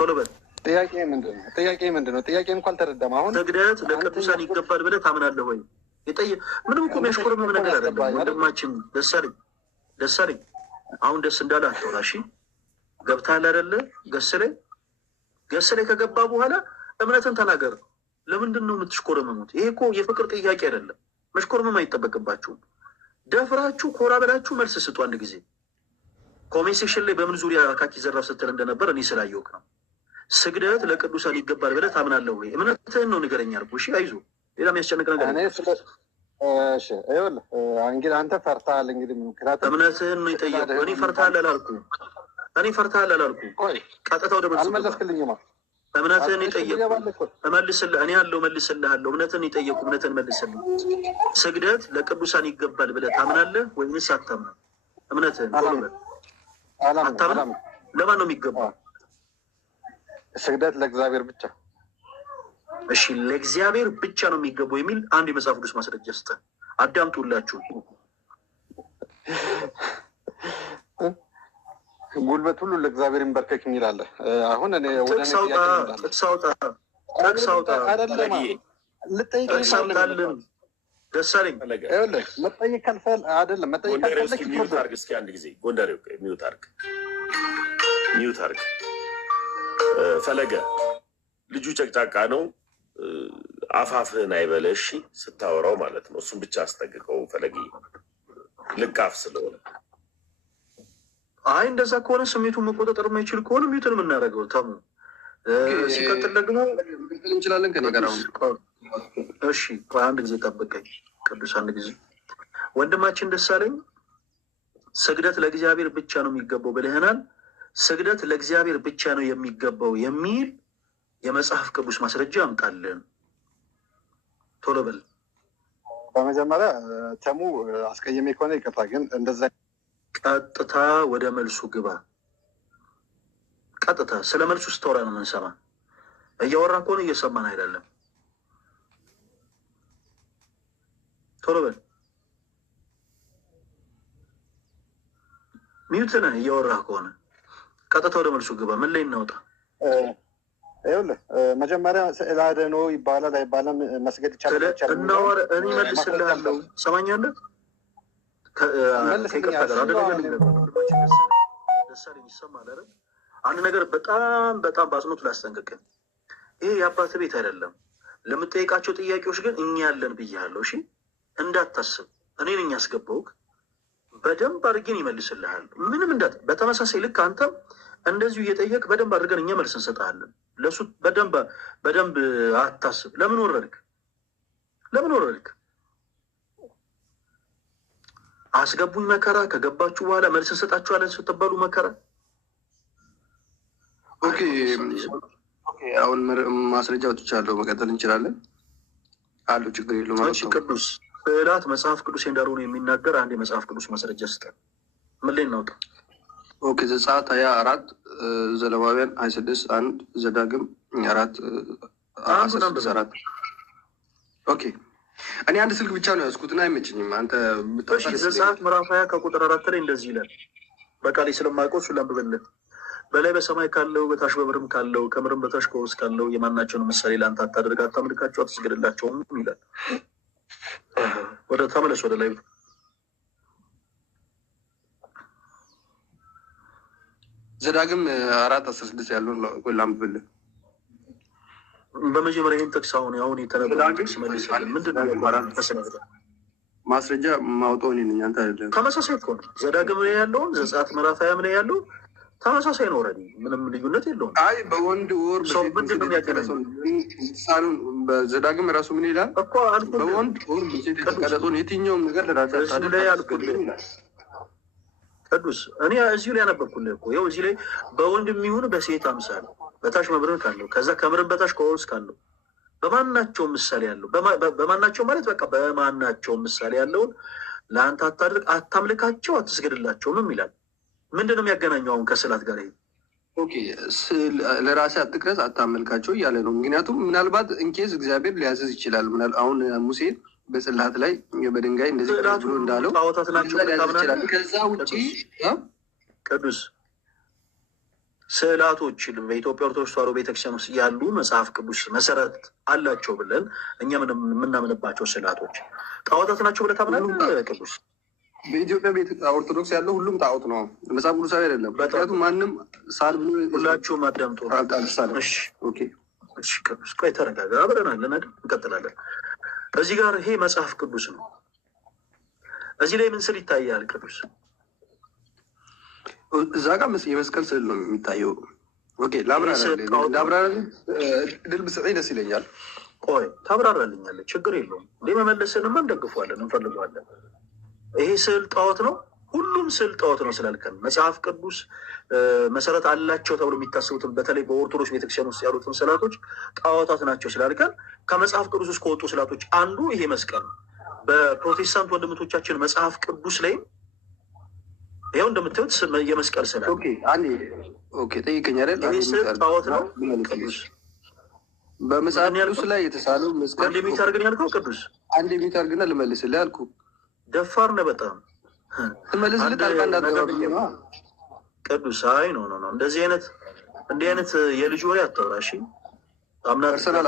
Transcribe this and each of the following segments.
ቶሎ በል። ጥያቄ ምንድን ነው? ጥያቄ እንኳን አልተረዳም። አሁን ስግደት ለቅዱሳን ይገባል ብለህ ታምናለህ ወይ? ምንም እኮ የሚያሽኮረምም ነገር አይደለም ወንድማችን ደሳለኝ። አሁን ደስ እንዳለ አትሆና። እሺ ገብተሃል አይደለ? ገስ ላይ ከገባ በኋላ እምነትን ተናገር። ለምንድን ነው የምትሽኮረመሙት? ይሄ እኮ የፍቅር ጥያቄ አይደለም። መሽኮረመም አይጠበቅባችሁም። ደፍራችሁ ኮራ በላችሁ መልስ ስጡ። አንድ ጊዜ ኮሜንት ሴክሽን ላይ በምን ዙሪያ አካኪ ዘራፍ ስትል እንደነበር እኔ ስላየሁት ነው። ስግደት ለቅዱሳን ይገባል ብለህ ታምናለህ ወይ? እምነትህን ነው ንገረኝ አልኩህ። እሺ አይዞህ፣ ሌላ የሚያስጨንቅ ነገር እንግዲህ አንተ ፈርተሃል። እንግዲህ እምነትህን ነው የጠየቁህ። እኔ ፈርተሃል አላልኩም። ቀጥታ ወደ መልሱ አልመለስክልኝማ። እምነትህን የጠየቁህ እመልስልህ። እኔ ያለው መልስልሃለሁ። እምነትህን የጠየቁህ እምነትህን መልስልህ። ስግደት ለቅዱሳን ይገባል ብለህ ታምናለህ ወይንስ አታምንም? እምነትህን አታምንም። ለማን ነው የሚገባው? ስግደት ለእግዚአብሔር ብቻ። እሺ ለእግዚአብሔር ብቻ ነው የሚገባው የሚል አንድ የመጽሐፍ ቅዱስ ማስረጃ ስጠን። አዳምጡላችሁ። ጉልበት ሁሉ ለእግዚአብሔር ይንበርከክ የሚል አለ። አሁን እኔ ጥቅስ አውጣ ልጠይቅልን ደሳለኝ መጠየቅ ካልፈል አይደለም መጠየቅ ካልፈለግ ሚዩት አርግ። እስኪ አንድ ጊዜ ጎንደሬው ሚዩት አርግ። ፈለገ ልጁ ጨቅጫቃ ነው። አፋፍህን አይበለሽ ስታወራው ማለት ነው። እሱም ብቻ አስጠንቅቀው ፈለገ ልቃፍ ስለሆነ። አይ እንደዛ ከሆነ ስሜቱን መቆጣጠር የማይችል ከሆነ ሚዩትን የምናደርገው ተሙ። ሲቀጥል ደግሞ እንችላለን ከኔ ጋር አሁን። እሺ አንድ ጊዜ ጠብቀኝ ቅዱስ፣ አንድ ጊዜ ወንድማችን ደሳለኝ ስግደት ለእግዚአብሔር ብቻ ነው የሚገባው ብለህናል። ስግደት ለእግዚአብሔር ብቻ ነው የሚገባው የሚል የመጽሐፍ ቅዱስ ማስረጃ አምጣልን። ቶሎ በል። በመጀመሪያ ተሙ አስቀየሜ ከሆነ ይቅርታ፣ ግን እንደዛ ቀጥታ ወደ መልሱ ግባ። ቀጥታ ስለ መልሱ ስተወራ ነው የምንሰማ። እያወራን ከሆነ እየሰማን አይደለም። ቶሎ በል። ሚዩት ነህ እያወራህ ከሆነ ቀጥታ ወደ መልሱ ግባ። ምን ላይ እናውጣ? ይኸውልህ መጀመሪያ ስዕል አድኖ ይባላል አይባልም? መስገድ ይቻላል? እኔ መልስልሃለሁ። ሰማኛለህ? ደሳለኝ ይሰማል አይደል? አንድ ነገር በጣም በአጽንኦት ላስጠንቅቅህ። ይሄ የአባት ቤት አይደለም። ለምጠይቃቸው ጥያቄዎች ግን እኛ ያለን ብያለሁ። እሺ እንዳታስብ፣ እኔ ነኝ ያስገባሁህ። በደንብ አድርጌን ይመልስልሃል። ምንም በተመሳሳይ ልክ አንተም እንደዚሁ እየጠየቅ በደንብ አድርገን እኛ መልስ እንሰጥሃለን። ለሱ በደንብ አታስብ። ለምን ወረድክ? አስገቡኝ መከራ። ከገባችሁ በኋላ መልስ እንሰጣችኋለን ስትባሉ መከራ። ኦኬ አሁን ማስረጃ ወጥቻለሁ። መቀጠል እንችላለን አሉ። ችግር የለውም። ቅዱስ ስዕላት መጽሐፍ ቅዱስ እንዳልሆኑ የሚናገር አንድ የመጽሐፍ ቅዱስ ማስረጃ ስጠን። ምን ላይ እናውጣ? ኦኬ ዘጸአት 24 ዘሌዋውያን 26 1 ዘዳግም 4 ኦኬ እኔ አንድ ስልክ ብቻ ነው ያዝኩትና አይመችኝም። አንተ ዘጸአት ምዕራፍ 20 ከቁጥር 4 ላይ እንደዚህ ይላል። በቃሌ ስለማውቀው እሱን ላንብብልህ። በላይ በሰማይ ካለው በታች በምድርም ካለው ከምድርም በታች ከውስጥ ካለው የማናቸውን ምሳሌ ለአንተ አታድርግ፣ አታምልካቸው፣ አትስገድላቸውም ይላል። ወደ ተመለስ ወደ ላይ ዘዳግም 4:16 ያለውን ላንብብልህ። በመጀመሪያ ይህን ጥቅስ አሁን የተነበረው ጥቅስ መልስልን። ምንድን ነው ማስረጃ ማውጣው እኔ ነኝ፣ አንተ አይደለም። ተመሳሳይ እኮ ነው። ዘዳግም ላይ ያለውን ዘጸአት ምዕራፍ 20 ላይ ያለው ተመሳሳይ ነው። ኦልሬዲ ምንም ልዩነት የለውም። አይ በወንድ ወር በዘዳግም ራሱ ምን ይላል እኮ በወንድ ወር በሴት የተቀረጸውን የትኛውም ነገር ለራሳቸው ላይ ያልኩልህ ቅዱስ። እኔ እዚሁ ላይ ያነበብኩልህ እኮ ይኸው እዚህ ላይ በወንድ የሚሆን በሴት አምሳል በታች መብረር ካለው ከዛ ከምድር በታች ከውርስ ካለው በማናቸውም ምሳሌ ያለው በማናቸው ማለት በቃ በማናቸውም ምሳሌ ያለውን ለአንተ አታድርግ፣ አታምልካቸው፣ አትስገድላቸውም ይላል። ምንድን ነው የሚያገናኘው አሁን ከስዕላት ጋር? ኦኬ ለራሴ አትቅረጽ፣ አታመልካቸው እያለ ነው። ምክንያቱም ምናልባት እንኬዝ እግዚአብሔር ሊያዘዝ ይችላል። አሁን ሙሴን በጽላት ላይ በድንጋይ እንደዚህ ብሎ እንዳለው ጣዖታት ናቸው ሊያዘዝ ይችላል። ከዛ ውጭ ቅዱስ ስዕላቶች በኢትዮጵያ ኦርቶዶክስ ተዋሕዶ ቤተክርስቲያን ውስጥ ያሉ መጽሐፍ ቅዱስ መሰረት አላቸው ብለን እኛ የምናምንባቸው ስዕላቶች ጣዖታት ናቸው ብለህ ታምናለህ? ቅዱስ በኢትዮጵያ ቤተ ኦርቶዶክስ ያለው ሁሉም ጣዖት ነው፣ መጽሐፍ ቅዱሳዊ አይደለም። ምክንያቱም ማንም ሳል ብሎ ሁላችሁም አዳምጡ። እሺ ቅዱስ ቆይ ተረጋጋ፣ አብረን አለን አይደል? እንቀጥላለን። እዚህ ጋር ይሄ መጽሐፍ ቅዱስ ነው። እዚህ ላይ ምን ስል ይታያል? ቅዱስ እዛ ጋር የመስቀል ስዕል ነው የሚታየው። ኦኬ ላብራራልህ፣ ድል ብሰጠኝ ደስ ይለኛል። ቆይ ታብራራልኛለህ፣ ችግር የለውም። እንዲህ መመለስንማ እንደግፈዋለን፣ እንፈልገዋለን። ይሄ ስዕል ጣዖት ነው፣ ሁሉም ስዕል ጣዖት ነው ስላልከን መጽሐፍ ቅዱስ መሰረት አላቸው ተብሎ የሚታሰቡትን በተለይ በኦርቶዶክስ ቤተክርስቲያን ውስጥ ያሉትን ስዕላቶች ጣዖታት ናቸው ስላልከን ከመጽሐፍ ቅዱስ ውስጥ ከወጡ ስዕላቶች አንዱ ይሄ መስቀል ነው። በፕሮቴስታንት ወንድምቶቻችን መጽሐፍ ቅዱስ ላይ ይኸው እንደምታዩት የመስቀል ስዕል ጠይቀኝ አይደል? ይህ ስዕል ጣዖት ነው ቅዱስ። በመጽሐፍ ቅዱስ ላይ የተሳለው መስቀል አንድ የሚታርግን ያልከው ቅዱስ፣ አንድ የሚታርግና ልመልስልህ ያልኩ ደፋር ነህ በጣም ትመልስልህ ጣልቃ እንዳትገባ ቅዱስ። አይ ነው እንደዚህ አይነት የልጅ ወሬ አታውራ እሺ። ፐርሰናል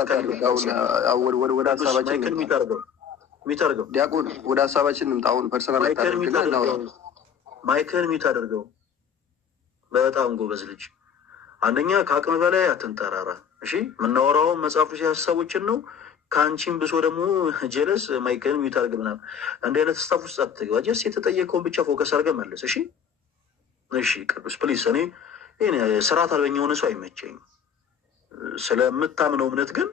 ወደ ሀሳባችን የሚታርገው ዲያቆን ወደ ሀሳባችን ንምጣ። አሁን ፐርሰናል ማይክል ሚት አድርገው። በጣም ጎበዝ ልጅ። አንደኛ ከአቅም በላይ አትንጠራራ እሺ። የምናወራውን መጽሐፍ ቅዱስ ሀሳቦችን ነው። ከአንቺም ብሶ ደግሞ ጀለስ ማይክል ሚት አድርግ ምናምን እንዲህ አይነት ስታፍ ውስጥ አትግባ። ጀስ የተጠየቀውን ብቻ ፎከስ አድርገህ መልስ እሺ። እሺ ቅዱስ ፕሊስ። እኔ ስርዓት አልበኛ የሆነ ሰው አይመቸኝም። ስለምታምነው እምነት ግን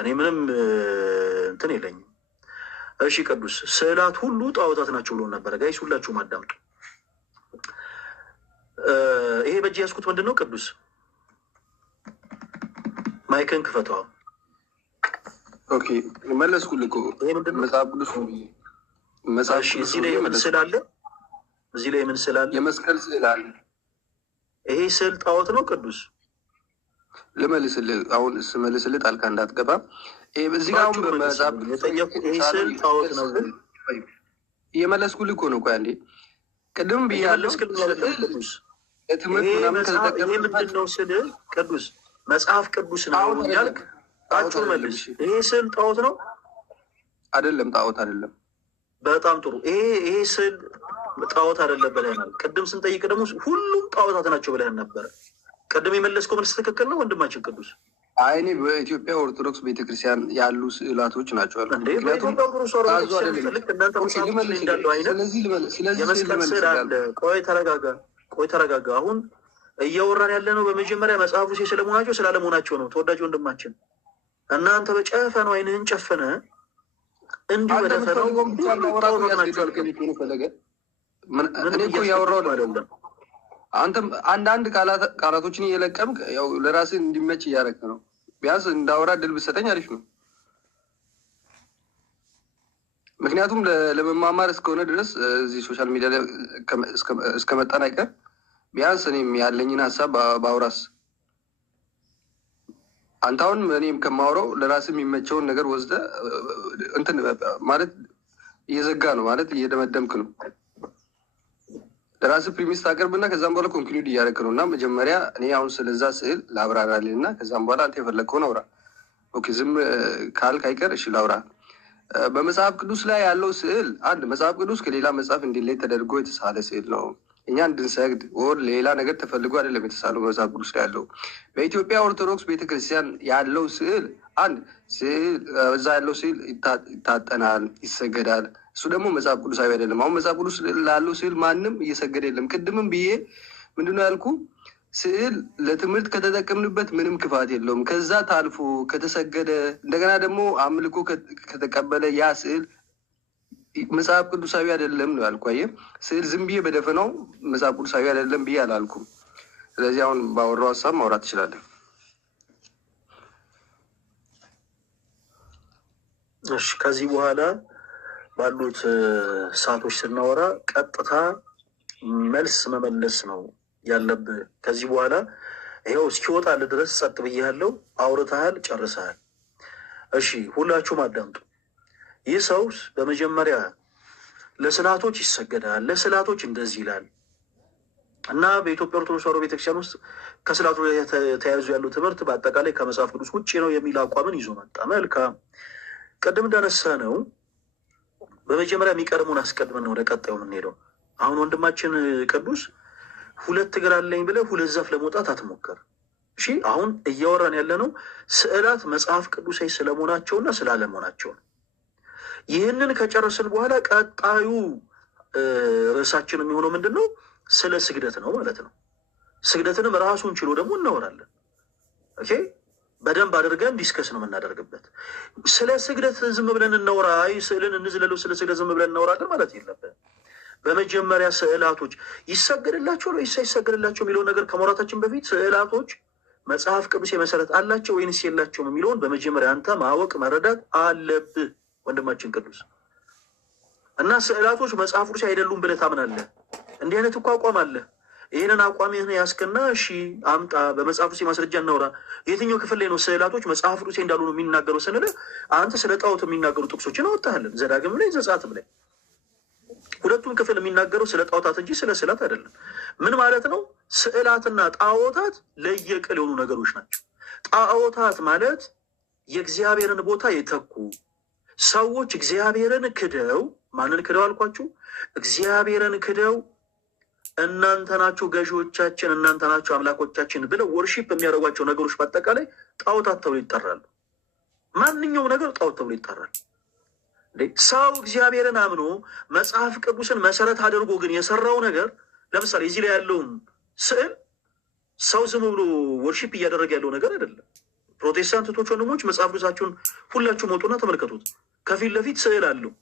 እኔ ምንም እንትን የለኝም። እሺ ቅዱስ፣ ስዕላት ሁሉ ጣዖታት ናቸው ብሎ ነበረ። ጋይስ ሁላችሁም አዳምጡ። ይሄ በእጅ ያዝኩት ምንድን ነው? ቅዱስ ማይክን ክፈተዋ። ኦኬ መለስኩልህ እኮ መጽሐፍ ቅዱስ እዚህ ላይ ምን ስዕል አለ? እዚህ ላይ ምን ስዕል አለ? የመስቀል ስዕል አለ። ይሄ ስዕል ጣዖት ነው ቅዱስ? ልመልስልህ፣ አሁን ስመልስልህ ጣልቃ እንዳትገባ። እዚህ ጋር አሁን በመጽሐፍ ይሄ ስዕል ጣዖት ነው እየመለስኩልህ እኮ ነው። ቆይ አንዴ ቅድም ብያለሁ። ይሄ ምንድን ነው ስዕል? ቅዱስ መጽሐፍ ቅዱስ ነው እያልክ አጭር መልስ። ይሄ ስዕል ጣዖት ነው አይደለም? ጣዖት አይደለም። በጣም ጥሩ። ይሄ ስዕል ጣዖት አይደለም ብለናል። ቅድም ስንጠይቅ ደግሞ ሁሉም ጣዖታት ናቸው ብለን ነበረ። ቅድም የመለስከው መልስ ትክክል ነው ወንድማችን ቅዱስ። እኔ በኢትዮጵያ ኦርቶዶክስ ቤተክርስቲያን ያሉ ስዕላቶች ናቸው ያሉ። በኢትዮጵያ ኦርቶዶክስ ልክ እናንተ እንዳለው አይነት የመስቀል ስዕል አለ። ቆይ ተረጋጋ። አሁን እያወራን ያለ ነው በመጀመሪያ መጽሐፉ ስለመሆናቸው ስላለመሆናቸው ነው። ተወዳጅ ወንድማችን እናንተ በጨፈነው አይንህን ጨፈነ እንዲሁ በደፈነው እኔ እኮ እያወራሁ አይደለም። አንተም አንዳንድ ቃላቶችን እየለቀምክ ያው ለራስህ እንዲመች እያደረግህ ነው። ቢያንስ እንዳወራ ድል ብትሰጠኝ አሪፍ ነው። ምክንያቱም ለመማማር እስከሆነ ድረስ እዚህ ሶሻል ሚዲያ ላይ እስከመጣን አይቀር ቢያንስ እኔም ያለኝን ሀሳብ በአውራስ አንተ አሁን እኔም ከማውራው ለራስህ የሚመቸውን ነገር ወስደህ እንትን ማለት እየዘጋ ነው ማለት እየደመደምክ ነው። ለራስህ ፕሪሚስ ታቀርብና ከዛም በኋላ ኮንክሉድ እያደረግ ነው። እና መጀመሪያ እኔ አሁን ስለዛ ስዕል ላብራራልህ እና ከዛም በኋላ አንተ የፈለግከውን አውራ። ኦኬ ዝም ካልክ አይቀር እሺ ላውራ። በመጽሐፍ ቅዱስ ላይ ያለው ስዕል አንድ መጽሐፍ ቅዱስ ከሌላ መጽሐፍ እንዲለይ ተደርጎ የተሳለ ስዕል ነው። እኛ እንድንሰግድ ወር ሌላ ነገር ተፈልጎ አይደለም የተሳለው መጽሐፍ ቅዱስ ላይ ያለው። በኢትዮጵያ ኦርቶዶክስ ቤተክርስቲያን ያለው ስዕል አንድ ስዕል እዛ ያለው ስዕል ይታጠናል፣ ይሰገዳል። እሱ ደግሞ መጽሐፍ ቅዱሳዊ አይደለም። አሁን መጽሐፍ ቅዱስ ላለው ስዕል ማንም እየሰገደ የለም። ቅድምም ብዬ ምንድነው ያልኩ? ስዕል ለትምህርት ከተጠቀምንበት ምንም ክፋት የለውም። ከዛ ታልፎ ከተሰገደ እንደገና ደግሞ አምልኮ ከተቀበለ ያ ስዕል መጽሐፍ ቅዱሳዊ አይደለም ነው ያልኩ። አየህ ስዕል ዝም ብዬ በደፈናው መጽሐፍ ቅዱሳዊ አይደለም ብዬ አላልኩም። ስለዚህ አሁን ባወራው ሀሳብ ማውራት ትችላለህ። እሺ ከዚህ በኋላ ባሉት ሰዓቶች ስናወራ ቀጥታ መልስ መመለስ ነው ያለብህ። ከዚህ በኋላ ይኸው እስኪወጣልህ ድረስ ጸጥ ብያለሁ። አውርተሃል፣ ጨርሰሃል። እሺ ሁላችሁም አዳምጡ። ይህ ሰው በመጀመሪያ ለስዕላቶች ይሰገዳል፣ ለስዕላቶች እንደዚህ ይላል። እና በኢትዮጵያ ኦርቶዶክስ ተዋሕዶ ቤተክርስቲያን ውስጥ ከስዕላቱ ተያይዞ ያለው ትምህርት በአጠቃላይ ከመጽሐፍ ቅዱስ ውጭ ነው የሚል አቋምን ይዞ መጣ። መልካም፣ ቅድም እንዳነሳ ነው በመጀመሪያ የሚቀድሙን አስቀድመን ነው ወደ ቀጣዩ የምንሄደው። አሁን ወንድማችን ቅዱስ ሁለት እግር አለኝ ብለህ ሁለት ዛፍ ለመውጣት አትሞክር። እሺ፣ አሁን እያወራን ያለ ነው ስዕላት መጽሐፍ ቅዱሳዊ ስለመሆናቸውና ስላለመሆናቸው ነው። ይህንን ከጨረስን በኋላ ቀጣዩ ርዕሳችን የሚሆነው ምንድን ነው? ስለ ስግደት ነው ማለት ነው። ስግደትንም ራሱን ችሎ ደግሞ እናወራለን። ኦኬ፣ በደንብ አድርገን ዲስከስ ነው የምናደርግበት። ስለ ስግደት ዝም ብለን እናወራ፣ ስዕልን እንዝለለው፣ ስለ ስግደት ዝም ብለን እናወራለን ማለት የለብን። በመጀመሪያ ስዕላቶች ይሰገድላቸው ነው ይሰገድላቸው የሚለውን ነገር ከማውራታችን በፊት ስዕላቶች መጽሐፍ ቅዱስ መሰረት አላቸው ወይንስ የላቸውም የሚለውን በመጀመሪያ አንተ ማወቅ መረዳት አለብህ ወንድማችን ቅዱስ። እና ስዕላቶች መጽሐፍ ቅዱስ አይደሉም ብለህ ታምናለህ? እንዲህ አይነት እኮ አቋም አለ። ይህንን አቋምህን ያስከና እሺ አምጣ፣ በመጽሐፍ ቅዱስ ማስረጃ እናውራ። የትኛው ክፍል ላይ ነው ስዕላቶች መጽሐፍ ቅዱስ እንዳሉ ነው የሚናገረው ስንልህ አንተ ስለ ጣዖት የሚናገሩ ጥቅሶችን አወጣህልን። ዘዳግም ላይ ዘጸአትም ላይ ሁለቱም ክፍል የሚናገረው ስለ ጣዖታት እንጂ ስለ ስዕላት አይደለም። ምን ማለት ነው? ስዕላትና ጣዖታት ለየቅል የሆኑ ነገሮች ናቸው። ጣዖታት ማለት የእግዚአብሔርን ቦታ የተኩ ሰዎች እግዚአብሔርን ክደው፣ ማንን ክደው አልኳችሁ? እግዚአብሔርን ክደው እናንተ ናችሁ ገዢዎቻችን፣ እናንተ ናችሁ አምላኮቻችን ብለው ወርሺፕ የሚያደርጓቸው ነገሮች በአጠቃላይ ጣዖታት ተብሎ ይጠራሉ። ማንኛውም ነገር ጣዖት ተብሎ ይጠራል። ሰው እግዚአብሔርን አምኖ መጽሐፍ ቅዱስን መሰረት አድርጎ ግን የሰራው ነገር፣ ለምሳሌ እዚህ ላይ ያለውን ስዕል ሰው ዝም ብሎ ወርሺፕ እያደረገ ያለው ነገር አይደለም። ፕሮቴስታንቶች ወንድሞች መጽሐፍ ቅዱሳችሁን ሁላችሁ መውጡና ተመልከቱት። ከፊት ለፊት ስዕል አለው።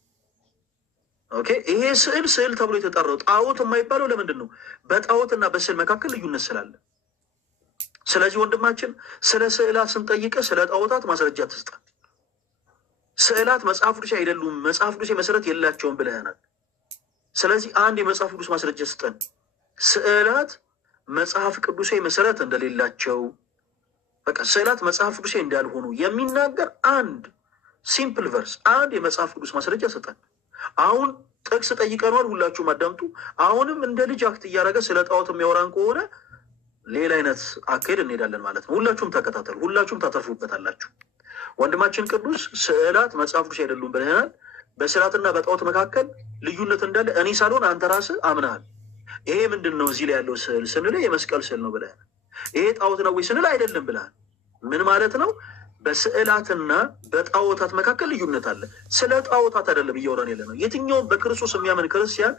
ኦኬ፣ ይሄ ስዕል ተብሎ የተጠራው ጣዖት የማይባለው ለምንድን ነው? በጣዖትና በስዕል መካከል ልዩነት ስላለ። ስለዚህ ወንድማችን ስለ ስዕላት ስንጠይቀ ስለ ጣዖታት ማስረጃ ትስጠን። ስዕላት መጽሐፍ ቅዱስ አይደሉም፣ መጽሐፍ ቅዱስ መሰረት የላቸውም ብለናል። ስለዚህ አንድ የመጽሐፍ ቅዱስ ማስረጃ ስጠን። ስዕላት መጽሐፍ ቅዱሳዊ መሰረት እንደሌላቸው፣ በቃ ስዕላት መጽሐፍ ቅዱሳዊ እንዳልሆኑ የሚናገር አንድ ሲምፕል ቨርስ፣ አንድ የመጽሐፍ ቅዱስ ማስረጃ ስጠን። አሁን ጥቅስ ጠይቀነዋል፣ ሁላችሁም አዳምጡ። አሁንም እንደ ልጅ አክት እያደረገ ስለ ጣዖት የሚያወራን ከሆነ ሌላ አይነት አካሄድ እንሄዳለን ማለት ነው። ሁላችሁም ተከታተሉ፣ ሁላችሁም ታተርፉበታላችሁ። ወንድማችን ቅዱስ ስዕላት መጽሐፍ ቅዱስ አይደሉም ብለናል። በስዕላትና በጣዖት መካከል ልዩነት እንዳለ እኔ ሳልሆን አንተ ራስህ አምናሃል። ይሄ ምንድን ነው እዚህ ላይ ያለው ስዕል ስንል የመስቀል ስዕል ነው ብለናል። ይሄ ጣዖት ነው ወይ ስንል አይደለም ብለሃል። ምን ማለት ነው? በስዕላትና በጣዖታት መካከል ልዩነት አለ። ስለ ጣዖታት አይደለም እያወራን ያለ ነው። የትኛውም በክርስቶስ የሚያምን ክርስቲያን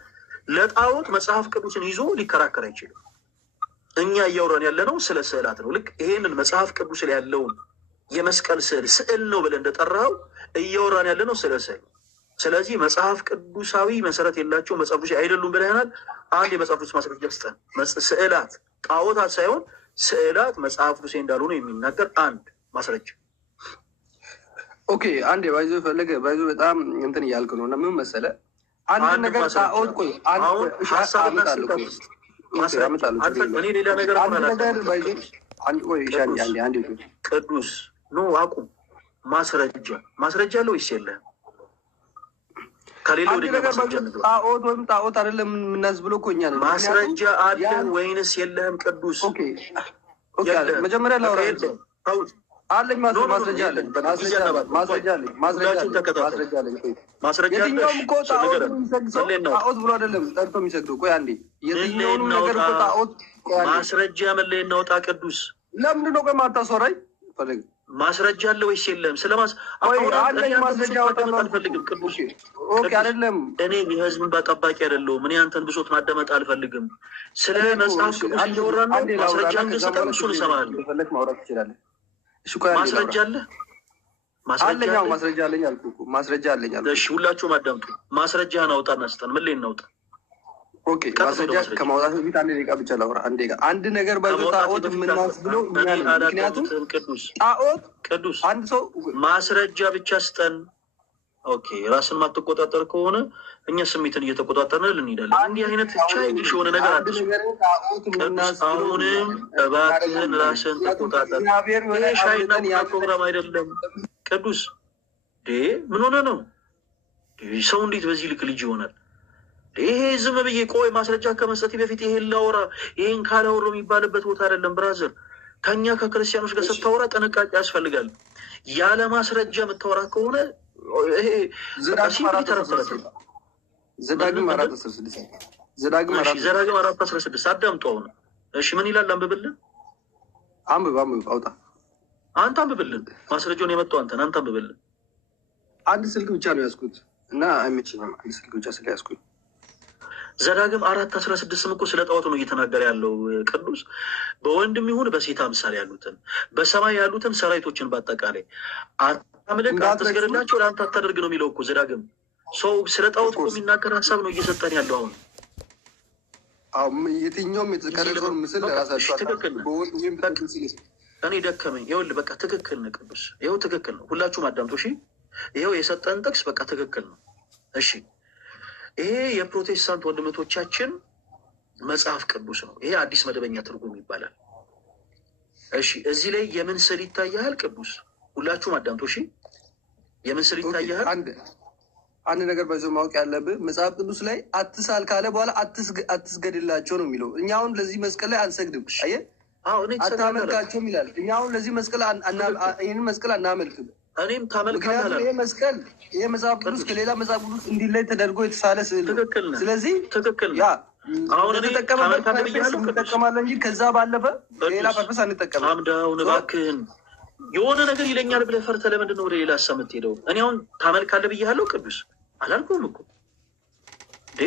ለጣዖት መጽሐፍ ቅዱስን ይዞ ሊከራከር አይችልም። እኛ እያወራን ያለ ነው ስለ ስዕላት ነው። ልክ ይሄንን መጽሐፍ ቅዱስ ላይ ያለውን የመስቀል ስዕል ነው ብለን እንደጠራኸው እያወራን ያለ ነው ስለ ስዕል። ስለዚህ መጽሐፍ ቅዱሳዊ መሰረት የላቸው መጽሐፍ ቅዱስ አይደሉም ብለናል። አንድ የመጽሐፍ ቅዱስ ማስረጃ ስጠን። ስዕላት ጣዖታት ሳይሆን ስዕላት መጽሐፍ ቅዱስ እንዳልሆኑ የሚናገር አንድ ማስረጃ። ኦኬ፣ አንዴ ባይዞ ፈለገ ባይዞ በጣም እንትን እያልክ ነው። እና ምን መሰለህ አንድ ነገር ጣዖት ቆይ እኔ ሌላ ነገር ቅዱስ ኖ አቁም። ማስረጃ አለ ወይስ የለህም? ከሌለ ወደ ጣዖት ወይም ጣዖት አይደለም የምናስብለው እኮ እኛ ነን። ማስረጃ አለ ወይንስ የለህም? ቅዱስ መጀመሪያ ላውራ አለኝ። ማስረጃ አለኝ። የትኛውም እኮ ጣዖት ብሎ አይደለም ጠርቶ የሚሰግደው። ቆይ አንዴ፣ የትኛውንም ነገር እኮ ጣዖት ማስረጃ መለየ እናውጣ። ቅዱስ ለምንድን ነው ቆይ ማታስወራኝ? ፈለግ ማስረጃ አለ ወይስ የለም? ማስረጃ አልፈልግም። ቅዱስ አይደለም፣ እኔ የህዝብን ጠባቂ አይደለሁም። እኔ አንተን ብሶት ማዳመጥ አልፈልግም። ስለ መጽሐፍ ቅዱስ እየወራን ነው። ማስረጃ እንድሰጠን እሱን እሰማለሁ። ፈለግ ማውራት ትችላለህ። ማስረጃ አለ አለኝ። ማስረጃ አለኝ አልኩህ እኮ ማስረጃ አለኝ አልኩህ። እሺ ሁላችሁም አዳምጡ። ማስረጃህን አውጣና ስጠን። ምን ላይ እናውጣ? ኦኬ፣ ማስረጃ ከማውጣት በፊት አንድ ደቂቃ ብቻ ላውራ። አንድ ነገር ጣዖት የምናስብለው እኛ ነን። ምክንያቱም ጣዖት ቅዱስ አንድ ሰው ማስረጃ ብቻ ስጠን። ኦኬ፣ ራስን ማትቆጣጠር ከሆነ እኛ ስሜትን እየተቆጣጠርን እንሄዳለን። እንዲህ አይነት ቻይልሽ የሆነ ነገር አዲስ ቅዱስ፣ አሁንም እባክህን ራስን ተቆጣጠር። ይሄ ሻይና ቡና ፕሮግራም አይደለም። ቅዱስ ምን ሆነ ነው? ሰው እንዴት በዚህ ልክ ልጅ ይሆናል? ይሄ ዝም ብዬ ቆይ ማስረጃ ከመስጠት በፊት ይሄን ላወራ ይሄን ካላወራሁ የሚባልበት ቦታ አይደለም ብራዘር። ከኛ ከክርስቲያኖች ጋር ስታወራ ጥንቃቄ ያስፈልጋል። ያለ ማስረጃ የምታወራ ከሆነ ይሄ ዘዳግም 4:16 አዳምጠው ነው። እሺ ምን ይላል? አንብብልን። አንብብ አውጣ። አንተ አንብብልን። ማስረጃውን የመጣው አንተን። አንተ አንብብልን። አንድ ስልክ ብቻ ነው ያዝኩት እና አይመችኝም። አንድ ስልክ ብቻ ስለያዝኩኝ ዘዳግም 4:16 እኮ ስለ ጣዖት ነው እየተናገረ ያለው ቅዱስ። በወንድም ይሁን በሴት አምሳል ያሉትን በሰማይ ያሉትን ሰራዊቶችን በአጠቃላይ አታምልክ፣ አትስገድላቸው፣ ለአንተ አታደርግ ነው የሚለው እኮ ዘዳግም። ሰው ስለ ጣዖት እኮ የሚናገር ሀሳብ ነው እየሰጠን ያለው አሁን። የትኛውም የተቀረጸውን ምስል ራሳቸው ትክክል ነው። እኔ ደከመኝ። ይኸውልህ በቃ ትክክል ነው ቅዱስ። ይኸው ትክክል ነው። ሁላችሁም አዳምጡ እሺ። ይኸው የሰጠን ጥቅስ በቃ ትክክል ነው እሺ። ይሄ የፕሮቴስታንት ወንድመቶቻችን መጽሐፍ ቅዱስ ነው። ይሄ አዲስ መደበኛ ትርጉም ይባላል። እሺ እዚህ ላይ የምን ስዕል ይታያል ቅዱስ? ሁላችሁም አዳምጡ እሺ። የምን ስዕል ይታያል? አንድ ነገር በዚሁ ማወቅ ያለብህ መጽሐፍ ቅዱስ ላይ አትሳል ካለ በኋላ አትስገድላቸው ነው የሚለው። እኛ አሁን ለዚህ መስቀል ላይ አንሰግድም። አየህ፣ አታመልካቸውም ይላል። እኛ አሁን ለዚህ መስቀል ይህንን መስቀል አናመልክም። እኔም ታመልካለህ። ይሄ መጽሐፍ ቅዱስ ከሌላ መጽሐፍ ቅዱስ እንዲለይ ተደርጎ የተሳለ ስዕል ነው። ስለዚህ ትክክል ያ አሁን እንጠቀማለን እንጂ ከዛ ባለፈ ሌላ ፐርፐስ አንጠቀምም። አምዳውን እባክህን የሆነ ነገር ይለኛል ብለህ ፈርተህ ለምንድን ነው ወደ ሌላ ሀሳብ የምትሄደው? እኔ አሁን ታመልካለህ ብያለሁ ቅዱስ አላልኩም እኮ።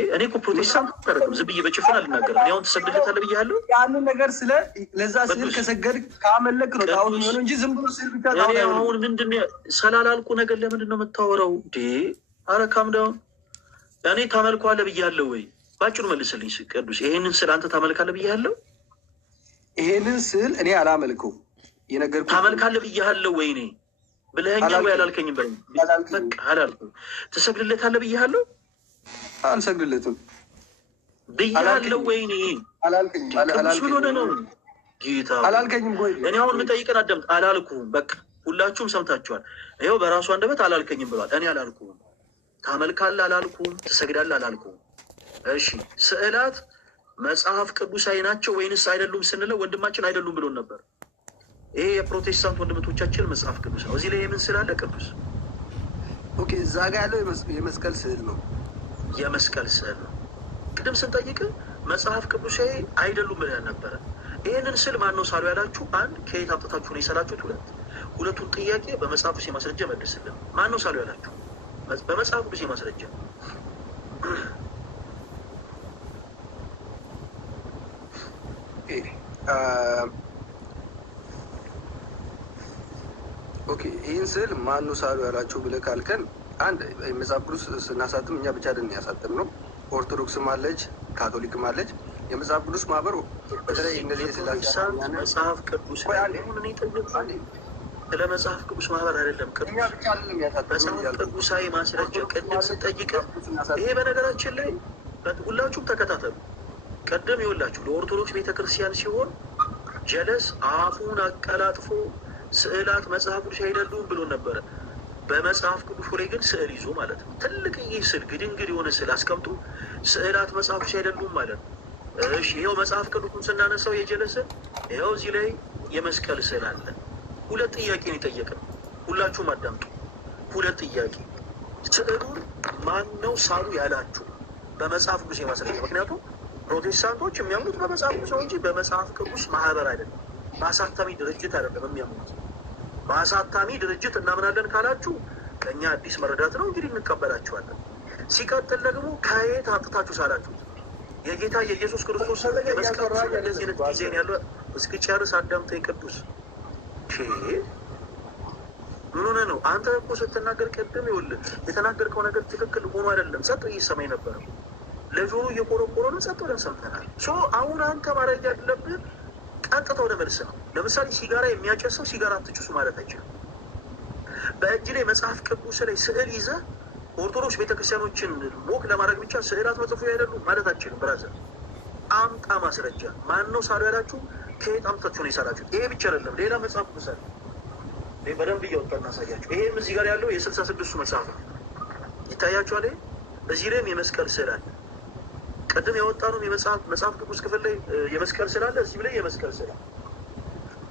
እኔ እኮ ፕሮቴስታንት አደረግም ዝም ብዬ በጭፍን አልናገርም። እኔ አሁን ትሰግድለታለህ ብያለሁ። ያንን ነገር ስለ ለዛ ስዕል ከሰገድ ካመለክ ነው ጣሁን የሚሆነው እንጂ ዝም ብሎ ስዕል ብቻ እኔ አሁን ምንድን ስላላልኩ ነገር ለምንድን ነው የምታወራው? ኧረ ካምዳውን። እኔ ታመልከዋለህ ብያለሁ ወይ? ባጭሩ መልስልኝ ቅዱስ። ይሄንን ስዕል አንተ ታመልካለህ ብያለሁ? ይሄንን ስዕል እኔ አላመልከው የነገርኩህ። ታመልካለህ ብያለሁ ወይ? እኔ ብለኸኛል ወይ? አላልከኝም በለኝ። በቃ አላልኩም። ትሰግድለታለህ ብያለሁ? አልሰግድለትም ብያለሁ ወይ? እኔ አላልከኝም። ጌታ አላልከኝም ወይ? እኔ አሁን የምጠይቅን አዳምጥ። አላልኩም። በቃ ሁላችሁም ሰምታችኋል። ይኸው በራሱ አንደበት አላልከኝም ብሏል። እኔ አላልኩም። ታመልካለህ አላልኩም። ትሰግዳለህ አላልኩም። እሺ ስዕላት መጽሐፍ ቅዱሳዊ ናቸው ወይንስ አይደሉም ስንለው ወንድማችን አይደሉም ብሎን ነበር። ይሄ የፕሮቴስታንት ወንድመቶቻችን መጽሐፍ ቅዱስ ነው። እዚህ ላይ የምን ስዕል አለ ቅዱስ? ኦኬ እዛ ጋ ያለው የመስቀል ስዕል ነው። የመስቀል ስዕል ነው። ቅድም ስንጠይቅ መጽሐፍ ቅዱሳዊ አይደሉም ብለን ነበረ። ይህንን ስዕል ማን ነው ሳሉ ያላችሁ? አንድ ከየት አምጥታችሁ ነው የሰራችሁት? ሁለቱን ጥያቄ በመጽሐፍ ቅዱስ የማስረጃ መልስልን። ማን ነው ሳሉ ያላችሁ? በመጽሐፍ ቅዱስ የማስረጃ ኦኬ ይህን ስዕል ማነው ሳሉ ያላችሁ ብለህ ካልከን፣ አንድ መጽሐፍ ቅዱስ ስናሳትም እኛ ብቻ አይደለም ያሳተም ነው። ኦርቶዶክስም አለች፣ ካቶሊክም አለች። የመጽሐፍ ቅዱስ ማህበር በተለይ እነዚህ መጽሐፍ ቅዱስ ስለ መጽሐፍ ቅዱስ ማህበር አይደለም መጽሐፍ ቅዱሳዊ ማስረጃ ቅድም ስንጠይቅ፣ ይሄ በነገራችን ላይ ሁላችሁም ተከታተሉ። ቅድም ይኸውላችሁ ለኦርቶዶክስ ቤተክርስቲያን ሲሆን ጀለስ አፉን አቀላጥፎ ስዕላት መጽሐፍ ቅዱስ አይደሉም ብሎ ነበረ። በመጽሐፍ ቅዱስ ላይ ግን ስዕል ይዞ ማለት ነው። ትልቅ ይህ ስዕል ግድንግድ የሆነ ስዕል አስቀምጦ ስዕላት መጽሐፍ ቅዱስ አይደሉም ማለት ነው። እሺ ይኸው መጽሐፍ ቅዱስን ስናነሳው የጀለስን ይኸው እዚህ ላይ የመስቀል ስዕል አለ። ሁለት ጥያቄ ነው የጠየቅነው። ሁላችሁም አዳምጡ። ሁለት ጥያቄ። ስዕሉን ማን ነው ሳሉ ያላችሁ? በመጽሐፍ ቅዱስ የማስረጃ። ምክንያቱም ፕሮቴስታንቶች የሚያምኑት በመጽሐፍ ቅዱስ ነው እንጂ በመጽሐፍ ቅዱስ ማህበር አይደለም፣ በአሳታሚ ድርጅት አይደለም የሚያምኑት። በአሳታሚ ድርጅት እናምናለን ካላችሁ ከእኛ አዲስ መረዳት ነው እንግዲህ እንቀበላችኋለን። ሲቀጥል ደግሞ ከየት አምጥታችሁ ሳላችሁት? የጌታ የኢየሱስ ክርስቶስ የመስቀል እንደዚህ አይነት ጊዜን ያለ እስክጨርስ አዳምጠኝ ቅዱስ። ምን ሆነ ነው አንተ እኮ ስትናገር ቅድም ይኸውልህ የተናገርከው ነገር ትክክል ሆኖ አይደለም። ጸጥ እየሰማኝ ነበረ። ለጆሮ እየቆረቆረ ነው። ጸጥ ብለን ሰምተናል። አሁን አንተ ማድረግ ያለብህ ቀጥታ ወደ መልስ ነው። ለምሳሌ ሲጋራ የሚያጨሰው ሲጋራ አትጭሱ ማለት አይችልም። በእጅ ላይ መጽሐፍ ቅዱስ ላይ ስዕል ይዘህ ኦርቶዶክስ ቤተክርስቲያኖችን ሞክ ለማድረግ ብቻ ስዕላት መጽፉ አይደሉም ማለት አትችልም። ብራዘር አምጣ ማስረጃ። ማን ነው ሳሉ ያላችሁ? ከየት አምጥታችሁ ነው የሰራችሁት? ይሄ ብቻ አይደለም፣ ሌላ መጽሐፍ ቅዱስ አለ። በደንብ እያወጣ እናሳያችሁ። ይሄም እዚህ ጋር ያለው የ66ቱ መጽሐፍ ነው። ይታያችኋል። እዚህ ላይም የመስቀል ስዕል አለ። ቅድም ያወጣነው መጽሐፍ ቅዱስ ክፍል ላይ የመስቀል ስዕል አለ፣ እዚህ ላይ የመስቀል ስዕል አለ።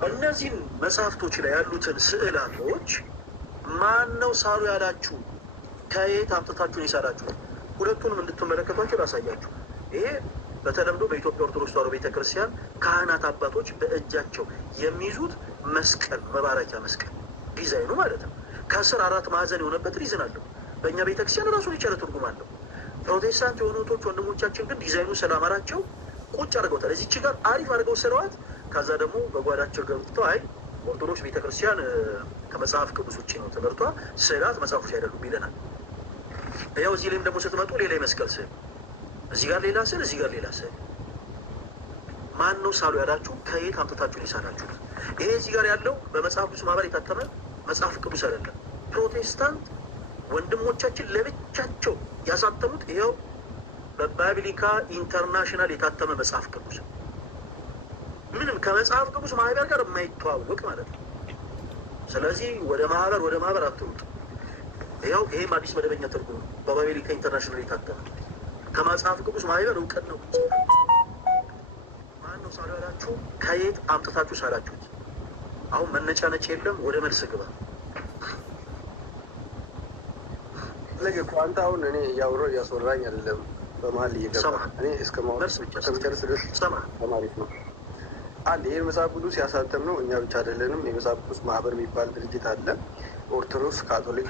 እነዚህን መጽሐፍቶች ላይ ያሉትን ስዕላቶች ማን ነው ሳሉ ያላችሁ? ከየት አምጥታችሁን የሳላችሁ? ሁለቱንም እንድትመለከቷቸው ላሳያችሁ። ይሄ በተለምዶ በኢትዮጵያ ኦርቶዶክስ ተዋሕዶ ቤተክርስቲያን ካህናት አባቶች በእጃቸው የሚይዙት መስቀል፣ መባረኪያ መስቀል ዲዛይኑ ማለት ነው። ከስር 4 ማዕዘን የሆነበት ሪዝን አለው። በእኛ ቤተክርስቲያን ራሱን የቻለ ትርጉም አለው። ፕሮቴስታንት የሆኑ እህቶች ወንድሞቻችን ግን ዲዛይኑ ስላማራቸው ቁጭ አድርገውታል። እዚች ጋር አሪፍ አድርገው ስለዋት፣ ከዛ ደግሞ በጓዳቸው ገብተው አይ ኦርቶዶክስ ቤተክርስቲያን ከመጽሐፍ ቅዱስ ውጭ ነው ትምህርቷ፣ ስዕላት መጽሐፎች አይደሉም ይለናል። ያው እዚህ ላይም ደግሞ ስትመጡ ሌላ የመስቀል ስዕል፣ እዚህ ጋር ሌላ ስዕል፣ እዚህ ጋር ሌላ ስዕል። ማን ነው ሳሉ ያላችሁ? ከየት አምጥታችሁን የሳላችሁት? ይሄ እዚህ ጋር ያለው በመጽሐፍ ቅዱስ ማህበር የታተመ መጽሐፍ ቅዱስ አይደለም። ፕሮቴስታንት ወንድሞቻችን ለብቻቸው ያሳተሙት ይኸው በባቢሊካ ኢንተርናሽናል የታተመ መጽሐፍ ቅዱስ፣ ምንም ከመጽሐፍ ቅዱስ ማህበር ጋር የማይተዋወቅ ማለት ነው። ስለዚህ ወደ ማህበር አትሩጥ። ይኸው ይሄም አዲስ መደበኛ ትርጉም በባቢሊካ ኢንተርናሽናል የታተመ ከመጽሐፍ ቅዱስ ማህበር እውቀት ነው። ማን ነው ሳሉ ያላችሁ? ከየት አምጥታችሁ ሳላችሁት? አሁን መነጫነጭ የለም፣ ወደ መልስ ግባ። ለገ አንተ አሁን እኔ እያወራሁ እያስወራኝ አይደለም፣ በመሀል እየገባ እኔ እስከ መጨረስ ድረስ ተማሪት ነው። አንድ ይህን መጽሐፍ ቅዱስ ያሳተም ነው እኛ ብቻ አይደለንም። የመጽሐፍ ቅዱስ ማህበር የሚባል ድርጅት አለ፣ ኦርቶዶክስ፣ ካቶሊክ።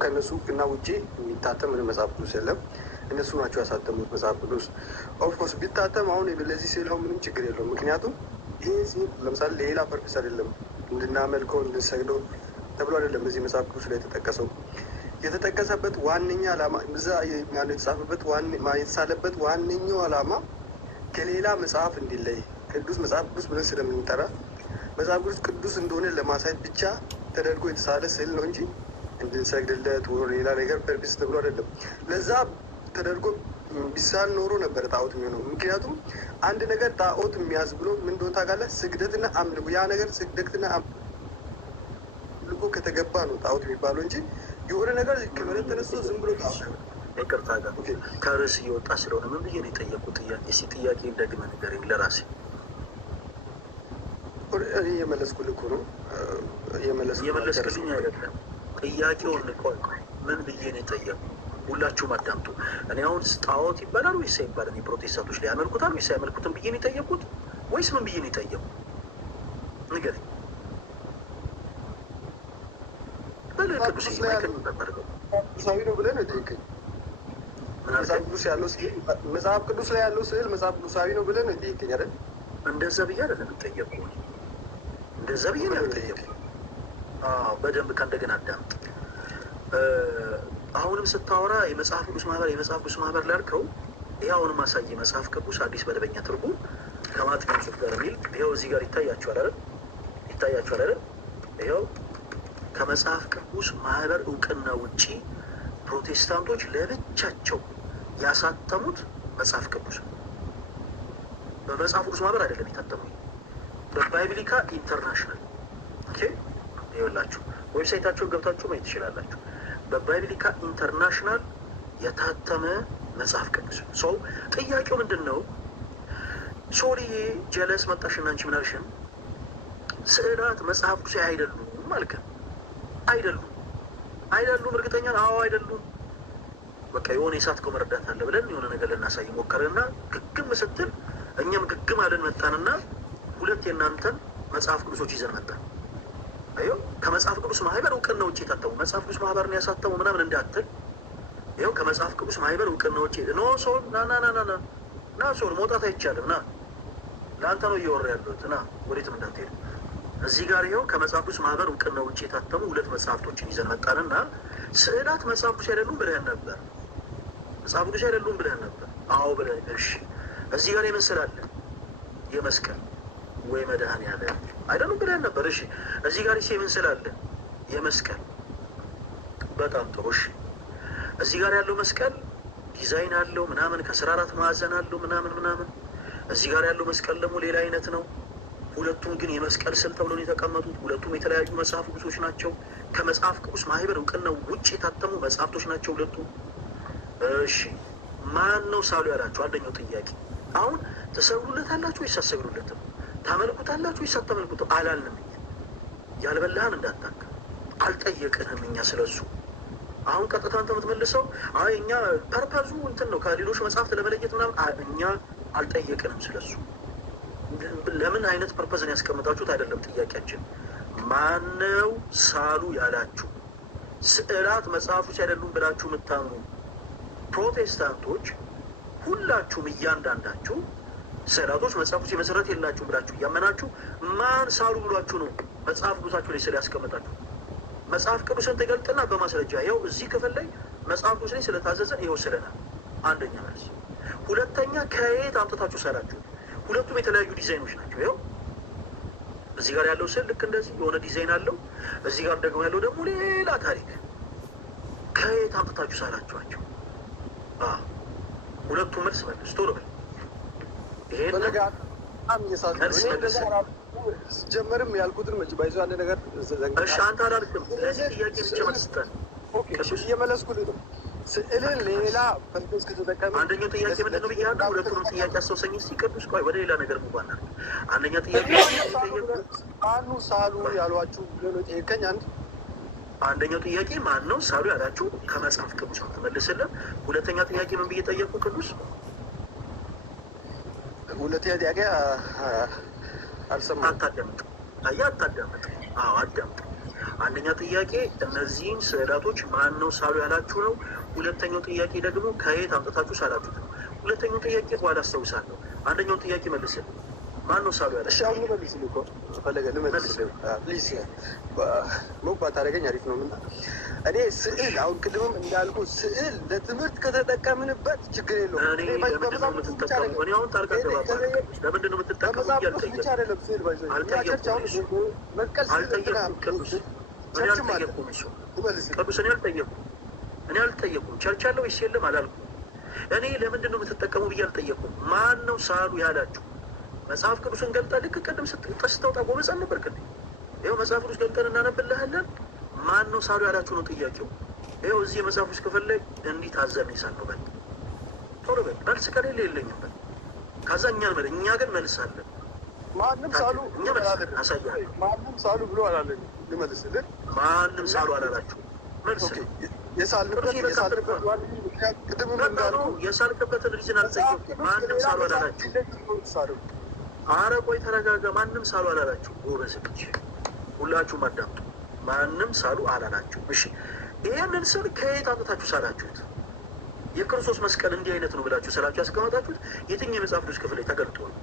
ከእነሱ እና ውጭ የሚታተም ምንም መጽሐፍ ቅዱስ የለም። እነሱ ናቸው ያሳተሙት መጽሐፍ ቅዱስ። ኦፍኮርስ ቢታተም አሁን ለዚህ ስዕል አሁን ምንም ችግር የለውም። ምክንያቱም ይህ ስዕል ለምሳሌ ሌላ ፐርፐስ አይደለም፣ እንድናመልከው እንድንሰግደው ተብሎ አይደለም በዚህ መጽሐፍ ቅዱስ ላይ የተጠቀሰው። የተጠቀሰበት ዋነኛ ዓላማ እዛ የተጻፈበት የተሳለበት ዋነኛው ዓላማ ከሌላ መጽሐፍ እንዲለይ ቅዱስ መጽሐፍ ቅዱስ ብለን ስለምንጠራ መጽሐፍ ቅዱስ ቅዱስ እንደሆነ ለማሳየት ብቻ ተደርጎ የተሳለ ስዕል ነው እንጂ እንድንሰግድለት ወይ ሌላ ነገር ፐርፒስ ተብሎ አይደለም። ለዛ ተደርጎ ቢሳል ኖሮ ነበረ ጣዖት የሚሆነው። ምክንያቱም አንድ ነገር ጣዖት የሚያዝ ብሎ ምን እንደሆነ ታውቃለህ? ስግደትና አምልኮ። ያ ነገር ስግደትና አምልኮ ከተገባ ነው ጣዖት የሚባለው እንጂ የሆነ ነገር ከመሬት ተነስቶ ዝም ብሎ ጣዖት። ይቅርታ ጋር ከርዕስ እየወጣ ስለሆነ ምን ብዬ ነው የጠየቁት ጥያቄ? እስኪ ጥያቄ ደግመህ ንገረኝ ለራሴ። እኔ የመለስኩልህ እኮ ነው። የመለስክልኝ አይደለም ጥያቄውን ንቆይ። ምን ብዬ ነው የጠየቁ? ሁላችሁም አዳምጡ። እኔ አሁን ጣዖት ይባላል ወይስ አይባልም? የፕሮቴስታንቶች ላይ ያመልኩታል ወይስ አያመልኩትም ብዬ ነው የጠየቁት ወይስ ምን ብዬ ነው የጠየቁ? ንገረኝ። ቅዱሳዊ ነው ብለህ ነው የጠየቀኝ። መጽሐፍ ቅዱስ ላይ ያለው ስዕል መጽሐፍ ቅዱሳዊ ነው ብለህ ነው የጠየቀኝ አይደል? እንደዛ ብዬ አይደለም የጠየቁ። እንደዛ ብዬ ነው የጠየቁ። በደንብ ከእንደገና አዳምጥ። አሁንም ስታወራ የመጽሐፍ ቅዱስ ማህበር ላልከው ይህ አሁንም ማሳየ መጽሐፍ ቅዱስ አዲስ መደበኛ ትርጉም ከማጥቂያ ጽሑፍ ጋር የሚል ይኸው እዚህ ጋር ይታያችኋል አይደል? ይኸው ከመጽሐፍ ቅዱስ ማህበር እውቅና ውጪ ፕሮቴስታንቶች ለብቻቸው ያሳተሙት መጽሐፍ ቅዱስ በመጽሐፍ ቅዱስ ማህበር አይደለም የታተሙ፣ በባይብሊካ ኢንተርናሽናል። ኦኬ፣ ይኸውላችሁ ዌብሳይታቸውን ገብታችሁ ማየት ትችላላችሁ። በባይብሊካ ኢንተርናሽናል የታተመ መጽሐፍ ቅዱስ። ሰው ጥያቄው ምንድን ነው? ሶሪዬ ጀለስ መጣሽና አንቺ ምን አልሽን? ስዕላት መጽሐፍ ቅዱስ አይደሉም አልከን። አይደሉም እርግጠኛ? አዎ አይደሉም። በቃ የሆነ የሳትከው መረዳት አለ ብለን የሆነ ነገር ልናሳይ ሞከርና ግግም ስትል እኛም ግግም አለን መጣንና ሁለት የእናንተን መጽሐፍ ቅዱሶች ይዘን መጣን። አዮ ከመጽሐፍ ቅዱስ ማህበር እውቅና ውጭ የታተሙ መጽሐፍ ቅዱስ ማህበርን ያሳተሙ ምናምን እንዳትል። ይኸው ከመጽሐፍ ቅዱስ ማህበር እውቅና ውጭ ኖ ሶል ና ሶል መውጣት አይቻልም። ና ለአንተ ነው እየወራ ያለሁት። ና ወዴትም እንዳትሄድ። እዚህ ጋር ይኸው ከመጽሐፍ ቅዱስ ማህበር እውቅና ውጭ የታተሙ ሁለት መጽሐፍቶችን ይዘን መጣንና ስዕላት መጽሐፍ ቅዱስ አይደሉም ብለህን ነበር። መጽሐፍ ቅዱስ አይደሉም ብለህን ነበር። አዎ ብለህ እሺ። እዚህ ጋር የምስል የመስቀል ወይ መድኃኔዓለም አይደሉም ብለህን ነበር። እሺ እዚህ ጋር የምስል የመስቀል በጣም ጥሩ። እሺ እዚህ ጋር ያለው መስቀል ዲዛይን አለው ምናምን፣ ከስራ 4 ማዕዘን አለው ምናምን። እዚህ ጋር ያለው መስቀል ደግሞ ሌላ አይነት ነው። ሁለቱም ግን የመስቀል ስዕል ተብሎ ነው የተቀመጡት። ሁለቱም የተለያዩ መጽሐፍ ቅዱሶች ናቸው። ከመጽሐፍ ቅዱስ ማህበር እውቅና ውጭ የታተሙ መጽሐፍቶች ናቸው ሁለቱም። እሺ ማን ነው ሳሉ ያላችሁ? አንደኛው ጥያቄ። አሁን ትሰግዱለታላችሁ ወይስ አትሰግዱለትም? ታመልኩታላችሁ ወይስ አታመልኩትም? አላልንም። ያልበላህን እንዳታክ አልጠየቅንም እኛ ስለሱ። አሁን ቀጥታ አንተ የምትመልሰው አይ እኛ ፐርፐዙ እንትን ነው ከሌሎች መጽሐፍት ለመለየት ምናምን፣ እኛ አልጠየቅንም ስለሱ። ለምን አይነት ፐርፐዝን ያስቀምጣችሁት አይደለም ጥያቄያችን። ማነው ሳሉ ያላችሁ? ስዕላት መጽሐፎች አይደሉም ብላችሁ የምታምኑ ፕሮቴስታንቶች ሁላችሁም እያንዳንዳችሁ ስዕላቶች መጽሐፎች መሰረት የላችሁም ብላችሁ እያመናችሁ ማን ሳሉ ብሏችሁ ነው መጽሐፍ ቅዱሳችሁ ላይ ስለ ያስቀመጣችሁ? መጽሐፍ ቅዱስን ትገልጥና በማስረጃ ይኸው እዚህ ክፍል ላይ መጽሐፍ ቅዱስ ላይ ስለታዘዘን ይወስደናል። አንደኛ መልስ። ሁለተኛ ከየት አምጥታችሁ ሰራችሁ? ሁለቱም የተለያዩ ዲዛይኖች ናቸው። ይኸው እዚህ ጋር ያለው ስዕል ልክ እንደዚህ የሆነ ዲዛይን አለው። እዚህ ጋር ደግሞ ያለው ደግሞ ሌላ ታሪክ። ከየት አምጥታችሁ ሰራችኋቸው? ሁለቱም መልስ መልስ። ቶሎ በል። ይሄን ጀመርም ያልኩትን መች ባይዞ አንድ ነገር እሺ፣ አንተ አላልክም። ለዚህ ጥያቄ ብቻ መስጠት እየመለስኩልህ ነው። ስዕልን ሌላ ፐርፖዝ ከተጠቀመ አንደኛው ጥያቄ ምንድን ነው ብያለሁ። ሁለቱንም ጥያቄ አስተውሰኝ እስኪ ቅዱስ። ቆይ ወደ ሌላ ነገር ሙባና አንደኛ ጥያቄ ማኑ ሳሉ ያሏችሁ ብሎ ጠየቀኝ። አንደኛው ጥያቄ ማን ነው ሳሉ ያላችሁ? ከመጽሐፍ ቅዱስ ነው ትመልስልን። ሁለተኛ ጥያቄ ምን ብዬ ጠየቁ ቅዱስ? ሁለተኛ ጥያቄ አልሰማሁም። አታዳምጥ። አያ አታዳምጥ። አዎ አዳምጥ። አንደኛ ጥያቄ እነዚህን ስዕላቶች ማን ነው ሳሉ ያላችሁ ነው። ሁለተኛው ጥያቄ ደግሞ ከየት አምጥታችሁ ሳላችሁት ነው። ሁለተኛው ጥያቄ በኋላ አስታውሳለሁ። አንደኛውን ጥያቄ መልስል። ማን ነው ሳሉ ያላችሁ? እሺ አሁን ልመልስልህ እኮ ፈለገ ልመልስልህ። ፕሊዝ ሞቅ ባታደርገኝ አሪፍ ነው። ምና እኔ ስዕል አሁን ቅድምም እንዳልኩ ስዕል ለትምህርት ከተጠቀምንበት ችግር የለውም። ለምንድን ነው የምትጠቀሙ? እኔ አሁን ጣልቃ ገባ። ለምንድን ነው የምትጠቀሙ? ብቻ አይደለም ስዕል ባይዞ እኔ አልጠየኩም። ቸርች አለ ወይስ የለም አላልኩም። እኔ ለምንድን ነው የምትጠቀሙ ብዬ አልጠየኩም። ማን ነው ሳሉ ያላችሁ? መጽሐፍ ቅዱስን ገልጠን ልክ ቅድም ስታወጣ ጎበዝ አልነበርክ? ይኸው መጽሐፍ ቅዱስ ገልጠን እናነብልሃለን። ማን ነው ሳሉ ያላችሁ ነው ጥያቄው። ይኸው እዚህ የመጽሐፍ ቅዱስ ክፍል ላይ እንዲህ ታዘብን ይሳል በል። ቶሎ በል። መልስ ከሌለ የለኝም በል። ከዛ እኛ ግን መልስ አለን። ማንም ሳሉ አሳያለሁ። ማንም ሳሉ ብሎ አላለን። ልመልስልህ። ማንም ሳሉ አላላችሁ። መልስ የሳልክበትን ሪዝን አልጠየኩም። ማንም ሳሉ አላላችሁ። አረ ቆይ ተረጋጋ። ማንም ሳሉ አላላችሁ። ጎበዝ ልጅ፣ ሁላችሁም አዳምጡ። ማንም ሳሉ አላላችሁ። እሺ፣ ይህንን ስል ከየት አምጥታችሁ ሳላችሁት? የክርስቶስ መስቀል እንዲህ አይነት ነው ብላችሁ ስላችሁ ያስቀመጣችሁት የትኛው የመጽሐፍ ቅዱስ ክፍል ላይ ተገልጦ ነው?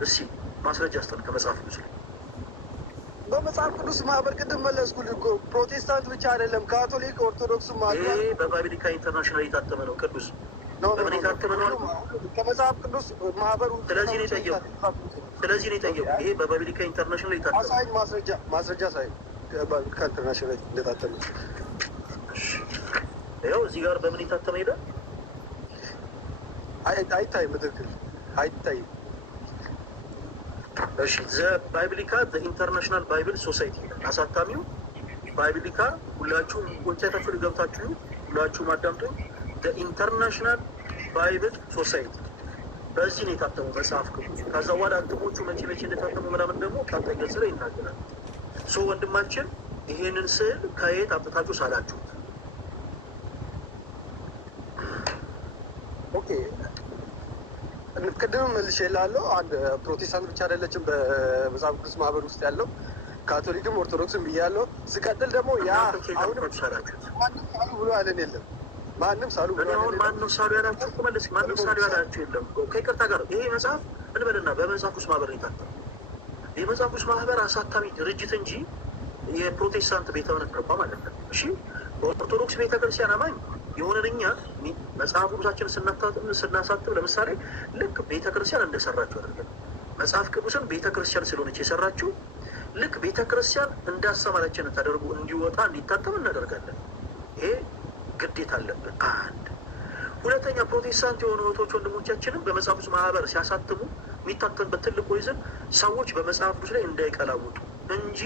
እስኪ ማስረጃ አስጠን ከመጽሐፍ ቅዱስ ላይ። በመጽሐፍ ቅዱስ ማህበር ቅድም መለስኩልህ እኮ ፕሮቴስታንት ብቻ አይደለም፣ ካቶሊክ፣ ኦርቶዶክስም አለ። ይሄ በባቢሊካ ኢንተርናሽናል የታተመ ነው ቅዱስ። በምን የታተመ ነው? ከመጽሐፍ ቅዱስ ማህበሩ። ስለዚህ ነው የጠየቁ። ይሄ በባቢሊካ ኢንተርናሽናል የታተመ አሳይኝ፣ ማስረጃ ሳይ በባቢሊካ ኢንተርናሽናል እንደታተመ። ይኸው እዚህ ጋር በምን የታተመ ሄደ? አይታይም፣ በትክክል አይታይም። እሺ፣ ባይብሊካ ኢንተርናሽናል ባይብል ሶሳይቲ አሳታሚው ባይብሊካ። ሁላችሁም ዌብሳይታችሁ ላይ ገብታችሁ ሁላችሁም አዳምጡኝ። ኢንተርናሽናል ባይብል ሶሳይቲ በዚህ ነው የታተሙ መጽሐፍ ቅዱስ። ከዛ በኋላ እትሞቹ መቼ እንደታተሙ ምናምን ደግሞ ቀጣይ ገጽ ላይ ይናገራል። ሶ ወንድማችን ይሄንን ስዕል ከየት አምጥታችሁ ሳላችሁት? ኦኬ ቅድም መልሼ እልሃለሁ። አንድ ፕሮቴስታንት ብቻ አይደለችም በመጽሐፍ ቅዱስ ማህበር ውስጥ ያለው፣ ካቶሊክም ኦርቶዶክስም ብያለሁ። ስቀጥል ደግሞ ያ አሁንም ማንም ሳሉ ብሎ ያለን የለም። ማንም ሳሉ ብሎ ማንም ሳሉ ያላችሁ እኮ መልስ። ማንም ሳሉ ያላችሁ የለም። ከይቅርታ ጋር ይሄ መጽሐፍ እንበልና በመጽሐፍ ቅዱስ ማህበር የታተመ የመጽሐፍ ቅዱስ ማህበር አሳታሚ ድርጅት እንጂ የፕሮቴስታንት ቤተ እምነት ተቋም አይደለም። እሺ፣ በኦርቶዶክስ ቤተክርስቲያን አማኝ የሆነን እኛ መጽሐፍ ቅዱሳችን ስናሳትም ለምሳሌ ልክ ቤተክርስቲያን እንደሰራችሁ አድርገን መጽሐፍ ቅዱስን ቤተክርስቲያን ስለሆነች የሰራችው ልክ ቤተክርስቲያን እንዳሰማራችን ተደርጎ እንዲወጣ እንዲታተም እናደርጋለን። ይሄ ግዴታ አለብን። አንድ ሁለተኛ፣ ፕሮቴስታንት የሆኑ እህቶች ወንድሞቻችንም በመጽሐፍ ቅዱስ ማህበር ሲያሳትሙ የሚታተምበት ትልቁ ይዘን ሰዎች በመጽሐፍ ቅዱስ ላይ እንዳይቀላውጡ እንጂ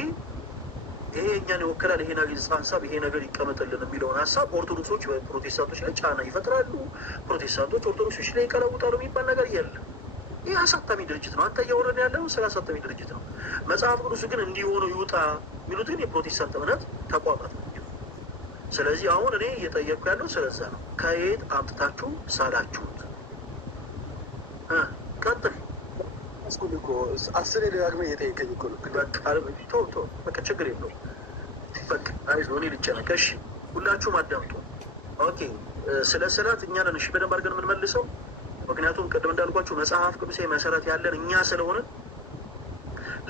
ይሄ እኛን ይወክላል፣ ይሄ ነገር ሀሳብ ይሄ ነገር ይቀመጥልን የሚለውን ሀሳብ ኦርቶዶክሶች በፕሮቴስታንቶች ላይ ጫና ይፈጥራሉ፣ ፕሮቴስታንቶች ኦርቶዶክሶች ላይ ይቀለውጣሉ የሚባል ነገር የለም። ይህ አሳታሚ ድርጅት ነው። አንተ እያወረደ ያለው ስለ አሳታሚ ድርጅት ነው። መጽሐፍ ቅዱስ ግን እንዲሆኑ ይውጣ የሚሉት ግን የፕሮቴስታንት እምነት ተቋማት ነው። ስለዚህ አሁን እኔ እየጠየቅኩ ያለው ስለዛ ነው። ከየት አምጥታችሁ ሳላችሁት? ቀጥል። አስር ደጋግመህ እየጠየቀኝ እኮ ነው። በቃ ችግር የለውም። በቃ አይዞህ፣ እኔ ልጨነቅ። እሺ ሁላችሁም አዳምጡ። ኦኬ፣ ስለ ስላት እኛ ነን። እሺ በደንብ አድርገን የምንመልሰው ምክንያቱም ቅድም እንዳልኳችሁ መጽሐፍ ቅዱሳዊ መሰረት ያለን እኛ ስለሆነ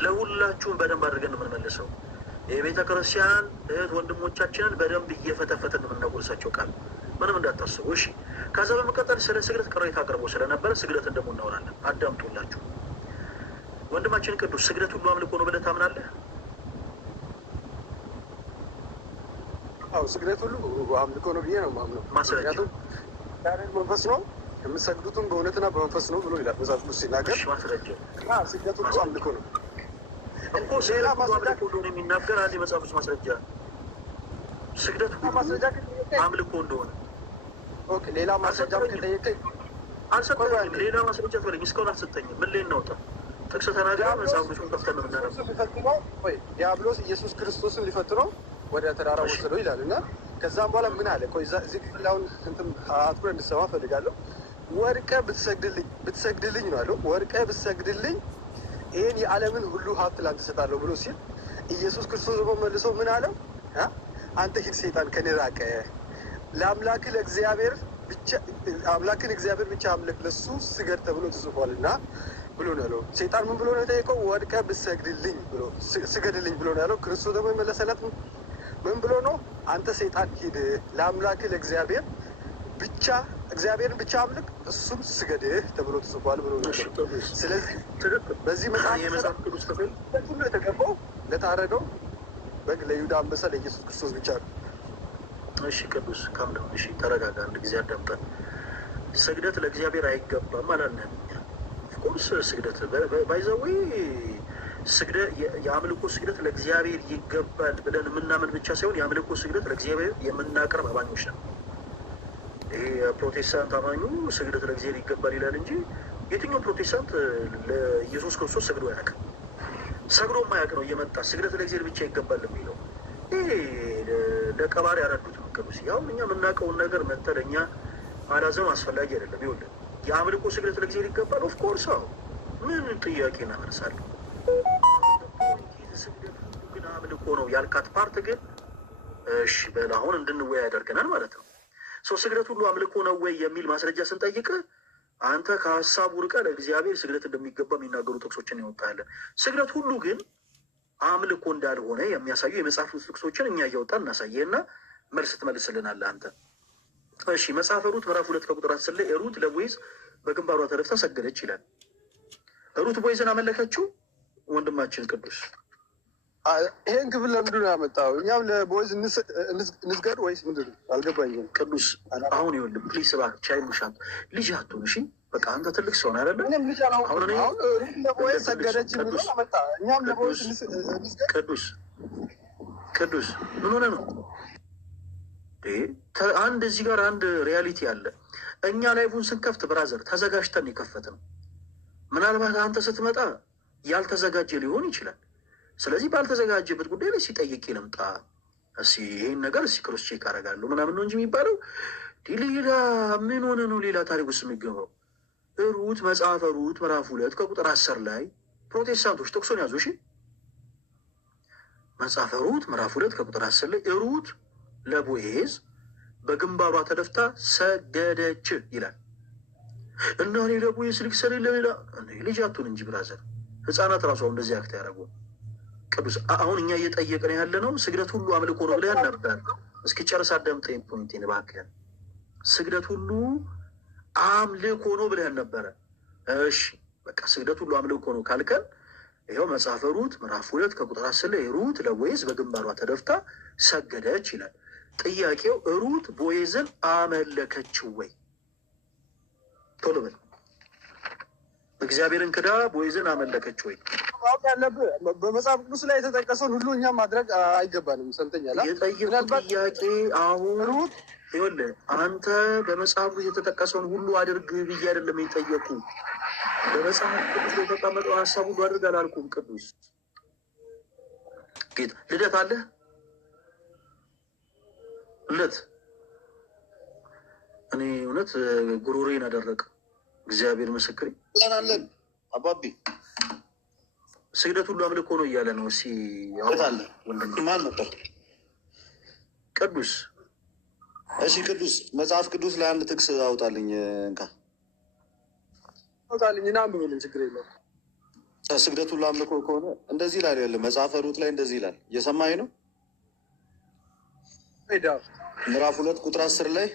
ለሁላችሁም በደንብ አድርገን የምንመልሰው የቤተ ክርስቲያን እህት ወንድሞቻችንን በደንብ እየፈተፈትን የምናጎርሳቸው ቃል ምንም እንዳታስቡ። እሺ ከዛ በመቀጠል ስለ ስግደት ቅሬታ አቅርቦ ስለነበረ ስግደትን ደግሞ እናወራለን። አዳምጡላችሁ። ወንድማችን ቅዱስ ስግደት ሁሉ አምልኮ ነው ብለህ ታምናለህ? አዎ ስግደት ሁሉ አምልኮ ነው ብዬ ነው የማምነው። ማስረጃ መንፈስ ነው የምትሰግዱትም በእውነትና በመንፈስ ነው ብሎ ይላል መጽሐፍ ቅዱስ ሲናገር። ማስረጃ ስግደት ሁሉ አምልኮ ነው እኮ ሌላ ማስረጃ ሁሉ የሚናገር አንድ የመጽሐፍ ቅዱስ ማስረጃ ስግደት ሁሉ አምልኮ እንደሆነ። ኦኬ ሌላ ማስረጃ ከጠየቀኝ አልሰጠኝም። ሌላ ማስረጃ ትበለኝ። እስካሁን አልሰጠኝም። ምን ላይ እናውጣ? ጥቅስ ተናገር። መጽሐፍ ቅዱስን ከፍተን ነው የምናነበው። ዲያብሎስ ኢየሱስ ክርስቶስን ሊፈትነው ወደ ተራራ ወሰደው ይላል እና ከዛም በኋላ ምን አለ? ቆይ እዚህ ክፍል አሁን እንትን አትኩረን እንድትሰማ ፈልጋለሁ። ወድቀህ ብትሰግድልኝ ነው አለው። ወድቀህ ብትሰግድልኝ ይህን የዓለምን ሁሉ ሀብት ላንተ እሰጣለሁ ብሎ ሲል ኢየሱስ ክርስቶስ ደግሞ መልሶ ምን አለው? አንተ ሂድ ሰይጣን ከኔ ራቀ፣ ለአምላክህ ለእግዚአብሔር ብቻ አምላክን እግዚአብሔር ብቻ አምልክ፣ ለሱ ስገድ ተብሎ ተጽፏል እና ብሎ ነው ያለው። ሰይጣን ምን ብሎ ነው የጠየቀው? ወድቀህ ብትሰግድልኝ ብሎ ስገድልኝ ብሎ ነው ያለው። ክርስቶስ ደግሞ የመለሰለት ምን ብሎ ነው? አንተ ሰይጣን ሂድ፣ ለአምላክህ ለእግዚአብሔር ብቻ እግዚአብሔርን ብቻ አምልክ፣ እሱም ስገድህ ተብሎ ተጽፏል ብሎ ነው። ስለዚህ በዚህ መጽሐፍ ቅዱስ ክፍል ሁሉ የተገባው ለታረደው በግ ለይሁዳ አንበሳ ለኢየሱስ ክርስቶስ ብቻ ነው። እሺ ቅዱስ ካምደው። እሺ ተረጋጋ፣ አንድ ጊዜ አዳምጠን። ስግደት ለእግዚአብሔር አይገባም አላልንም። ኦፍኮርስ ስግደት ባይዘዌ የአምልኮ ስግደት ለእግዚአብሔር ይገባል ብለን የምናምን ብቻ ሳይሆን የአምልኮ ስግደት ለእግዚአብሔር የምናቀርብ አማኞች ነው። ይሄ ፕሮቴስታንት አማኙ ስግደት ለእግዚአብሔር ይገባል ይላል እንጂ የትኛው ፕሮቴስታንት ለኢየሱስ ክርስቶስ ሰግዶ አያውቅም። ሰግዶ ማያውቅ ነው እየመጣ ስግደት ለእግዚአብሔር ብቻ ይገባል የሚለው። ይሄ ለቀባሪ ያረዱት ነው። ቅዱስ ያው እኛ የምናውቀውን ነገር መተል እኛ ማላዘም አስፈላጊ አይደለም። ይኸውልህ የአምልኮ ስግደት ለእግዚአብሔር ይገባል። ኦፍኮርስ አዎ፣ ምን ጥያቄ እናመልሳለን? ስግደት ግን አምልኮ ነው ያልካት ፓርት ግን እሺ በል አሁን እንድንወያ ያደርገናል ማለት ነው። ሰው ስግደት ሁሉ አምልኮ ነው ወይ የሚል ማስረጃ ስንጠይቅ አንተ ከሀሳቡ ርቀህ ለእግዚአብሔር ስግደት እንደሚገባ የሚናገሩ ጥቅሶችን ያወጣለን። ስግደት ሁሉ ግን አምልኮ እንዳልሆነ የሚያሳዩ የመጽሐፍ ጥቅሶችን እኛ እያወጣን እናሳየህና መልስ ትመልስልናለህ አንተ። እሺ መጽሐፈ ሩት ምዕራፍ 2 ከቁጥር 10 ላይ ሩት ለቦዔዝ በግንባሯ ተደፍታ ሰገደች ይላል። ሩት ቦዔዝን አመለከችው? ወንድማችን ቅዱስ ይሄን ክፍል ለምንድን ነው ያመጣው? እኛም ለቦዔዝ እንስገድ ወይስ ምንድን ነው? አልገባኝም። ቅዱስ አሁን ይኸውልህ ፕሊስ እባክህ ቻይ ሙሻት ልጅ አትሁን። እሺ በቃ አንተ ትልቅ ሰው ነህ አይደለ? አሁን ለቦዔዝ ሰገደች የሚለው አመጣ። እኛም ለቦዔዝ እንስገድ። ቅዱስ ምን ሆነ ነው? አንድ እዚህ ጋር አንድ ሪያሊቲ አለ። እኛ ላይቡን ስንከፍት ብራዘር ተዘጋጅተን የከፈት ነው። ምናልባት አንተ ስትመጣ ያልተዘጋጀ ሊሆን ይችላል። ስለዚህ ባልተዘጋጀበት ጉዳይ ላይ ሲጠይቅ ልምጣ ይህን ነገር ክሮስ ቼክ አደርጋለሁ ምናምን ነው እንጂ የሚባለው ሌላ ምን ሆነ ነው ሌላ ታሪክ ውስጥ የሚገባው? ሩት መጽሐፈ ሩት ምዕራፍ 2 ከቁጥር 10 ላይ ፕሮቴስታንቶች ጥቅሱን ያዙ። እሺ መጽሐፈ ሩት ምዕራፍ 2 ከቁጥር 10 ላይ ሩት ለቦዔዝ በግንባሯ ተደፍታ ሰገደች ይላል። እና እኔ ለቦዔዝ ልክሰር ለሌላ ልጅ አቱን እንጂ ብራዘር ህፃናት ራሱ እንደዚህ አክት ያደረጉ። ቅዱስ አሁን እኛ እየጠየቅን ያለ ነው ስግደት ሁሉ አምልኮ ነው ብለህ ነበር። እስኪ ጨርስ አዳምጠኝ ፖይንቴን እባክህ። ስግደት ሁሉ አምልኮ ነው ብለህ ነበረ። እሺ በቃ ስግደት ሁሉ አምልኮ ነው ካልከን ይኸው መጽሐፈ ሩት ምዕራፍ 2 ከቁጥር 10 ላይ ሩት ለቦዔዝ በግንባሯ ተደፍታ ሰገደች ይላል። ጥያቄው ሩት ቦዔዝን አመለከችው ወይ? ቶሎ በል። እግዚአብሔርን ክዳ ቦዔዝን አመለከችው ወይ? ማወቅ ያለብህ በመጽሐፍ ቅዱስ ላይ የተጠቀሰውን ሁሉ እኛም ማድረግ አይገባንም። ሰምተኛል። የጠየቁት ጥያቄ አሁን ሩት ይኸውልህ፣ አንተ በመጽሐፍ ቅዱስ የተጠቀሰውን ሁሉ አድርግ ብዬ አይደለም የጠየቁ። በመጽሐፍ ቅዱስ የተቀመጠው ሀሳብ ሁሉ አድርግ አላልኩም። ቅዱስ ጌታ ልደት አለ ልደት እኔ እውነት ጉሮሬን አደረቀ። እግዚአብሔር ምስክሬ አለን አባቢ ስግደት ሁሉ አምልኮ ነው እያለ ነው። እስኪ ማን ነበር? ቅዱስ። እሺ ቅዱስ መጽሐፍ ቅዱስ ላይ አንድ ጥቅስ አውጣልኝ። እንካ አውጣልኝ እና አንብብልን፣ ችግር የለም። ስግደት ሁሉ አምልኮ ከሆነ እንደዚህ ይላል ያለ መጽሐፈ ሩት ላይ እንደዚህ ይላል። እየሰማኸኝ ነው? ምዕራፍ 2 ቁጥር 10 ላይ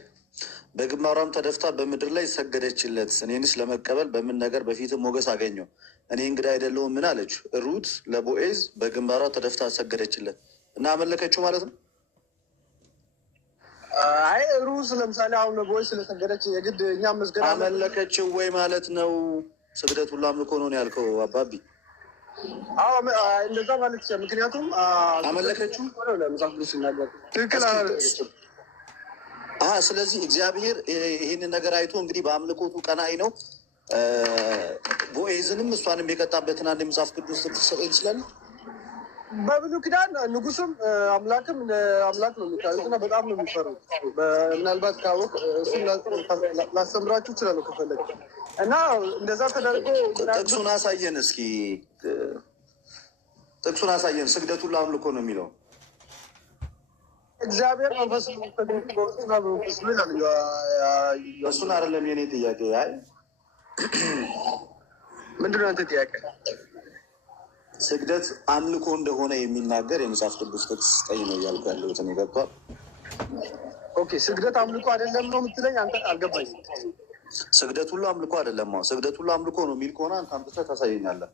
በግንባሯም ተደፍታ በምድር ላይ ሰገደችለት። እኔንስ ለመቀበል በምን ነገር በፊትም ሞገስ አገኘው? እኔ እንግዳ አይደለሁም ምን አለች? ሩት ለቦኤዝ በግንባሯ ተደፍታ ሰገደችለት እና አመለከችው ማለት ነው። አይ ሩት ለምሳሌ አሁን ለቦኤዝ ስለሰገደች የግድ እኛም መስገድ አመለከችው ወይ ማለት ነው? ስግደት ሁሉ አምልኮ ነው ያልከው አባቢ? አዎ እንደዛ ማለት ይችላል። ምክንያቱም አመለከችው ለመጽሐፍ ቅዱስ ሲናገር ትክክል አላለችም። ስለዚህ እግዚአብሔር ይህንን ነገር አይቶ እንግዲህ በአምልኮቱ ቀናኢ ነው። ቦኤዝንም እሷንም የቀጣበትን አንድ የመጽሐፍ ቅዱስ ሰጠ ይችላል። በብሉይ ኪዳን ንጉስም አምላክም አምላክ ነው የሚታዩት እና በጣም ነው የሚፈሩት። ምናልባት ካወቅ እሱን ላስተምራችሁ ይችላሉ ከፈለግ እና እንደዛ ተደርጎ ጥቅሱን አሳየን እስኪ፣ ጥቅሱን አሳየን። ስግደት ሁሉ አምልኮ ነው የሚለው እግዚአብሔር መንፈስ ይላል። እሱን አይደለም የኔ ጥያቄ። አይ ምንድነው አንተ ጥያቄ? ስግደት አምልኮ እንደሆነ የሚናገር የመጽሐፍ ቅዱስ ጥቅስ ስጠኝ ነው እያልኩ ያለሁት። እኔ ገብቷል። ኦኬ ስግደት አምልኮ አይደለም ነው የምትለኝ አንተ? አልገባኝም። ስግደት ሁሉ አምልኮ አይደለም። ስግደት ሁሉ አምልኮ ነው የሚል ከሆነ አንተ አምጥተህ ታሳየኛለህ።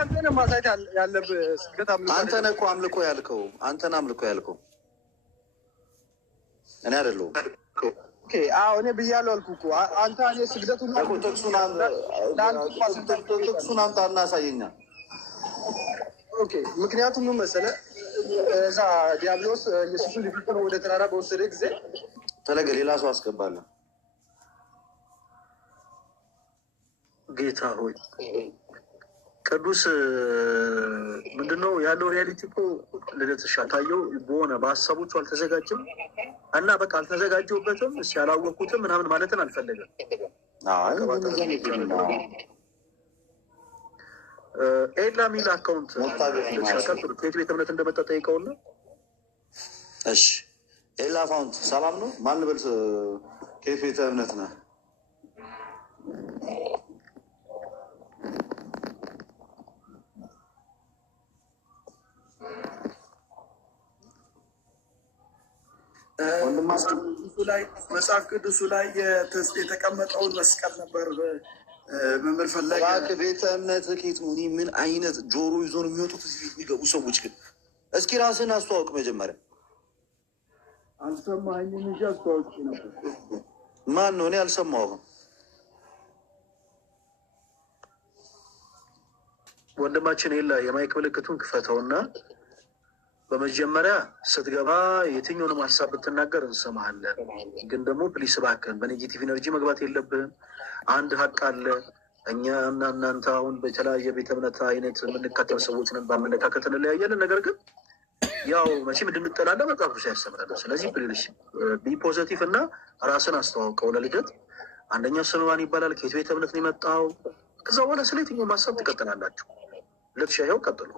አንተን ማሳየት ያለብህ ስግደት አምልኮ አንተ ነህ እኮ አምልኮ ያልከው። አንተን አምልኮ ያልከው እኔ አይደለሁም። እኔ ብያለሁ አልኩህ እኮ አንተ። እኔ ስግደት ሁሉ ጥቅሱን አንተ እናሳየኛ። ኦኬ ምክንያቱም ምን መሰለህ፣ እዛ ዲያብሎስ ኢየሱስን ሊፈትነው ወደ ተራራ በወሰደ ጊዜ ፈለገ ሌላ ሰው አስገባለሁ። ጌታ ሆይ ቅዱስ ምንድነው ያለው? ሪያሊቲ እኮ ልደትሻ ታየው በሆነ በሀሳቦቹ አልተዘጋጀም እና በቃ አልተዘጋጀሁበትም ያላወቅኩትም ምናምን ማለትን አልፈለገም። ኤላ ሚል አካውንት ቀጥሉ። ከየት ቤተ እምነት እንደመጣ ጠይቀውና። እሺ ኤላ አካውንት ሰላም ነው። ማን በል ከየት ቤተ እምነት ነህ? መጽሐፍ ቅዱሱ ላይ የተቀመጠውን መስቀል ነበር መምህር ፈለገ። ቤተ እምነት ኬት ነው? ምን አይነት ጆሮ ይዞ ነው የሚወጡት የሚገቡ ሰዎች? ግን እስኪ ራስን አስተዋውቅ መጀመሪያ። አልሰማኸኝም እንጂ አስተዋውቅ ነበር። ማን ነው? እኔ አልሰማሁም። ወንድማችን የላ የማይክ ምልክቱን ክፈተውና በመጀመሪያ ስትገባ የትኛውንም ሀሳብ ብትናገር እንሰማሃለን። ግን ደግሞ ፕሊስ እባክህን በኔጌቲቭ ኢነርጂ መግባት የለብህም። አንድ ሀቅ አለ። እኛ እና እናንተ አሁን በተለያየ ቤተ እምነት አይነት የምንከተል ሰዎች ነን። በአመለካከት እንለያያለን። ነገር ግን ያው መቼም እንድንጠላለ መጽሐፍ ቅዱስ ያስተምረናል። ስለዚህ ፕሊስ ቢ ፖዘቲቭ እና ራስን አስተዋውቀው። ለልደት አንደኛ ስም ማን ይባላል? ከየት ቤተ እምነት ነው የመጣው? ከዛ በኋላ ስለ የትኛውም ሀሳብ ትቀጥላላችሁ። ልትሻየው ቀጥሉ።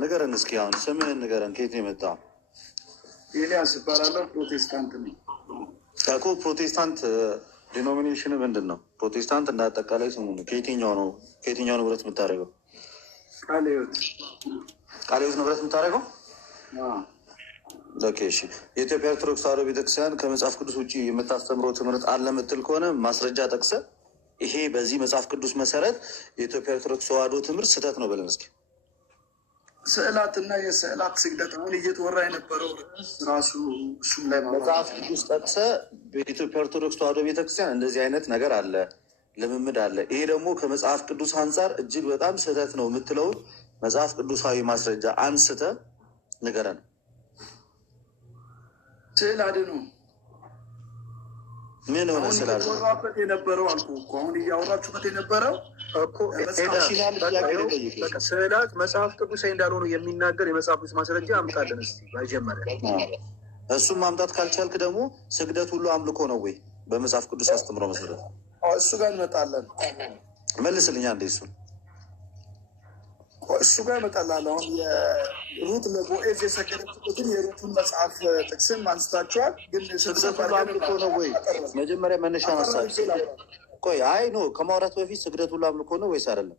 ንገረን እስኪ አሁን ስምህን ንገረን። ከየት ነው የመጣው? ኤልያስ እባላለሁ። ፕሮቴስታንት ነኝ እኮ። ፕሮቴስታንት ዲኖሚኔሽን ምንድን ነው? ፕሮቴስታንት እንዳጠቃላይ ስሙ ነው። ከየትኛው ንብረት የምታደርገው? ቃለ ሕይወት ንብረት የምታደርገው? እሺ። የኢትዮጵያ ኦርቶዶክስ ተዋሕዶ ቤተክርስቲያን ከመጽሐፍ ቅዱስ ውጭ የምታስተምረው ትምህርት አለ የምትል ከሆነ ማስረጃ ጠቅሰህ ይሄ በዚህ መጽሐፍ ቅዱስ መሰረት የኢትዮጵያ ኦርቶዶክስ ተዋሕዶ ትምህርት ስህተት ነው ብለን እስኪ። ስዕላትና የስዕላት ስግደት አሁን እየተወራ የነበረው ራሱ እሱም ላይ መጽሐፍ ቅዱስ ጠቅሰህ በኢትዮጵያ ኦርቶዶክስ ተዋሕዶ ቤተክርስቲያን እንደዚህ አይነት ነገር አለ፣ ልምምድ አለ። ይሄ ደግሞ ከመጽሐፍ ቅዱስ አንጻር እጅግ በጣም ስህተት ነው የምትለውን መጽሐፍ ቅዱሳዊ ማስረጃ አንስተ ንገረን። ስዕል አድኖ ምን ሆነ ስላለ እያወራበት የነበረው አልኩህ እኮ አሁን እያወራችሁበት የነበረው ስዕላት መጽሐፍ ቅዱሳዊ እንዳልሆኑ የሚናገር የመጽሐፍ ቅዱስ ማስረጃ አምጣለን እስኪ መጀመሪያ። እሱም ማምጣት ካልቻልክ ደግሞ ስግደት ሁሉ አምልኮ ነው ወይ በመጽሐፍ ቅዱስ አስተምሮ መሰረት? እሱ ጋር እንመጣለን። መልስልኛ እንደ እሱ ጋር እመጣላለሁ። አሁን የሩት ለቦዔዝ የሰገደችበትን የሩቱን መጽሐፍ ጥቅስም አንስታችኋል። ግን ስግደት ሁሉ አምልኮ ነው ወይ? መጀመሪያ መነሻ ሀሳብ ቆይ። አይ ኖ ከማውራት በፊት ስግደት ሁሉ አምልኮ ነው ወይስ አይደለም?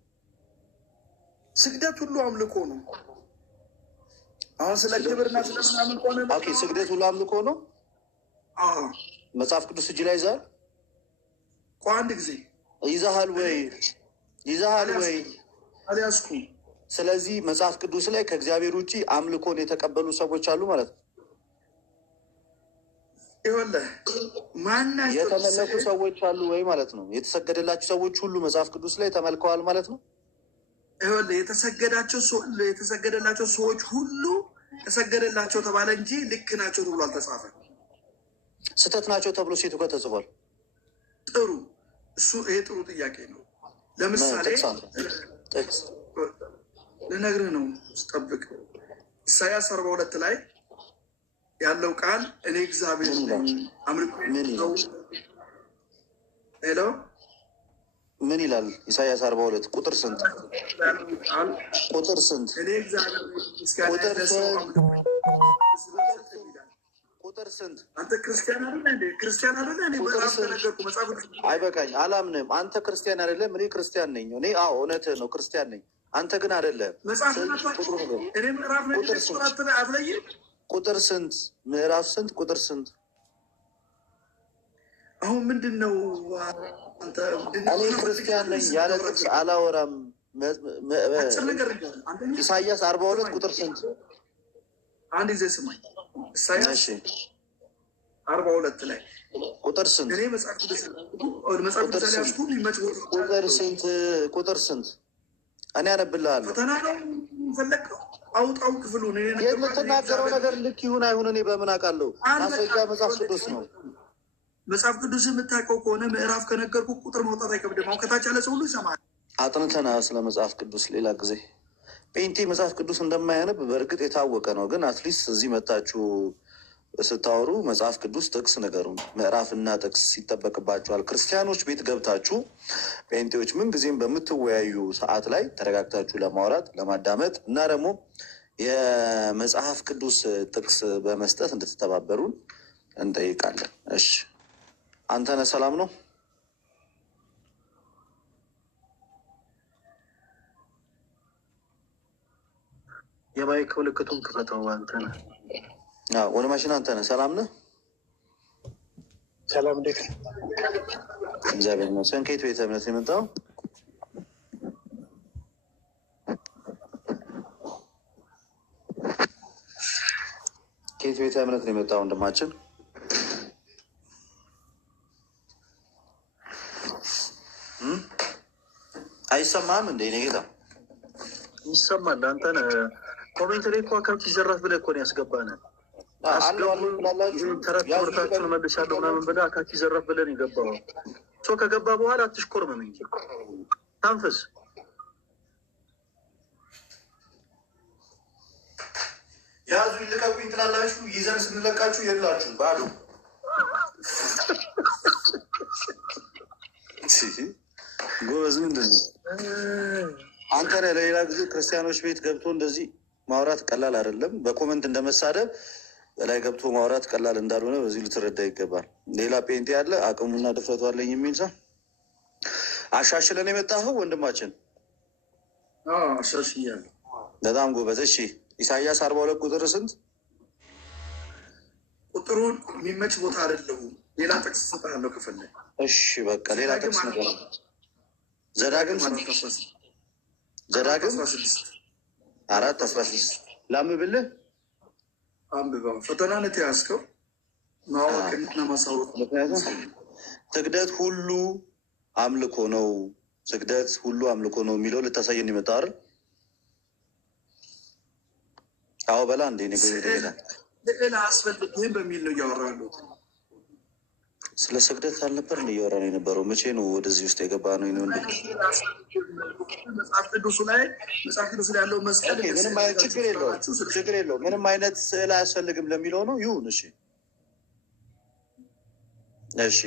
ስግደት ሁሉ አምልኮ ነው። አሁን ስለ ክብርና ስለ ምናምን ከሆነ ኦኬ፣ ስግደት ሁሉ አምልኮ ነው። መጽሐፍ ቅዱስ እጅ ላይ ይዛል። አንድ ጊዜ ይዛሃል ወይ? ይዛሃል ወይ? አልያዝኩም። ስለዚህ መጽሐፍ ቅዱስ ላይ ከእግዚአብሔር ውጭ አምልኮን የተቀበሉ ሰዎች አሉ ማለት ነው። ይኸውልህ ማናቸው የተመለኩ ሰዎች አሉ ወይ ማለት ነው። የተሰገደላቸው ሰዎች ሁሉ መጽሐፍ ቅዱስ ላይ ተመልከዋል ማለት ነው። ይኸውልህ የተሰገደላቸው ሰዎች ሁሉ ተሰገደላቸው ተባለ እንጂ ልክ ናቸው ተብሎ አልተጻፈም። ስህተት ናቸው ተብሎ ሴቱ ጋር ተጽፏል። ጥሩ፣ ይሄ ጥሩ ጥያቄ ነው። ለምሳሌ ጥቅስ ልነግርህ ነው። ስጠብቅ ኢሳያስ 42 ላይ ያለው ቃል እኔ እግዚአብሔር አምልኮ ነው። ሄሎ ምን ይላል? ኢሳያስ 42 ቁጥር ስንት? ቁጥር ስንት? ቁጥር ስንት? አንተ ክርስቲያን አይደለ እንዴ? ክርስቲያን አይደለ እንዴ? አይበቃኝ፣ አላምንም። አንተ ክርስቲያን አይደለም፣ እኔ ክርስቲያን ነኝ። እኔ እውነትህ ነው፣ ክርስቲያን ነኝ። አንተ ግን አይደለም። ቁጥር ስንት? ምዕራፍ ስንት? ቁጥር ስንት? አሁን ምንድን ነው? እኔ ክርስቲያን ነኝ፣ ያለ ጥቅስ አላወራም። ኢሳያስ 42 ቁጥር ስንት? አንድ ጊዜ ስማኝ። ኢሳያስ 42 ላይ ቁጥር ስንት? እኔ መጽሐፍ ቅዱስ ቁጥር ስንት? ቁጥር ስንት? እኔ አነብልሃለሁ። ፈተና ነው ፈለግከው? አውጣው ክፍሉን። የምትናገረው ነገር ልክ ይሁን አይሁን እኔ በምን አውቃለሁ? ማስረጃ መጽሐፍ ቅዱስ ነው። መጽሐፍ ቅዱስ የምታውቀው ከሆነ ምዕራፍ ከነገርኩ ቁጥር መውጣት አይከብድም። አሁን ከታች ያለ ሰው ሁሉ ይሰማል። አጥንተና ስለ መጽሐፍ ቅዱስ ሌላ ጊዜ። ጴንጤ መጽሐፍ ቅዱስ እንደማያነብ በእርግጥ የታወቀ ነው። ግን አትሊስት እዚህ መታችሁ ስታወሩ መጽሐፍ ቅዱስ ጥቅስ ነገሩን ምዕራፍና ጥቅስ ይጠበቅባቸዋል። ክርስቲያኖች ቤት ገብታችሁ ጴንጤዎች ምን ጊዜም በምትወያዩ ሰዓት ላይ ተረጋግታችሁ ለማውራት ለማዳመጥ እና ደግሞ የመጽሐፍ ቅዱስ ጥቅስ በመስጠት እንድትተባበሩን እንጠይቃለን። እሺ፣ አንተነህ ሰላም ነው? የማይክ ምልክቱን ክፈተው። አንተነህ ወደ ማሽን። አንተነህ ሰላም ነህ? ሰላም፣ እንዴት ነው? እግዚአብሔር ይመስገን። ከየት ቤተ እምነት የመጣው? ከየት ቤተ እምነት ነው የመጣው ወንድማችን? አይሰማም እንደ እኔ ጌታ ይሰማል። አንተነህ ኮሜንት ላይ እኮ አካኪ ዘራፍ ብለህ እኮ ነው ያስገባናል። ተረት ትምህርታችሁን መልሻለሁ ምናምን ብለህ አካኪ ዘራፍ ብለን የገባው ሰው ከገባ በኋላ አትሽኮርመም እንጂ ታንፍስ። ያዙ ይልቀቁኝ ትላላችሁ፣ ይዘን ስንለቃችሁ የላችሁ ባሉ ጎበዝ። ምንድን ነው አንተ ነህ ለሌላ ጊዜ ክርስቲያኖች ቤት ገብቶ እንደዚህ ማውራት ቀላል አይደለም። በኮመንት እንደመሳደብ በላይ ገብቶ ማውራት ቀላል እንዳልሆነ በዚህ ልትረዳ ይገባል። ሌላ ጴንጤ ያለ አቅሙና ድፍረቱ አለኝ የሚል ሰው አሻሽለን የመጣኸው ወንድማችን። አሻሽያለሁ። በጣም ጎበዝ። እሺ፣ ኢሳያስ 42 ቁጥር ስንት? ቁጥሩን የሚመች ቦታ አይደለሁም። ሌላ ጥቅስ እሰጥሃለሁ ከፈለግ። እሺ፣ በቃ ሌላ ጥቅስ ነገር ዘዳግም ዘዳግም 4:16 ላምብልህ። አንብበው። ፈተናን የተያዝከው ማወቅና ማሳወቅ። ምክንያቱም ስግደት ሁሉ አምልኮ ነው፣ ስግደት ሁሉ አምልኮ ነው የሚለው ልታሳየን የመጣ አይደል? አዎ በላ እንዴ ስዕል አያስፈልግህም በሚል ነው እያወራ ያሉት። ስለ ስግደት አልነበር እያወራ ነው የነበረው? መቼ ነው ወደዚህ ውስጥ የገባ ነው? መጽሐፍ ቅዱሱ ላይ ያለው መስቀል ምንም አይነት ችግር የለውም። ምንም አይነት ስዕል አያስፈልግም ለሚለው ነው። ይሁን እሺ፣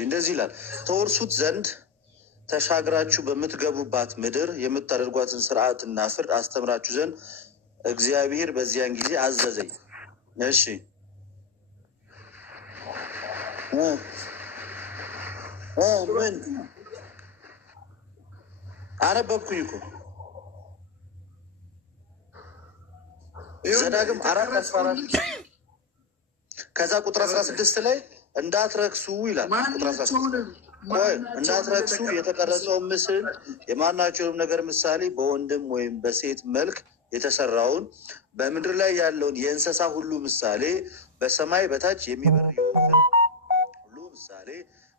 እንደዚህ ይላል። ተወርሱት ዘንድ ተሻግራችሁ በምትገቡባት ምድር የምታደርጓትን ስርዓትና ፍርድ አስተምራችሁ ዘንድ እግዚአብሔር በዚያን ጊዜ አዘዘኝ። እሺ ምን አነበብኩኝ እኮ ዘዳግም 4:14 ከዛ ቁጥር 16 ላይ እንዳትረክሱ ይላል። ቁጥር 16 እንዳትረክሱ የተቀረጸውን ምስል የማናቸውንም ነገር ምሳሌ በወንድም ወይም በሴት መልክ የተሰራውን በምድር ላይ ያለውን የእንስሳ ሁሉ ምሳሌ በሰማይ በታች የሚበር የወፍን ሁሉ ምሳሌ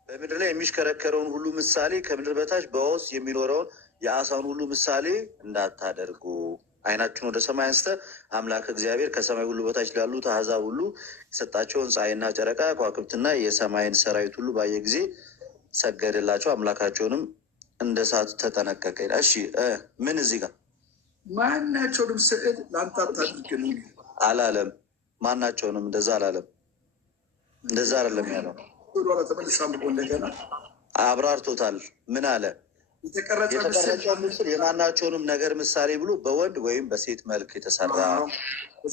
በምድር ላይ የሚሽከረከረውን ሁሉ ምሳሌ ከምድር በታች በውስጥ የሚኖረውን የአሳውን ሁሉ ምሳሌ እንዳታደርጉ። ዓይናችሁን ወደ ሰማይ አንስተ አምላክ እግዚአብሔር ከሰማይ ሁሉ በታች ላሉት አሕዛብ ሁሉ የሰጣቸውን ፀሐይና ጨረቃ ከዋክብትና የሰማይን ሰራዊት ሁሉ ባየ ጊዜ ሰገደላቸው፣ አምላካቸውንም እንደ ሳቱ ተጠነቀቀ። እሺ ምን እዚህ ጋር ማናቸውንም ስዕል ለአንተ አታድርግልኝ አላለም። ማናቸውንም እንደዛ አላለም። እንደዛ አይደለም ያለው። እንደገና አብራርቶታል። ምን አለ? የተቀረጸው ምስል የማናቸውንም ነገር ምሳሌ ብሎ በወንድ ወይም በሴት መልክ የተሰራ፣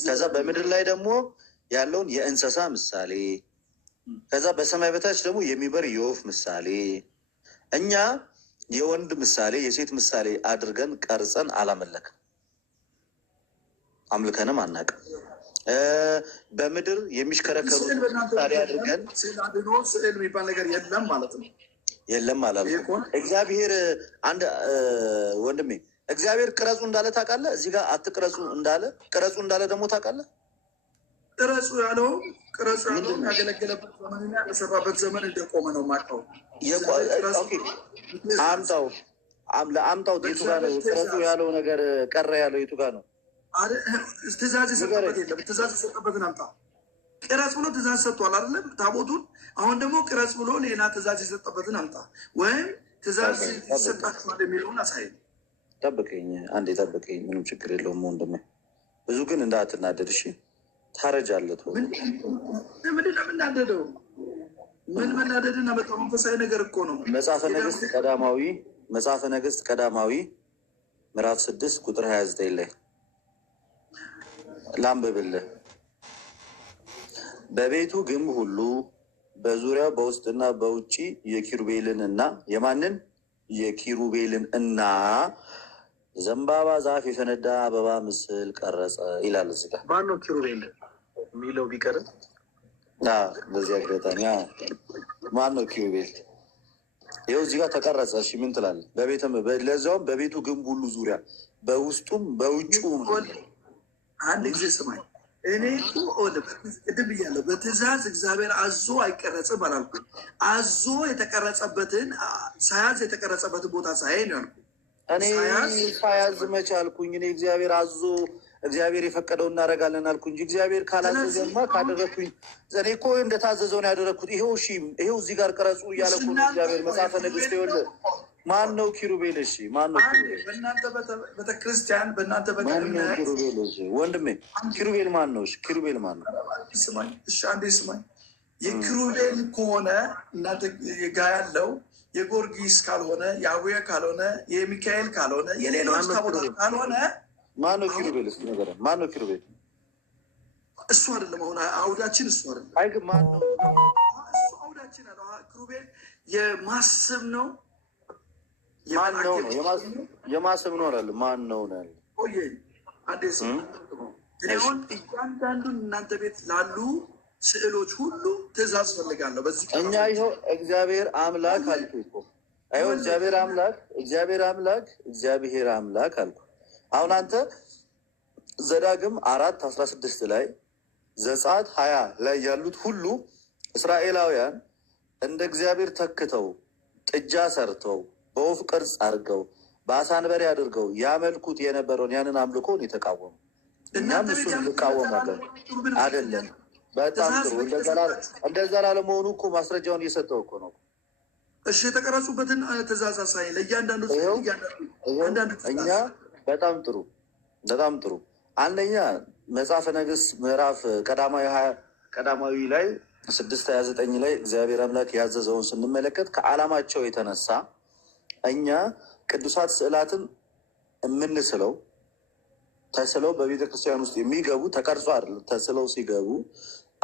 ከዛ በምድር ላይ ደግሞ ያለውን የእንስሳ ምሳሌ፣ ከዛ በሰማይ በታች ደግሞ የሚበር የወፍ ምሳሌ። እኛ የወንድ ምሳሌ የሴት ምሳሌ አድርገን ቀርጸን አላመለክም፣ አምልከንም አናውቅም። በምድር የሚሽከረከሩ ምሳሌ አድርገን ስዕል የሚባል ነገር የለም ማለት ነው። የለም አላልኩም። እግዚአብሔር አንድ ወንድሜ እግዚአብሔር ቅረጹ እንዳለ ታውቃለህ? እዚህ ጋር አትቅረጹ እንዳለ ቅረጹ እንዳለ ደግሞ ታውቃለህ? ቅረጹ ያለው ያገለገለበት ዘመንና ያሰራበት ዘመን እንደቆመ ነው የማውቀው። አምጣው የቱ ጋር ነው ቅረጹ ያለው ነገር? ቀረ ያለው የቱ ጋር ነው? ትእዛዝ የሰጠበት የለም። ትእዛዝ የሰጠበትን አምጣ። ቅረጽ ብሎ ትእዛዝ ሰጥቷል አይደለም? ታቦቱን አሁን ደግሞ ቅረጽ ብሎ ሌላ ትእዛዝ የሰጠበትን አምጣ፣ ወይም ትእዛዝ ይሰጣችኋል የሚለውን አሳይ። ጠብቀኝ፣ አንዴ ጠብቀኝ። ምንም ችግር የለውም ወንድሜ። ብዙ ግን እንዳትናደድ እሺ። ታረጃለት። ምንድን ነው የምናደደው? ምን መናደድና በጣም መንፈሳዊ ነገር እኮ ነው። መጽሐፈ ነገሥት ቀዳማዊ ምዕራፍ 6 ቁጥር 29 ላይ ላንብብልህ። በቤቱ ግንብ ሁሉ በዙሪያው በውስጥና በውጭ የኪሩቤልን እና የማንን የኪሩቤልን እና ዘንባባ ዛፍ የፈነዳ አበባ ምስል ቀረጸ ይላል። እዚህ ጋር ማን ነው ኪሩቤል የሚለው ቢቀርም በዚህ አጋጣሚ ማን ነው ኪሩቤል? ይኸው እዚህ ጋር ተቀረጸ። እሺ ምን ትላለህ? ለዛውም በቤቱ ግንብ ሁሉ ዙሪያ በውስጡም በውጭውም። አንድ ጊዜ ስማኝ። እኔ ቅድም ብያለሁ፣ በትእዛዝ እግዚአብሔር አዞ አይቀረጽም አላልኩም። አዞ የተቀረጸበትን ሳያዝ የተቀረጸበትን ቦታ ሳይ ነው ያልኩ። እኔ ሳያዝ መች አልኩኝ? እኔ እግዚአብሔር አዞ እግዚአብሔር የፈቀደው እናደርጋለን አልኩ እንጂ እግዚአብሔር ካላዘዘማ ካደረግኩኝ እኔ እኮ እንደታዘዘው ነው ያደረግኩት። ይሄው እዚህ ጋር ቅረጹ እያለ እኮ ነው እግዚአብሔር። መጽሐፈ ነገሥት ይኸውልህ። ማን ነው ኪሩቤል? እሺ ማን ነው ኪሩቤል? በእናንተ ቤተክርስቲያን በእናንተ ኪሩቤል? ወንድሜ ኪሩቤል ማን ነው? ኪሩቤል ማን ነው? ስማኝ እሺ፣ አንዴ ስማኝ። የኪሩቤል ከሆነ እናንተ ጋ ያለው የጎርጊስ ካልሆነ የአቡየ ካልሆነ የሚካኤል ካልሆነ የሌሎች ታቦታት ካልሆነ ማን ነው ኪሩቤል? እስኪ ነገር ማን ነው ኪሩቤል? እሱ አይደለም አሁን አውዳችን፣ እሱ አይደለም። አይ ግን ማን ነው እሱ? አውዳችን አለ ኪሩቤል የማስብ ነው። ማን ነው የማስብ ነው አይደል? ማን ነው ነው ያለ? ቆይ አንዴ ስም እኔውን እያንዳንዱን እናንተ ቤት ላሉ ስዕሎች ሁሉ ትእዛዝ ፈልጋለሁ። በዚህ እኛ ይኸው እግዚአብሔር አምላክ አልኩ እኮ። አይው እግዚአብሔር አምላክ አልኩ። አሁን አንተ ዘዳግም 4:16 ላይ ዘጸአት 20 ላይ ያሉት ሁሉ እስራኤላውያን እንደ እግዚአብሔር ተክተው ጥጃ ሰርተው በወፍ ቅርጽ አድርገው በአሳ አንበሪ አድርገው ያመልኩት የነበረውን ያንን አምልኮን የተቃወሙ እኛም እሱን እንቃወማለን። አይደለም በጣም ጥሩ። እንደዛ ላለመሆኑ እኮ ማስረጃውን እየሰጠው እኮ ነው። እሺ የተቀረጹበትን ትእዛዝ አሳይ ለእያንዳንዱ እኛ በጣም ጥሩ በጣም ጥሩ። አንደኛ መጽሐፈ ነገሥት ምዕራፍ ቀዳማዊ ላይ 6:29 ላይ እግዚአብሔር አምላክ ያዘዘውን ስንመለከት ከዓላማቸው የተነሳ እኛ ቅዱሳት ስዕላትን የምንስለው ተስለው በቤተ ክርስቲያን ውስጥ የሚገቡ ተቀርጾ አይደለም። ተስለው ሲገቡ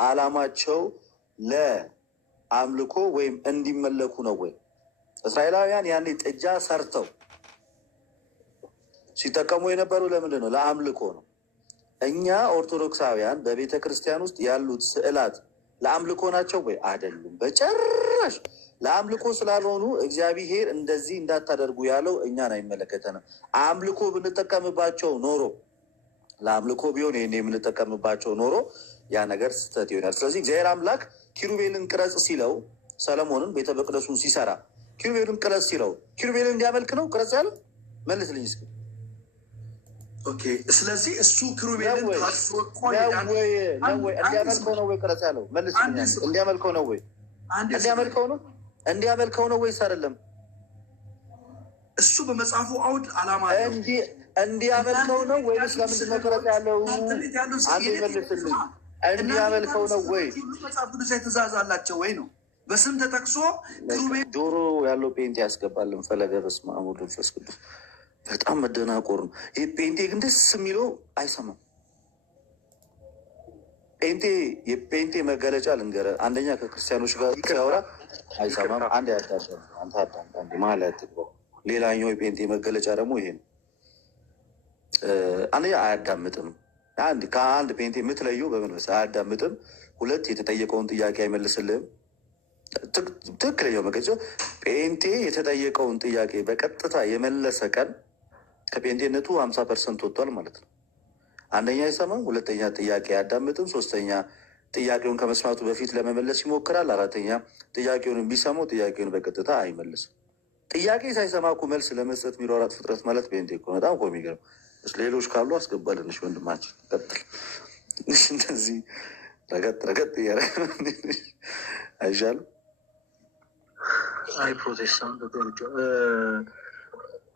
ዓላማቸው ለአምልኮ ወይም እንዲመለኩ ነው ወይ? እስራኤላውያን ያኔ ጥጃ ሰርተው ሲጠቀሙ የነበሩ ለምንድን ነው? ለአምልኮ ነው። እኛ ኦርቶዶክሳውያን በቤተ ክርስቲያን ውስጥ ያሉት ስዕላት ለአምልኮ ናቸው ወይ? አይደሉም፣ በጭራሽ ለአምልኮ ስላልሆኑ እግዚአብሔር እንደዚህ እንዳታደርጉ ያለው እኛን አይመለከተንም። አምልኮ ብንጠቀምባቸው ኖሮ ለአምልኮ ቢሆን ይህን የምንጠቀምባቸው ኖሮ ያ ነገር ስህተት ይሆናል። ስለዚህ እግዚአብሔር አምላክ ኪሩቤልን ቅረጽ ሲለው ሰለሞንን ቤተ መቅደሱን ሲሰራ ኪሩቤልን ቅረጽ ሲለው ኪሩቤልን እንዲያመልክ ነው ቅረጽ ያለው? መልስልኝ እስኪ። ኦኬ፣ ስለዚህ እሱ ኪሩቤልን እንዲያመልከው ነው ወይ ቅረጽ ያለው? መልስልኝ። እንዲያመልከው ነው ወይ? እንዲያመልከው ነው ወይስ አይደለም? እሱ በመጽሐፉ አውድ ዓላማ እንዲያመልከው ነው ወይስ ለምንድን ነው ቅረጽ ያለው? አንዴ መልስልኝ። እንዲያመልከው ነው ወይ? መጽሐፍ ቅዱስ ትእዛዝ አላቸው ወይ ነው? በስም ተጠቅሶ ጆሮ ያለው ጴንጤ ያስገባልን። ፈለገ በስመ አብ ወወልድ ወመንፈስ ቅዱስ። በጣም መደናቆር ነው ይህ። ጴንጤ ግን ደስ የሚለው አይሰማም። የጴንጤ መገለጫ ልንገርህ። አንደኛ ከክርስቲያኖች ጋር ሲያወራ አይሰማም። አንድ ያዳዳል። አንተ አዳም አንድ መሀል ያትግባው። ሌላኛው የጴንጤ መገለጫ ደግሞ ይሄ ነው። አንደኛ አያዳምጥም። ከአንድ ጴንጤ የምትለየው በመንፈስ አያዳምጥም። ሁለት የተጠየቀውን ጥያቄ አይመልስልህም። ትክክለኛው መገለጫ ጴንጤ የተጠየቀውን ጥያቄ በቀጥታ የመለሰ ቀን ከጴንጤነቱ 50% ወጥቷል ማለት ነው። አንደኛ አይሰማም፣ ሁለተኛ ጥያቄ አያዳምጥም፣ ሶስተኛ ጥያቄውን ከመስማቱ በፊት ለመመለስ ይሞክራል፣ አራተኛ ጥያቄውን ቢሰማው ጥያቄውን በቀጥታ አይመልስም። ጥያቄ ሳይሰማ እኮ መልስ ለመስጠት የሚሯሯጥ ፍጥረት ማለት ጴንጤ እኮ ነው። በጣም እኮ የሚገርም። ሌሎች ካሉ አስገባልንሽ ወንድማችን፣ ቀጥል። እንደዚህ ረገጥ እያለ አይሻልም? አይ ፕሮቴስታንት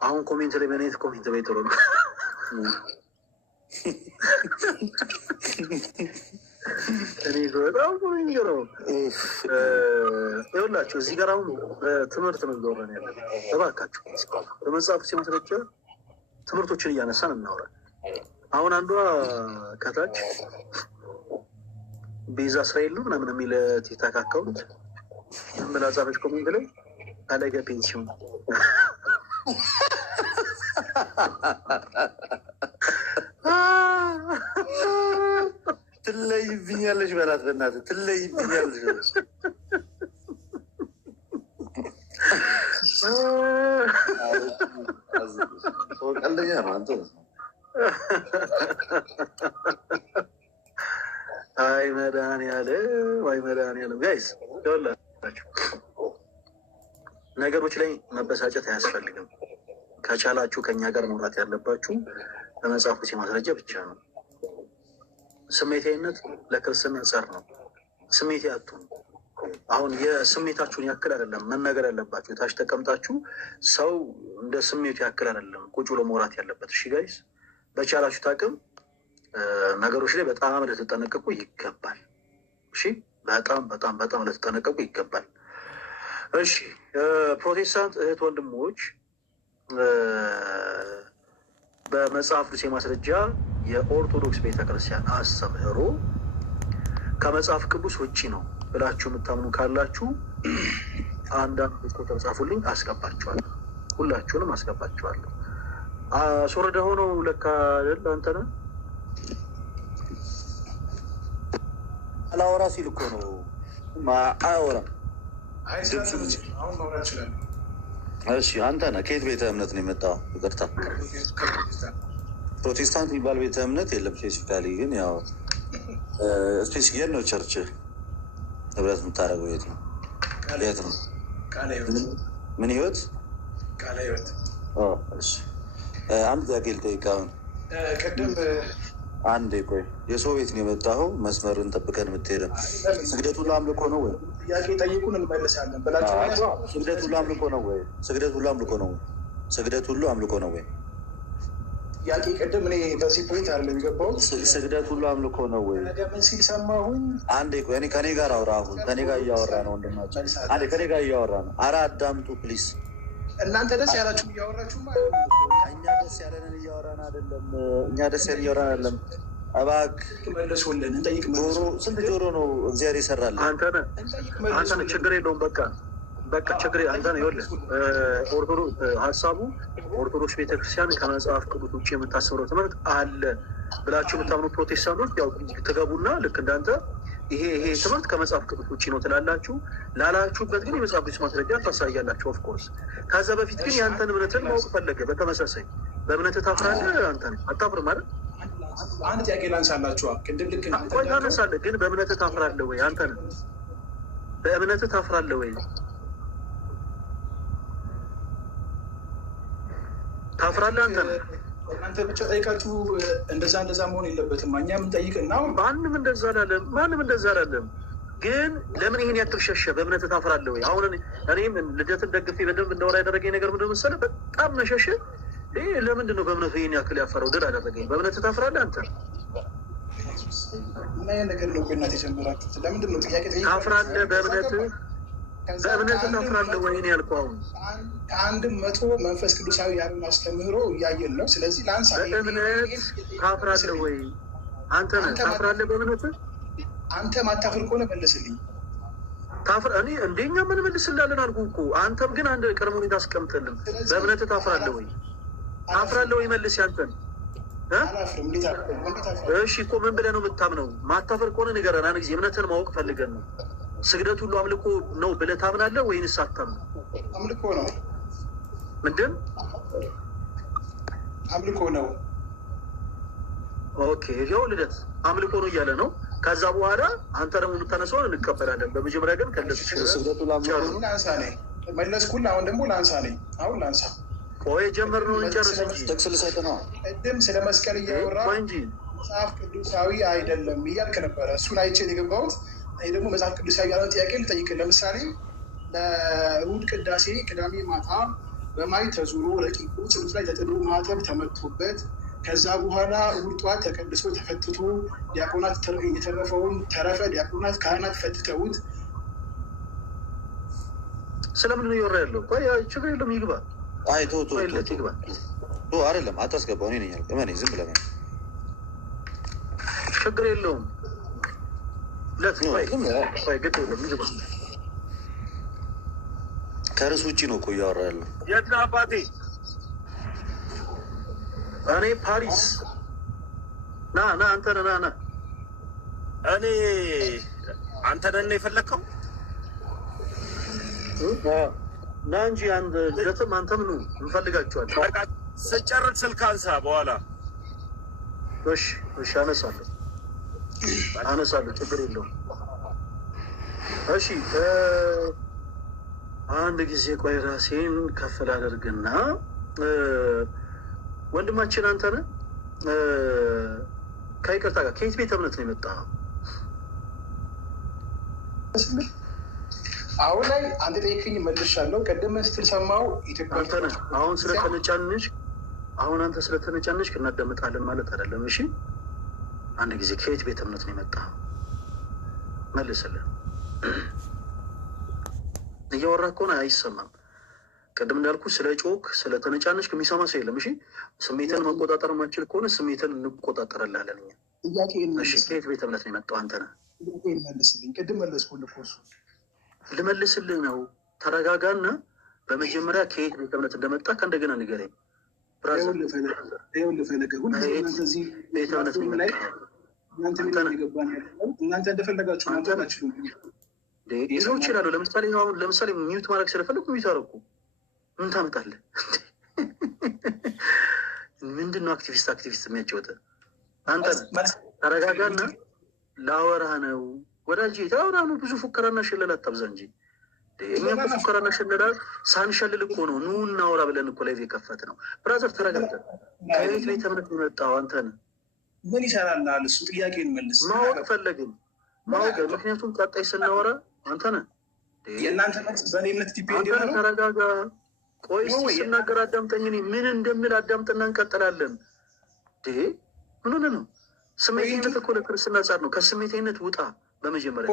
አሁን ኮሜንት ላይ በኔት ኮሜንት ላይ ጥሩ ነው። እኔ በጣም የሚገርመው ይኸውላችሁ እዚህ ጋር አሁን ትምህርት ነው እያወራን ያለ። እባካችሁ በመጽሐፍ ሲመስለች ትምህርቶችን እያነሳን እናውራ። አሁን አንዷ ከታች ቤዛ እስራኤል ነው ምናምን የሚል ቲክታክ አካውንት ምን ጻፈች ኮሜንት ላይ ፈለገ ፔንሲዮን ትለይብኛለሽ በላት፣ በእናትህ ትለይብኛለሽ። ቀልደኛ ነው አንተ። አይ መድኃኒዓለም ጋይስ ይኸውላችሁ ነገሮች ላይ መበሳጨት አያስፈልግም። ከቻላችሁ ከኛ ጋር መውራት ያለባችሁ በመጽሐፍ ቅዱስ ማስረጃ ብቻ ነው። ስሜታዊነት ለክርስትና ጸር ነው። ስሜት ያቱ አሁን የስሜታችሁን ያክል አይደለም መናገር ያለባችሁ። ታች ተቀምጣችሁ ሰው እንደ ስሜቱ ያክል አይደለም ቁጭ ብሎ መውራት ያለበት። እሺ ጋይስ በቻላችሁ ታቅም ነገሮች ላይ በጣም ልትጠነቀቁ ይገባል። እሺ በጣም ልትጠነቀቁ ይገባል። እሺ ፕሮቴስታንት እህት ወንድሞች በመጽሐፍ ቅዱስ ማስረጃ የኦርቶዶክስ ቤተክርስቲያን አስተምህሮ ከመጽሐፍ ቅዱስ ውጭ ነው ብላችሁ የምታምኑ ካላችሁ አንዳንድ ቁጥር ጻፉልኝ፣ አስገባችኋለሁ። ሁላችሁንም አስገባችኋለሁ። አስወረደ ሆነው ለካ አይደል አንተ ነህ አላወራ ሲል እኮ ነው አያወራ። እሺ አንተ ነህ ከየት ቤተ እምነት ነው የመጣው? ይቅርታ ፕሮቴስታንት የሚባል ቤተ እምነት የለም። ስፔሲፊካሊ ግን ያው ስፔሲፊክ ነው ቸርች ህብረት የምታደርገው የት ነው? የት ነው? ምን ህይወት ቃለ ሕይወት። አንድ ጥያቄ ልጠይቅ። አሁን ቅድም አንዴ ቆይ፣ የሰው ቤት ነው የመጣኸው፣ መስመርን ጠብቀን የምትሄደው ስግደት ሁሉ አምልኮ ነው ወይ? ጥያቄ ጠይቁን እንመለሳለን ብላችሁ ስግደት ሁሉ አምልኮ ነው ወይ? ስግደት ሁሉ አምልኮ ነው ወይ? ስግደት ሁሉ አምልኮ ነው ወይ? ጥያቄ ቅድም እኔ በዚህ ፖይንት አለ የሚገባው ስግደት ሁሉ አምልኮ ነው ወይ? ምን ሲል ሰማሁኝ? አንዴ ቆይ፣ እኔ ከኔ ጋር አውራ። አሁን ከኔ ጋር እያወራ ነው ወንድማችን። አንዴ ከኔ ጋር እያወራ ነው። ኧረ አዳምጡ ፕሊዝ። እናንተ ደስ ያላችሁ እያወራችሁ እኛ ደስ ያለንን እያወራን አይደለም። እኛ ደስ ያለን እያወራን አይደለም። እባክህ መልሱልን፣ እንጠይቅ። ጆሮ ስንት ጆሮ ነው እግዚአብሔር ይሰራል? አንተ ነህ። ችግር የለውም። በቃ ችግር አንተ ነህ። ይኸውልህ ሀሳቡ ኦርቶዶክስ ቤተክርስቲያን ከመጽሐፍ ቅዱስ ውጭ የምታስተምረው ትምህርት አለ ብላችሁ የምታምኑ ፕሮቴስታንቶች ያው ትገቡና ልክ እንዳንተ ይሄ ትምህርት ከመጽሐፍ ቅዱስ ውጭ ነው ትላላችሁ። ላላችሁበት ግን የመጽሐፍ ቅዱስ ማስረጃ ታሳያላችሁ። ኦፍኮርስ ከዛ በፊት ግን የአንተን እምነትን ማወቅ ፈለገ። በተመሳሳይ በእምነትህ ታፍራለህ? አንተን አታፍርም አይደል? አንድ ጥያቄ ላንሳላችኋ። ቅድም ልክ ታነሳለህ፣ ግን በእምነትህ ታፍራለህ ወይ? አንተን በእምነትህ ታፍራለህ ወይ? ታፍራለህ? አንተን እናንተ ብቻ ጠይቃችሁ እንደዛ መሆን የለበትም። እኛ የምንጠይቅ እና ማንም እንደዛ አላለም። ግን ለምን ይሄን ያክል ሸሸ? በእምነትህ ታፍራለህ ወይ? አሁን እኔም ልደትን ደግፌ በደንብ እንዳወራ ያደረገኝ ነገር ምንድን መሰለህ? በጣም መሸሸ። ለምንድን ነው በእምነቱ ይሄን ያክል ያፈረው? ድል አደረገኝ። በእምነትህ ታፍራለህ አንተ? እና ይሄን ነገር ነው እናት የጀመራችሁት። ለምንድን ነው ጥያቄ ታፍራለህ? በእምነትህ ታፍራለህ ወይ ነው ያልኩህ። አሁን ከአንድም መቶ መንፈስ ቅዱሳዊ ያሉን አስተምህሮ እያየን ነው። ስለዚህ ለአንሳ በእምነት ታፍራለህ ወይ? አንተ ነህ ታፍራለህ በእምነትህ? አንተ ማታፍር ከሆነ መልስልኝ። እኔ እንደኛ ምን መልስላለን አልኩህ እኮ። አንተም ግን አንድ ቅድመ ሁኔታ አስቀምጥልን። በእምነትህ ታፍራለህ ወይ? ታፍራለህ ወይ? መልስ ያንተን። እሺ እኮ ምን ብለህ ነው የምታምነው? ማታፈር ከሆነ ንገረን። አንድ ጊዜ እምነትህን ማወቅ ፈልገን ነው። ስግደት ሁሉ አምልኮ ነው ብለህ ታምናለህ ወይንስ አታምንም? አምልኮ ነው። ምንድን አምልኮ ነው? ኦኬ፣ ይኸው ልደት አምልኮ ነው እያለ ነው። ከዛ በኋላ አንተ ደግሞ የምታነሳውን እንቀበላለን። በመጀመሪያ ግን ላንሳ ነኝ መለስኩልህ። አሁን ደግሞ ላንሳ ነኝ። አሁን ላንሳ። ቆይ የጀመርነውን እንጨርስ እንጂ ጥቅስ ልሰጥ ነው። ቅድም ስለ መስቀል እያወራ እንጂ መጽሐፍ ቅዱሳዊ አይደለም እያልክ ነበረ። እሱን አይቼ የገባሁት እኔ ደግሞ መጽሐፍ ቅዱሳዊ ያለውን ጥያቄ ልጠይቅ። ለምሳሌ ለእሑድ ቅዳሴ ቅዳሜ ማታ በማይ ተዙሮ ረቂቁ ጽሑፍ ላይ ተጥሎ ማተብ ተመቶበት ከዛ በኋላ እሑድ ጠዋት ተቀድሶ ተፈትቶ ዲያቆናት የተረፈውን ተረፈ ዲያቆናት ካህናት ፈትተውት ስለምንድን ነው እየወራ ያለው? ችግር የለም ይግባ። ይግባ አይደለም አታስገባው። እኔ ነኝ እመነኝ። ዝም ብለህ ችግር የለውም። ከርዕስ ውጭ ነው እኮ እያወራ ያለው። የት ነህ አባቴ? እኔ ፓሪስ። ና አንተ ነህ ና እኔ አንተ ነህ የፈለግከው? ና እንጂ ልደትም አንተም ነው እንፈልጋቸዋለን። ስጨርስ ስልክ አንሳ በኋላ። እሺ አነሳለሁ። ችግር የለውም። እሺ አንድ ጊዜ ቆይ ራሴን ከፍ ላደርግና ወንድማችን አንተ ነህ? ከይቅርታ ጋር ከየት ቤተ እምነት ነው የመጣኸው? አሁን ላይ አንድ ጠይቅኝ መልሻለሁ። ቅድም ስትል ሰማሁ ኢትዮጵያ አንተ ነህ። አሁን አንተ ስለተነጫነች እናዳምጣለን ማለት አይደለም። እሺ አንድ ጊዜ ከየት ቤተ እምነት ነው የመጣኸው? መልስልን። እያወራ ከሆነ አይሰማም። ቅድም እንዳልኩ ስለ ጮክ ስለተነጫነች የሚሰማ ሰው የለም። እሺ ስሜትን መቆጣጠር ማችል ከሆነ ስሜትን እንቆጣጠርላለን እኛ። እሺ ከየት ቤተ እምነት ነው የመጣው? አንተ ነህ። መልስልኝ። ቅድም መለስኩልህ እኮ። እሱ ልመልስልህ ነው። ተረጋጋና በመጀመሪያ ከየት ቤተ እምነት እንደመጣ ከእንደገና ንገረኝ። ቤተ እምነት ነው እናንተ እንደፈለጋችሁ ይዘው ይችላሉ። ለምሳሌ ሚዩት ማድረግ ስለፈለጉ ሚዩት አደረኩ። ምን ታመጣለህ? ምንድን ነው አክቲቪስት የሚያጫወተ? አንተ ተረጋጋና ላወራህ ነው ወዳጅ። ተወራ ነው ብዙ ፉከራና ሽለላ አታብዛ እንጂ እኛ ፉከራና ሽለላ ሳንሸልል እኮ ነው ኑ እናውራ ብለን እኮ ላይቭ የከፈት ነው። ብራዘር ተረጋግተ ከቤት ቤተ እምነት የመጣው አንተን ምን ይሰራልናል? እሱ ጥያቄ እንመልስ። ማወቅ ፈለግን ማወቅ ምክንያቱም ቀጣይ ስናወራ አንተ ነህ የእናንተ መልስ በእኔ እምነት ዲፔንድ ነው። ተረጋጋ። ቆይ እስኪ ስናገር አዳምጠኝ። እኔ ምን እንደምል አዳምጥና እንቀጥላለን። ምን ሆነ ነው? ስሜታዊነት እኮ ለክርስትና ጻድ ነው። ከስሜታዊነት ውጣ። በመጀመሪያ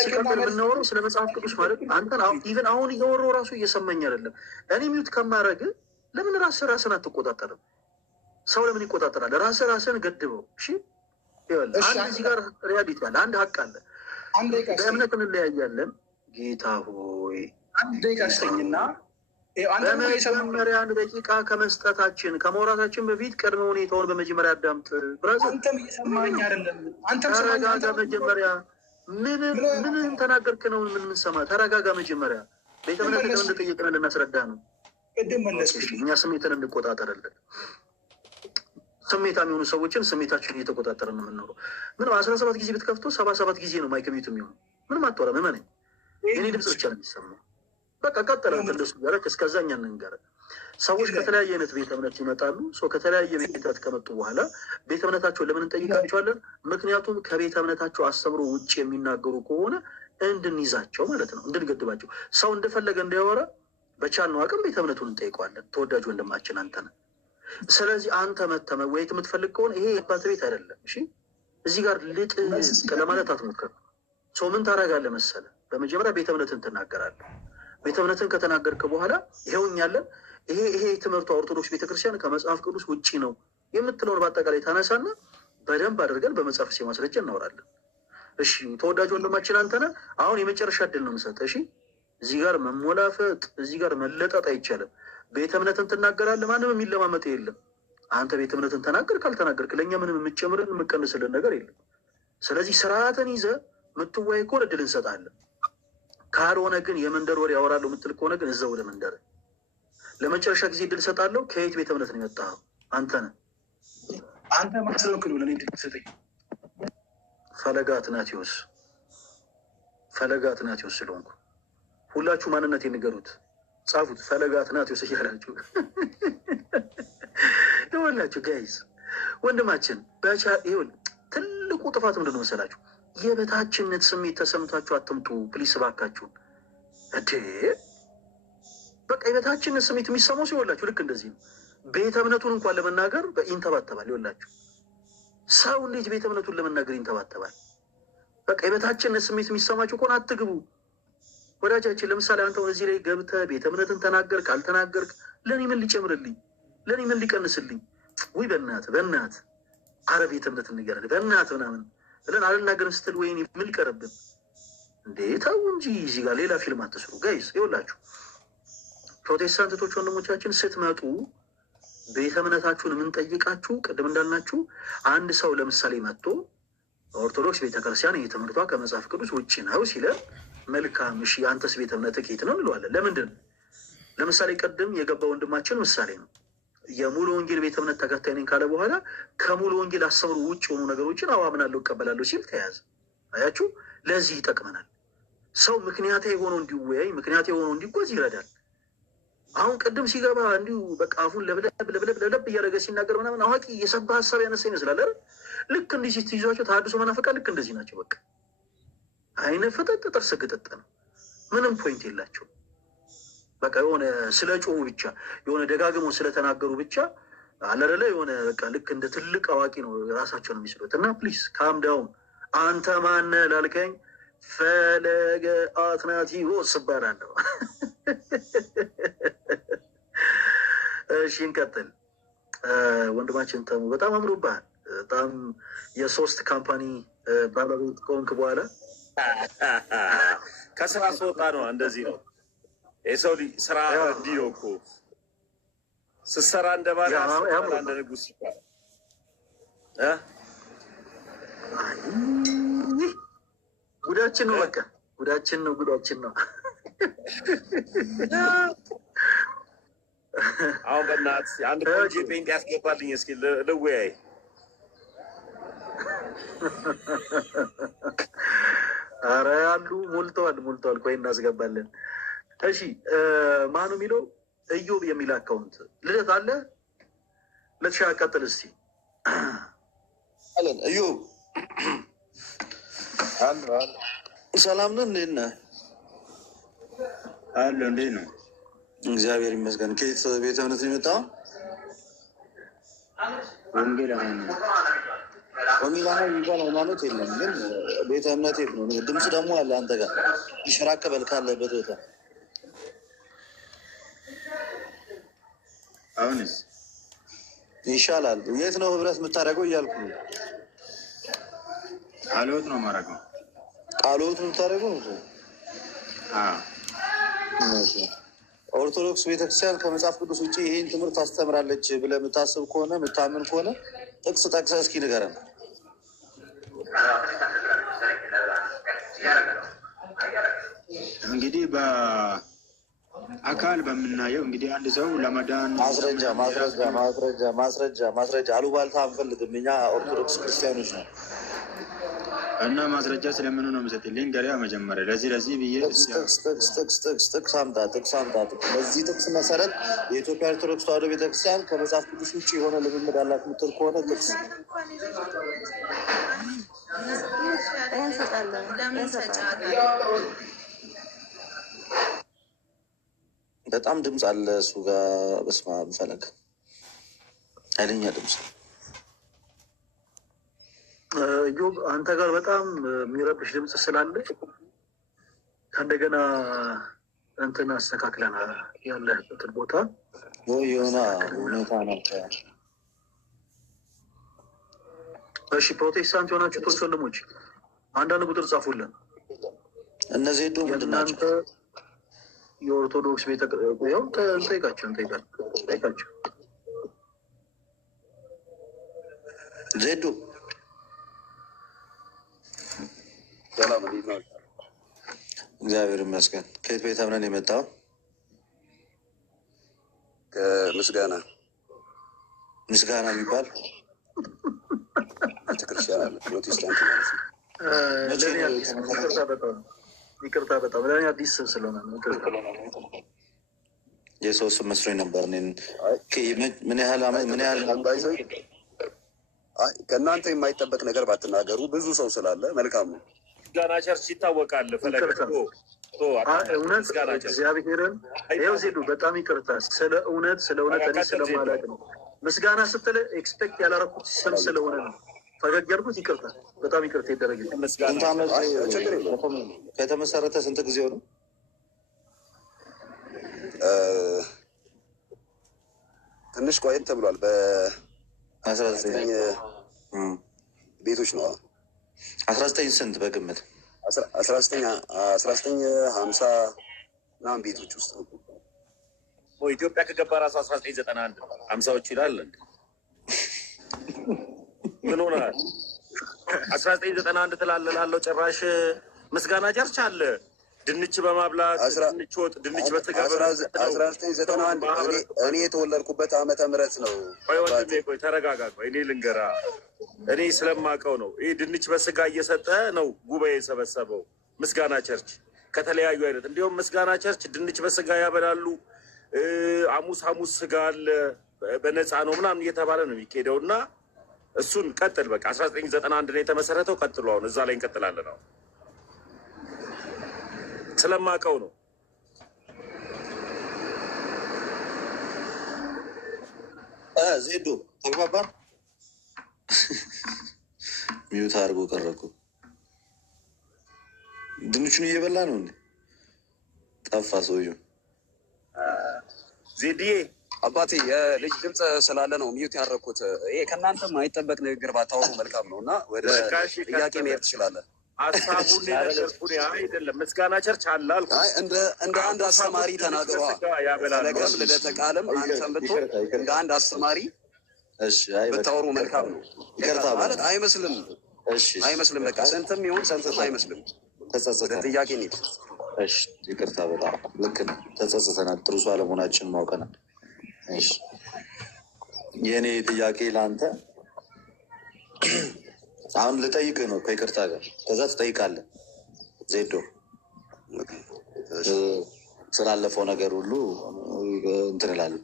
ሲቀጥል የምናወራው ስለ መጽሐፍ ቅዱስ ማለት አንተን ኢቨን አሁን እያወራሁ ራሱ እየሰማኝ አይደለም። እኔ ሚዩት ከማድረግ ለምን ራስን አትቆጣጠርም? ሰው ለምን ይቆጣጠራል? ራስን ገድበው። እሺ ይኸውልህ፣ አንድ እዚህ ጋር ሪያሊቲ አለ፣ አንድ ሀቅ አለ። በእምነት እንለያያለን። ጌታ ሆይ አንድ ደቂቃ ስጠኝና በመጀመሪያ አንድ ደቂቃ ከመስጠታችን ከመውራታችን በፊት ቅድመ ሁኔታውን በመጀመሪያ አዳምጥ። ብራዘር አንተም እየሰማኝ አይደለም። ተረጋጋ። መጀመሪያ ምን ተናገርክ ነው የምንሰማ? ተረጋጋ መጀመሪያ። ቤተ እምነት እንደጠየቅን ልናስረዳ ነው። ቅድም መለስኩ። እኛ ስሜትን እንቆጣጠርልን። ስሜታ የሚሆኑ ሰዎችን ስሜታችን እየተቆጣጠርን ነው የምንኖረው። ምንም 17 ጊዜ ብትከፍቶ 77 ጊዜ ነው ማይክ ሚዩት የሚሆኑ። ምንም አትወራም። ምን የኔ ድምፅ ብቻ ነው የሚሰማው። በቃ ቀጠለ እንደሱ ያረክ እስከዛኛ እንንገር። ሰዎች ከተለያየ አይነት ቤተ እምነት ይመጣሉ። ከተለያየ ቤተ እምነት ከመጡ በኋላ ቤተ እምነታቸውን ለምን እንጠይቃቸዋለን? ምክንያቱም ከቤተ እምነታቸው አስተምሮ ውጭ የሚናገሩ ከሆነ እንድንይዛቸው ማለት ነው፣ እንድንገድባቸው። ሰው እንደፈለገ እንዳያወራ በቻልነው አቅም ቤተ እምነቱን እንጠይቀዋለን። ተወዳጅ ወንድማችን አንተ ነህ። ስለዚህ አንተ መወያየት የምትፈልግ ከሆነ ይሄ የባት ቤት አይደለም። እሺ፣ እዚህ ጋር ልጥ ለማለት አትሞክር። ምን ታደርጋለህ መሰለህ? በመጀመሪያ ቤተ እምነትን ትናገራለህ። ቤተ እምነትን ከተናገርክ በኋላ ይሄው እኛለን ይሄ ትምህርቱ ኦርቶዶክስ ቤተክርስቲያን ከመጽሐፍ ቅዱስ ውጭ ነው የምትለውን በአጠቃላይ ታነሳና በደንብ አድርገን በመጽሐፍ ማስረጃ እናወራለን። እሺ ተወዳጅ ወንድማችን አንተነህ አሁን የመጨረሻ እድል ነው የምሰጠህ። እሺ እዚህ ጋር መሞላፈጥ፣ እዚህ ጋር መለጠጥ አይቻልም። ቤተ እምነትን ትናገራለህ። ማንም የሚለማመጥ የለም። አንተ ቤተ እምነትን ተናገር፣ ካልተናገርክ ለእኛ ምንም የምትጨምርን የምቀንስልን ነገር የለም። ስለዚህ ስርዓትን ይዘህ የምትወያይ ከሆነ እድል እንሰጣለን። ካልሆነ ግን የመንደር ወሬ ያወራለሁ የምትል ከሆነ ግን እዛው ወደ መንደር። ለመጨረሻ ጊዜ እድል እሰጣለሁ። ከየት ቤተ እምነት ነው የመጣኸው? አንተነህ አንተ ማስለክ ነው ለእኔ እድል ትሰጠኝ። ፈለገ አትናቴዎስ ስለሆንኩ ሁላችሁ ማንነት ንገሩት፣ ጻፉት። ፈለገ አትናቴዎስ እያላችሁ ይኸውላችሁ ጋይዝ ወንድማችን ይሁን። ትልቁ ጥፋት ምንድን ነው መሰላችሁ? የበታችነት ስሜት ተሰምታችሁ አትምጡ ፕሊስ እባካችሁን። በቃ የበታችነት ስሜት የሚሰማው ሲሆንላችሁ ልክ እንደዚህ ነው። ቤተ እምነቱን እንኳን ለመናገር ይንተባተባል። ይኸውላችሁ ሰው እንዴት ቤተ እምነቱን ለመናገር ይንተባተባል? በቃ የበታችነት ስሜት የሚሰማችሁ ከሆነ አትግቡ ወዳጃችን። ለምሳሌ አንተ እዚህ ላይ ገብተህ ቤተ እምነትን ተናገርክ አልተናገርክ ለእኔ ምን ሊጨምርልኝ? ለእኔ ምን ሊቀንስልኝ? ውይ በእናት አረ ቤተ እምነት እንገራለን በእናት ምናምን ብለን አልናገርም ስትል ወይኔ ምን ሊቀርብን እንዴ? ተው እንጂ እዚህ ጋር ሌላ ፊልም አትስሩ ጋይስ። ይኸውላችሁ ፕሮቴስታንቶች ወንድሞቻችን ስትመጡ ቤተ እምነታችሁን የምንጠይቃችሁ ቅድም እንዳልናችሁ አንድ ሰው ለምሳሌ መጥቶ ኦርቶዶክስ ቤተክርስቲያን የትምህርቷ ከመጽሐፍ ቅዱስ ውጭ ነው ሲለን መልካም እሺ አንተስ ቤተ እምነት ከየት ነው እንለዋለን። ለምንድን ለምሳሌ ቅድም የገባ ወንድማችን ምሳሌ ነው። የሙሉ ወንጌል ቤተ እምነት ተከታይ ነኝ ካለ በኋላ ከሙሉ ወንጌል አስተምሮ ውጭ የሆኑ ነገሮችን አምናለሁ እቀበላለሁ ሲል ተያዘ። አያችሁ፣ ለዚህ ይጠቅመናል። ሰው ምክንያታዊ የሆነው እንዲወያይ ምክንያታዊ የሆነው እንዲጓዝ ይረዳል። አሁን ቅድም ሲገባ እንዲሁ በቃ አፉን ለብለብ እያደረገ ሲናገር ምናምን አዋቂ የሰባ ሀሳብ ያነሳ ይመስላል አይደል? ልክ እንዲህ ስትይዟቸው ተሐድሶ መናፍቃ ልክ እንደዚህ ናቸው። በቃ አይነ ፍጥጥ ጥርስ ግጥጥ ነው። ምንም ፖይንት የላቸው። በቃ የሆነ ስለ ጮሁ ብቻ የሆነ ደጋግሞ ስለተናገሩ ብቻ አለረለ የሆነ በቃ ልክ እንደ ትልቅ አዋቂ ነው ራሳቸው ነው የሚስሉት። እና ፕሊዝ ካምዳውን። አንተ ማነህ ላልከኝ ፈለገ አትናቴዎስ እባላለሁ። እሺ እንቀጥል። ወንድማችን ተሙ በጣም አምሮብሃል። በጣም የ3 ካምፓኒ ባለቤት ከሆንክ በኋላ ከስራ ስወጣ ነው እንደዚህ ነው የሰው ልጅ ስራ እንዲህ ነው እኮ ስትሰራ እንደ ባለ እንደ ንጉስ ይባላል። ጉዳችን ነው በቃ ጉዳችን ነው። አሁን በእናትህ አንድ ቆንጆ ጴንጤ ያስገባልኝ እስኪ ልወያይ። ኧረ አሉ ሞልተዋል። ቆይ እናስገባለን። እሺ ማኑ የሚለው እዮብ የሚል አካውንት ልደት አለ። ለትሻ ቀጥል እስቲ አለን። እዮብ ሰላም ነህ? እንዴት ነህ? አለ እንዴት ነው? እግዚአብሔር ይመስገን። ከየት ቤተ እምነት ነው የመጣው? ወንጌላውያን የሚባል ሃይማኖት የለም፣ ግን ቤተ እምነት የት ነው? ድምፅ ደግሞ አለ አንተ ጋር ይሸራከበል ካለበት ቦታ። አሁንስ ይሻላል። የት ነው ህብረት የምታደርገው እያልኩ ነው። ቃልዎት ነው የማደርገው። ቃልዎት ነው የምታደርገው? ኦርቶዶክስ ቤተክርስቲያን ከመጽሐፍ ቅዱስ ውጭ ይህን ትምህርት ታስተምራለች ብለህ የምታስብ ከሆነ የምታምን ከሆነ ጥቅስ ጠቅሰህ እስኪ ንገረን። እንግዲህ በአካል በምናየው እንግዲህ አንድ ሰው ለመዳን ማስረጃ አሉባልታ አንፈልግም። እኛ ኦርቶዶክስ ክርስቲያኖች ነው እና ማስረጃ ስለምኑ ነው የምሰጥልኝ? ገሪያ መጀመሪያ ለዚህ ብዬ ጥቅስ አምጣ። በዚህ ጥቅስ መሰረት የኢትዮጵያ ኦርቶዶክስ ተዋሕዶ ቤተክርስቲያን ከመጽሐፍ ቅዱስ ውጭ የሆነ ልምምድ አላት የምትል ከሆነ ጥቅስ በጣም ድምፅ አለ እሱ ጋር። በስመ አብ ፈለግ ኃይለኛ ድምፅ። እዮብ አንተ ጋር በጣም የሚረብሽ ድምፅ ስላለ ከእንደገና እንትን አስተካክለና ያለህበትን ቦታ የሆነ ሁኔታ ነው። እሺ ፕሮቴስታንት የሆናችሁ ቶች ወንድሞች አንዳንድ ቁጥር ጻፉልን። እነዚህ ዱ የእናንተ የኦርቶዶክስ ቤተ ያው እንጠይቃቸው ዜዱ ሰላም እንዴት ነው? እግዚአብሔር ይመስገን። ከየት ቤተ እምነት የመጣው? ከምስጋና የሚባል ቤተክርስቲያን አለ፣ ፕሮቴስታንት ማለት ነው። ይቅርታ በጣም ለእኔ አዲስ ስም ስለሆነ የሰው ስም መስሎኝ ነበር። ምን ያህል ከእናንተ የማይጠበቅ ነገር ባትናገሩ ብዙ ሰው ስላለ መልካም ነው። ምስጋና ቸርች ይታወቃል። እውነት እግዚአብሔርን ይኸው ዜዱ በጣም ይቅርታ። ስለ እውነት እኔ ስለማላውቅ ነው። ምስጋና ስትል ኤክስፔክት ያላረኩት ስም ስለሆነ ነው ፈገግ ያልኩት። ይቅርታ በጣም ይቅርታ ይደረግ። ከተመሰረተ ስንት ጊዜ ሆነ? ትንሽ ቆየት ተብሏል። በ19 ቤቶች ነው። 19 ስንት በግምት? 1950 ምናምን ቤቶች ውስጥ ነው። ኢትዮጵያ ከገባ ራሱ 1991 50ዎቹ ይላል። ምን ሆናል? 1991 ትላለህ ላለው ጭራሽ ምስጋና ቸርች አለ። ድንች በማብላት ድንች ወጥ፣ ድንች በስጋ 1991 እኔ የተወለድኩበት ዓመተ ምህረት ነው። ቆይ ወንድሜ ቆይ ተረጋጋ። ቆይ እኔ ልንገራ፣ እኔ ስለማውቀው ነው። ይህ ድንች በስጋ እየሰጠ ነው ጉባኤ የሰበሰበው ምስጋና ቸርች ከተለያዩ አይነት። እንዲሁም ምስጋና ቸርች ድንች በስጋ ያበላሉ። ሐሙስ ስጋ አለ በነፃ ነው ምናምን እየተባለ ነው የሚካሄደው። እና እሱን ቀጥል በቃ 1991 ነው የተመሰረተው። ቀጥሎ አሁን እዛ ላይ እንቀጥላለን። አሁን ስለማውቀው ነው። ዜዶ ተግባባን። ሚዩት አድርጎ ቀረኩ። ድንቹን እየበላ ነው እንዴ? ጠፋ ሰውዬው። ዜድዬ አባቴ የልጅ ድምፅ ስላለ ነው ሚዩት ያደረኩት። ይሄ ከእናንተ ማይጠበቅ ንግግር ባታወሩ መልካም ነው። እና ወደ ጥያቄ መሄድ ትችላለህ። ሀሳቡን የነገርኩህ አይደለም። ምስጋና ቸርች አለ አልኩህ። እንደ አንድ አስተማሪ ተናግረዋ ፈለገም ልደተ ቃልም አንተም ብትሆን እንደ አንድ አስተማሪ ብታወሩ መልካም ነው። ይቅርታ ማለት አይመስልም። አይመስልም። በቃ ስንትም ይሁን ስንትም አይመስልም። ጥያቄ እንሂድ። ይቅርታ በጣም ልክ ነው። ተጸጽተናል። ጥሩ ሰው አለመሆናችንን ማውቀናል። የእኔ ጥያቄ ለአንተ አሁን ልጠይቅህ ነው ከይቅርታ ጋር፣ ከዛ ትጠይቃለህ። ዜዶ ስላለፈው ነገር ሁሉ እንትን እላለሁ።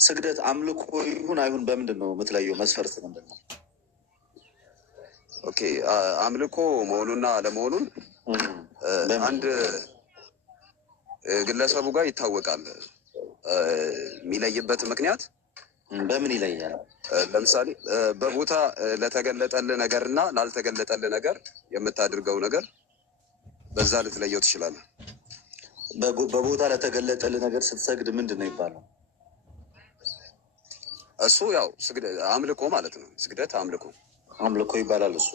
ስግደት አምልኮ ይሁን አይሁን በምንድን ነው የምትለየው? መስፈርት ምንድን ነው? ኦኬ አምልኮ መሆኑና አለመሆኑን አንድ ግለሰቡ ጋር ይታወቃል። የሚለይበት ምክንያት በምን ይለያል? ለምሳሌ በቦታ ለተገለጠልህ ነገር እና ላልተገለጠልህ ነገር የምታደርገው ነገር በዛ ልትለየው ትችላለህ። በቦታ ለተገለጠልህ ነገር ስትሰግድ ምንድን ነው ይባላል? እሱ ያው አምልኮ ማለት ነው። ስግደት አምልኮ ይባላል እሱ።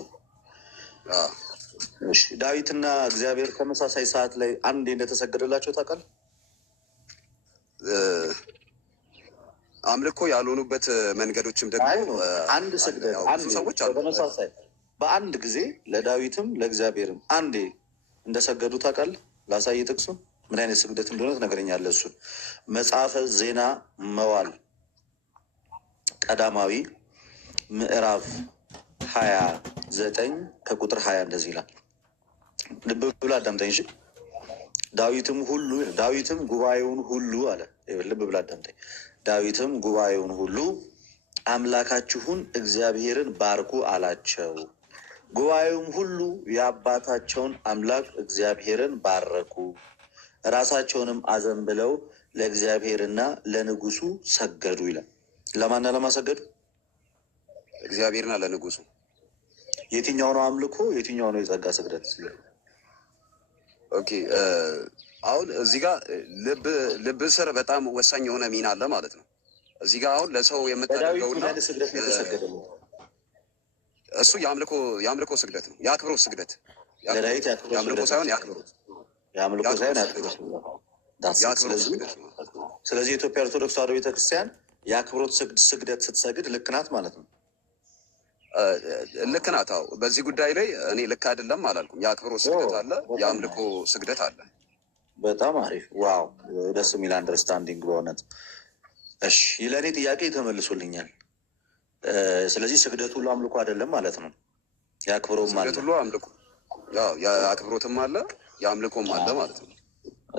ዳዊትና እግዚአብሔር ተመሳሳይ ሰዓት ላይ አንዴ እንደተሰገደላቸው ታውቃለህ? አምልኮ ያልሆኑበት መንገዶችም ደግሞ አንድ ስግደት አንድ ሰዎች ተመሳሳይ በአንድ ጊዜ ለዳዊትም ለእግዚአብሔርም አንዴ እንደሰገዱ ታውቃለህ? ላሳይ ጥቅሱን ምን አይነት ስግደት እንደሆነ ትነግረኛለህ። እሱን መጽሐፈ ዜና መዋዕል ቀዳማዊ ምዕራፍ 29 ከቁጥር 20 እንደዚህ ይላል። ልብ ብላ አዳምጠኝ እሺ። ዳዊትም ጉባኤውን ሁሉ አለ። ልብ ብላ አዳምጠኝ። ዳዊትም ጉባኤውን ሁሉ አምላካችሁን እግዚአብሔርን ባርኩ አላቸው። ጉባኤውም ሁሉ የአባታቸውን አምላክ እግዚአብሔርን ባረኩ፣ ራሳቸውንም አዘንብለው ለእግዚአብሔርና ለንጉሱ ሰገዱ ይላል። ለማና ለማሰገዱ? እግዚአብሔርና ለንጉሱ። የትኛው ነው አምልኮ? የትኛው ነው የጸጋ ስግደት? ኦኬ አሁን እዚህ ጋር ልብ ስር በጣም ወሳኝ የሆነ ሚና አለ ማለት ነው። እዚህ ጋር አሁን ለሰው የምታደርገውና እሱ የአምልኮ ስግደት ነው፣ የአክብሮት ስግደት። የአምልኮ ሳይሆን የአክብሮት ስግደት ነው። ስለዚህ የኢትዮጵያ ኦርቶዶክስ ተዋሕዶ ቤተክርስቲያን የአክብሮት ስግደት ስትሰግድ ልክ ናት ማለት ነው። ልክ ናት። አዎ በዚህ ጉዳይ ላይ እኔ ልክ አይደለም አላልኩም። የአክብሮት ስግደት አለ፣ የአምልኮ ስግደት አለ። በጣም አሪፍ ዋው፣ ደስ የሚል አንደርስታንዲንግ በእውነት። እሺ ለእኔ ጥያቄ ተመልሶልኛል። ስለዚህ ስግደት ሁሉ አምልኮ አይደለም ማለት ነው። የአክብሮም አለ፣ ስግደት ሁሉ አምልኮ፣ የአክብሮትም አለ የአምልኮም አለ ማለት ነው።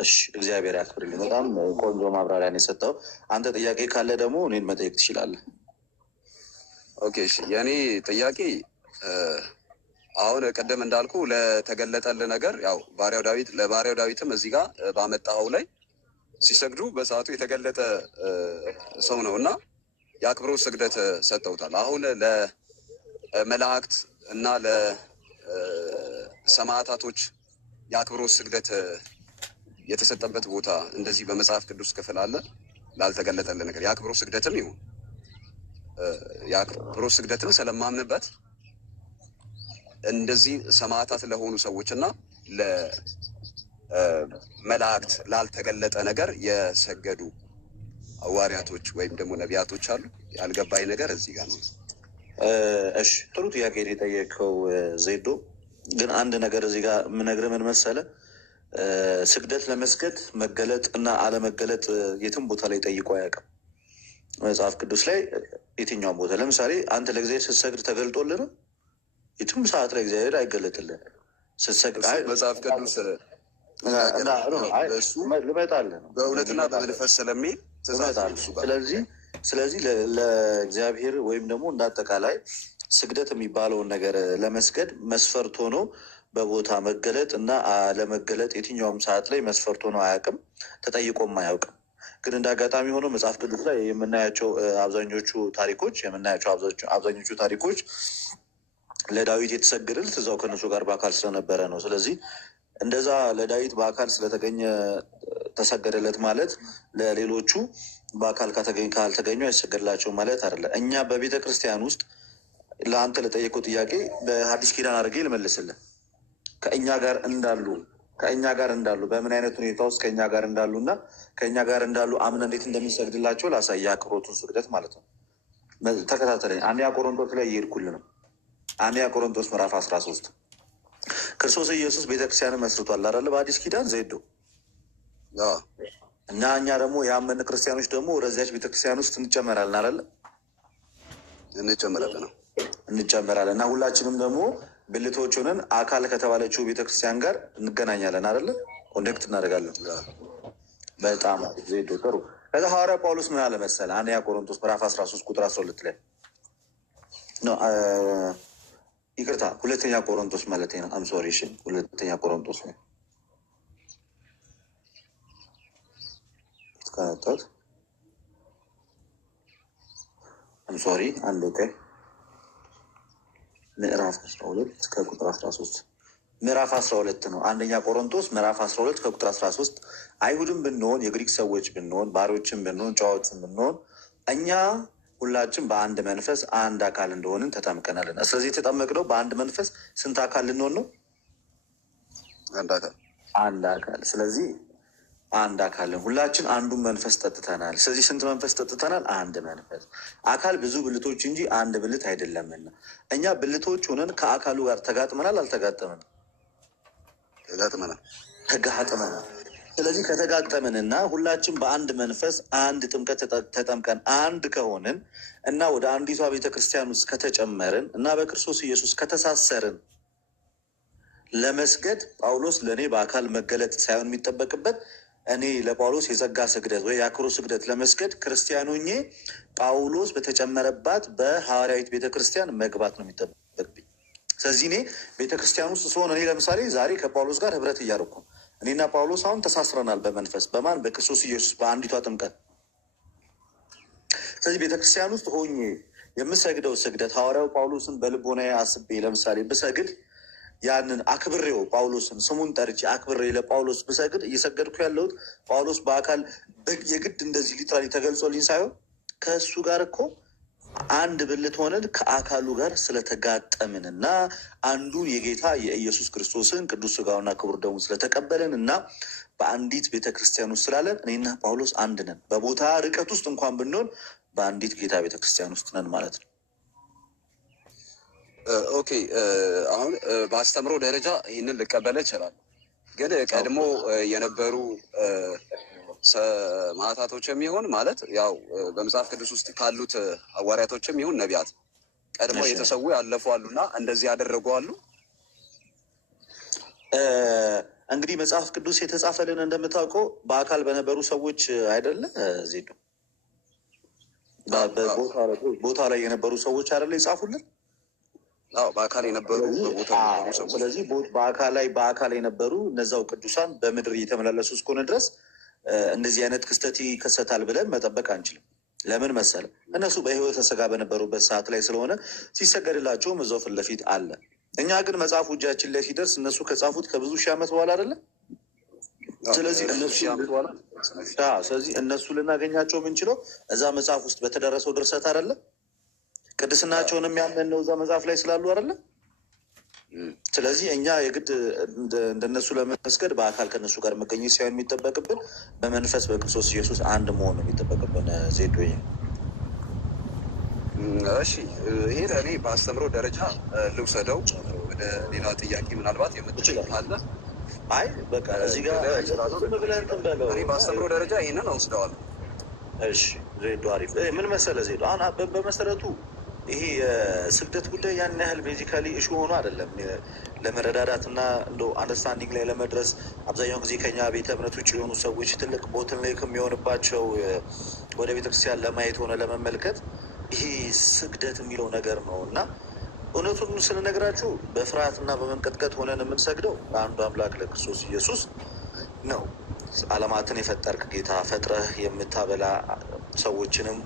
እሺ እግዚአብሔር ያክብርልኝ። በጣም ቆንጆ ማብራሪያ ነው የሰጠው። አንተ ጥያቄ ካለ ደግሞ እኔን መጠየቅ ትችላለህ። ኦኬ እሺ፣ የእኔ ጥያቄ አሁን ቅድም እንዳልኩ ለተገለጠልህ ነገር ያው ለባሪያው ዳዊትም እዚህ ጋር ባመጣኸው ላይ ሲሰግዱ በሰዓቱ የተገለጠ ሰው ነው እና የአክብሮት ስግደት ሰጠውታል። አሁን ለመላእክት እና ለሰማዕታቶች የአክብሮት ስግደት የተሰጠበት ቦታ እንደዚህ በመጽሐፍ ቅዱስ ክፍል አለ? ላልተገለጠልህ ነገር የአክብሮት ስግደትም ይሁን የአክብሮት ስግደትን ስለማምንበት እንደዚህ ሰማዕታት ለሆኑ ሰዎች እና ለመላእክት ላልተገለጠ ነገር የሰገዱ ሐዋርያቶች ወይም ደግሞ ነቢያቶች አሉ። ያልገባኝ ነገር እዚህ ጋር ነው። እሺ ጥሩ ጥያቄ የጠየቀው ዜዶ። ግን አንድ ነገር እዚህ ጋር የምነግርህ ምን መሰለህ፣ ስግደት ለመስገድ መገለጥ እና አለመገለጥ የትም ቦታ ላይ ጠይቆ አያውቅም። መጽሐፍ ቅዱስ ላይ የትኛውም ቦታ ለምሳሌ አንተ ለእግዚአብሔር ስትሰግድ ተገልጦልህ ነው? የትም ሰዓት ላይ እግዚአብሔር አይገለጥልህ ስትሰግድ። መጽሐፍ ቅዱስ ልመጣልህ ነው በእውነትና በመንፈስ ስለሚል። ስለዚህ ለእግዚአብሔር ወይም ደግሞ እንዳጠቃላይ ስግደት የሚባለውን ነገር ለመስገድ መስፈርት ሆኖ በቦታ መገለጥ እና አለመገለጥ የትኛውም ሰዓት ላይ መስፈርት ሆኖ አያውቅም፣ ተጠይቆም አያውቅም። ግን እንደ አጋጣሚ ሆኖ መጽሐፍ ቅዱስ ላይ የምናያቸው አብዛኞቹ ታሪኮች ለዳዊት የተሰገደለት እዛው ከነሱ ጋር በአካል ስለነበረ ነው። ስለዚህ እንደዛ ለዳዊት በአካል ስለተገኘ ተሰገደለት ማለት ለሌሎቹ በአካል ካልተገኙ አይሰገድላቸው ማለት አይደለም። እኛ በቤተ ክርስቲያን ውስጥ ለአንተ ለጠየቀው ጥያቄ በሐዲስ ኪዳን አድርጌ ልመልስልን። ከእኛ ጋር እንዳሉ በምን አይነት ሁኔታ ውስጥ ከእኛ ጋር እንዳሉ እና ከእኛ ጋር እንዳሉ አምነ እንዴት እንደምንሰግድላቸው ላሳይ። የአክብሮቱን ስግደት ማለት ነው። ተከታተለኝ። አንደኛ ቆሮንቶስ ላይ እየሄድኩልህ ነው። አንደኛ ቆሮንቶስ ምዕራፍ 13 ክርስቶስ ኢየሱስ ቤተክርስቲያንን መስርቷል አይደለ? በአዲስ ኪዳን ዘይዶ እና እኛ ደግሞ ያመን ክርስቲያኖች ደግሞ ወደዚያች ቤተክርስቲያን ውስጥ እንጨመራለን አይደለ? እንጨመራለን እና ሁላችንም ደግሞ ብልቶች ሆነን አካል ከተባለችው ቤተክርስቲያን ጋር እንገናኛለን አይደለ? ኮኔክት እናደርጋለን። በጣም ዜዶ ጥሩ። ከዛ ሐዋርያ ጳውሎስ ምን አለ መሰለህ? አንደኛ ቆሮንቶስ ምዕራፍ 13 ቁጥር 12 ላይ ይቅርታ፣ ሁለተኛ ቆሮንቶስ ማለት ነው። አም ሶሪ፣ እሺ፣ ሁለተኛ ቆሮንቶስ ነው ተካተት። አም ሶሪ፣ አንድ ቀይ ምዕራፍ 12 ከቁጥር 13 ምዕራፍ 12 ነው። አንደኛ ቆሮንቶስ ምዕራፍ 12 ከቁጥር 13 አይሁድም ብንሆን የግሪክ ሰዎች ብንሆን ባሮችም ብንሆን ጨዋዎችም ብንሆን እኛ ሁላችን በአንድ መንፈስ አንድ አካል እንደሆንን ተጠምቀናልና። ስለዚህ የተጠመቅነው በአንድ መንፈስ ስንት አካል ልንሆን ነው? አንድ አካል። ስለዚህ አንድ አካል ሁላችን አንዱን መንፈስ ጠጥተናል። ስለዚህ ስንት መንፈስ ጠጥተናል? አንድ መንፈስ። አካል ብዙ ብልቶች እንጂ አንድ ብልት አይደለምና እኛ ብልቶች ሆነን ከአካሉ ጋር ተጋጥመናል። አልተጋጠምንም? ተጋጥመናል። ስለዚህ ከተጋጠምንና ሁላችን በአንድ መንፈስ አንድ ጥምቀት ተጠምቀን አንድ ከሆንን እና ወደ አንዲቷ ቤተክርስቲያን ውስጥ ከተጨመርን እና በክርስቶስ ኢየሱስ ከተሳሰርን ለመስገድ ጳውሎስ ለእኔ በአካል መገለጥ ሳይሆን የሚጠበቅበት እኔ ለጳውሎስ የጸጋ ስግደት ወይ የአክብሮት ስግደት ለመስገድ ክርስቲያኖኜ ጳውሎስ በተጨመረባት በሐዋርያዊት ቤተክርስቲያን መግባት ነው የሚጠበቅብኝ። ስለዚህ እኔ ቤተክርስቲያን ውስጥ ስሆን እኔ ለምሳሌ ዛሬ ከጳውሎስ ጋር ህብረት እያደረኩ ነው። እኔና ጳውሎስ አሁን ተሳስረናል በመንፈስ በማን? በክርስቶስ ኢየሱስ በአንዲቷ ጥምቀት። ስለዚህ ቤተክርስቲያን ውስጥ ሆኜ የምሰግደው ስግደት ሐዋርያው ጳውሎስን በልቦናዬ አስቤ ለምሳሌ ብሰግድ ያንን አክብሬው ጳውሎስን ስሙን ጠርቼ አክብሬ ለጳውሎስ ብሰግድ እየሰገድኩ ያለሁት ጳውሎስ በአካል የግድ እንደዚህ ሊትራሊ ተገልጾልኝ ሳይሆን ከእሱ ጋር እኮ አንድ ብልት ሆነን ከአካሉ ጋር ስለተጋጠምን እና አንዱን የጌታ የኢየሱስ ክርስቶስን ቅዱስ ሥጋውና ክቡር ደሙን ስለተቀበልን እና በአንዲት ቤተክርስቲያን ውስጥ ስላለን እኔና ጳውሎስ አንድ ነን። በቦታ ርቀት ውስጥ እንኳን ብንሆን በአንዲት ጌታ ቤተክርስቲያን ውስጥ ነን ማለት ነው። ኦኬ፣ አሁን በአስተምሮ ደረጃ ይህንን ልቀበለ ይችላል። ግን ቀድሞ የነበሩ ሰማዕታቶችም ይሁን ማለት ያው በመጽሐፍ ቅዱስ ውስጥ ካሉት ሐዋርያቶችም ይሁን ነቢያት ቀድሞ የተሰዉ ያለፉ አሉና እንደዚህ ያደረጉ አሉ። እንግዲህ መጽሐፍ ቅዱስ የተጻፈልን እንደምታውቀው በአካል በነበሩ ሰዎች አይደለ? ዜዶ ቦታ ላይ የነበሩ ሰዎች አይደለ የጻፉልን? በአካል የነበሩ በቦታ ሰዎች። ስለዚህ በአካል የነበሩ እነዛው ቅዱሳን በምድር እየተመላለሱ እስከሆነ ድረስ እንደዚህ አይነት ክስተት ይከሰታል ብለን መጠበቅ አንችልም። ለምን መሰለ? እነሱ በሕይወተ ሥጋ በነበሩበት ሰዓት ላይ ስለሆነ ሲሰገድላቸውም እዛው ፊት ለፊት አለ። እኛ ግን መጽሐፉ እጃችን ላይ ሲደርስ እነሱ ከጻፉት ከብዙ ሺህ ዓመት በኋላ አይደለም። ስለዚህ እነሱ ልናገኛቸው የምንችለው እዛ መጽሐፍ ውስጥ በተደረሰው ድርሰት አይደለም። ቅድስናቸውን የሚያምን ነው እዛ መጽሐፍ ላይ ስላሉ አይደለም። ስለዚህ እኛ የግድ እንደነሱ ለመስገድ በአካል ከነሱ ጋር መገኘት ሳይሆን የሚጠበቅብን በመንፈስ በክርስቶስ ኢየሱስ አንድ መሆን ነው የሚጠበቅብን። ዜዶ እሺ፣ ይሄ ለእኔ በአስተምሮ ደረጃ ልውሰደው። ወደ ሌላ ጥያቄ ምናልባት የምትችል ካለ አይ በቃ እዚህ ጋር እኔ በአስተምሮ ደረጃ ይህንን እወስደዋለሁ። እሺ ዜዶ አሪፍ። ምን መሰለ ዜዶ፣ አሁን በመሰረቱ ይሄ የስግደት ጉዳይ ያን ያህል ቤዚካሊ እሹ ሆኖ አይደለም። ለመረዳዳት እና እንደው አንደርስታንዲንግ ላይ ለመድረስ አብዛኛውን ጊዜ ከኛ ቤተ እምነት ውጭ የሆኑ ሰዎች ትልቅ ቦትን ላይ ከሚሆንባቸው ወደ ቤተክርስቲያን ለማየት ሆነ ለመመልከት ይሄ ስግደት የሚለው ነገር ነው እና እውነቱን ስንነግራችሁ በፍርሃት እና በመንቀጥቀጥ ሆነን የምንሰግደው ለአንዱ አምላክ ለክርስቶስ ኢየሱስ ነው። ዓለማትን የፈጠርክ ጌታ ፈጥረህ የምታበላ ሰዎችንም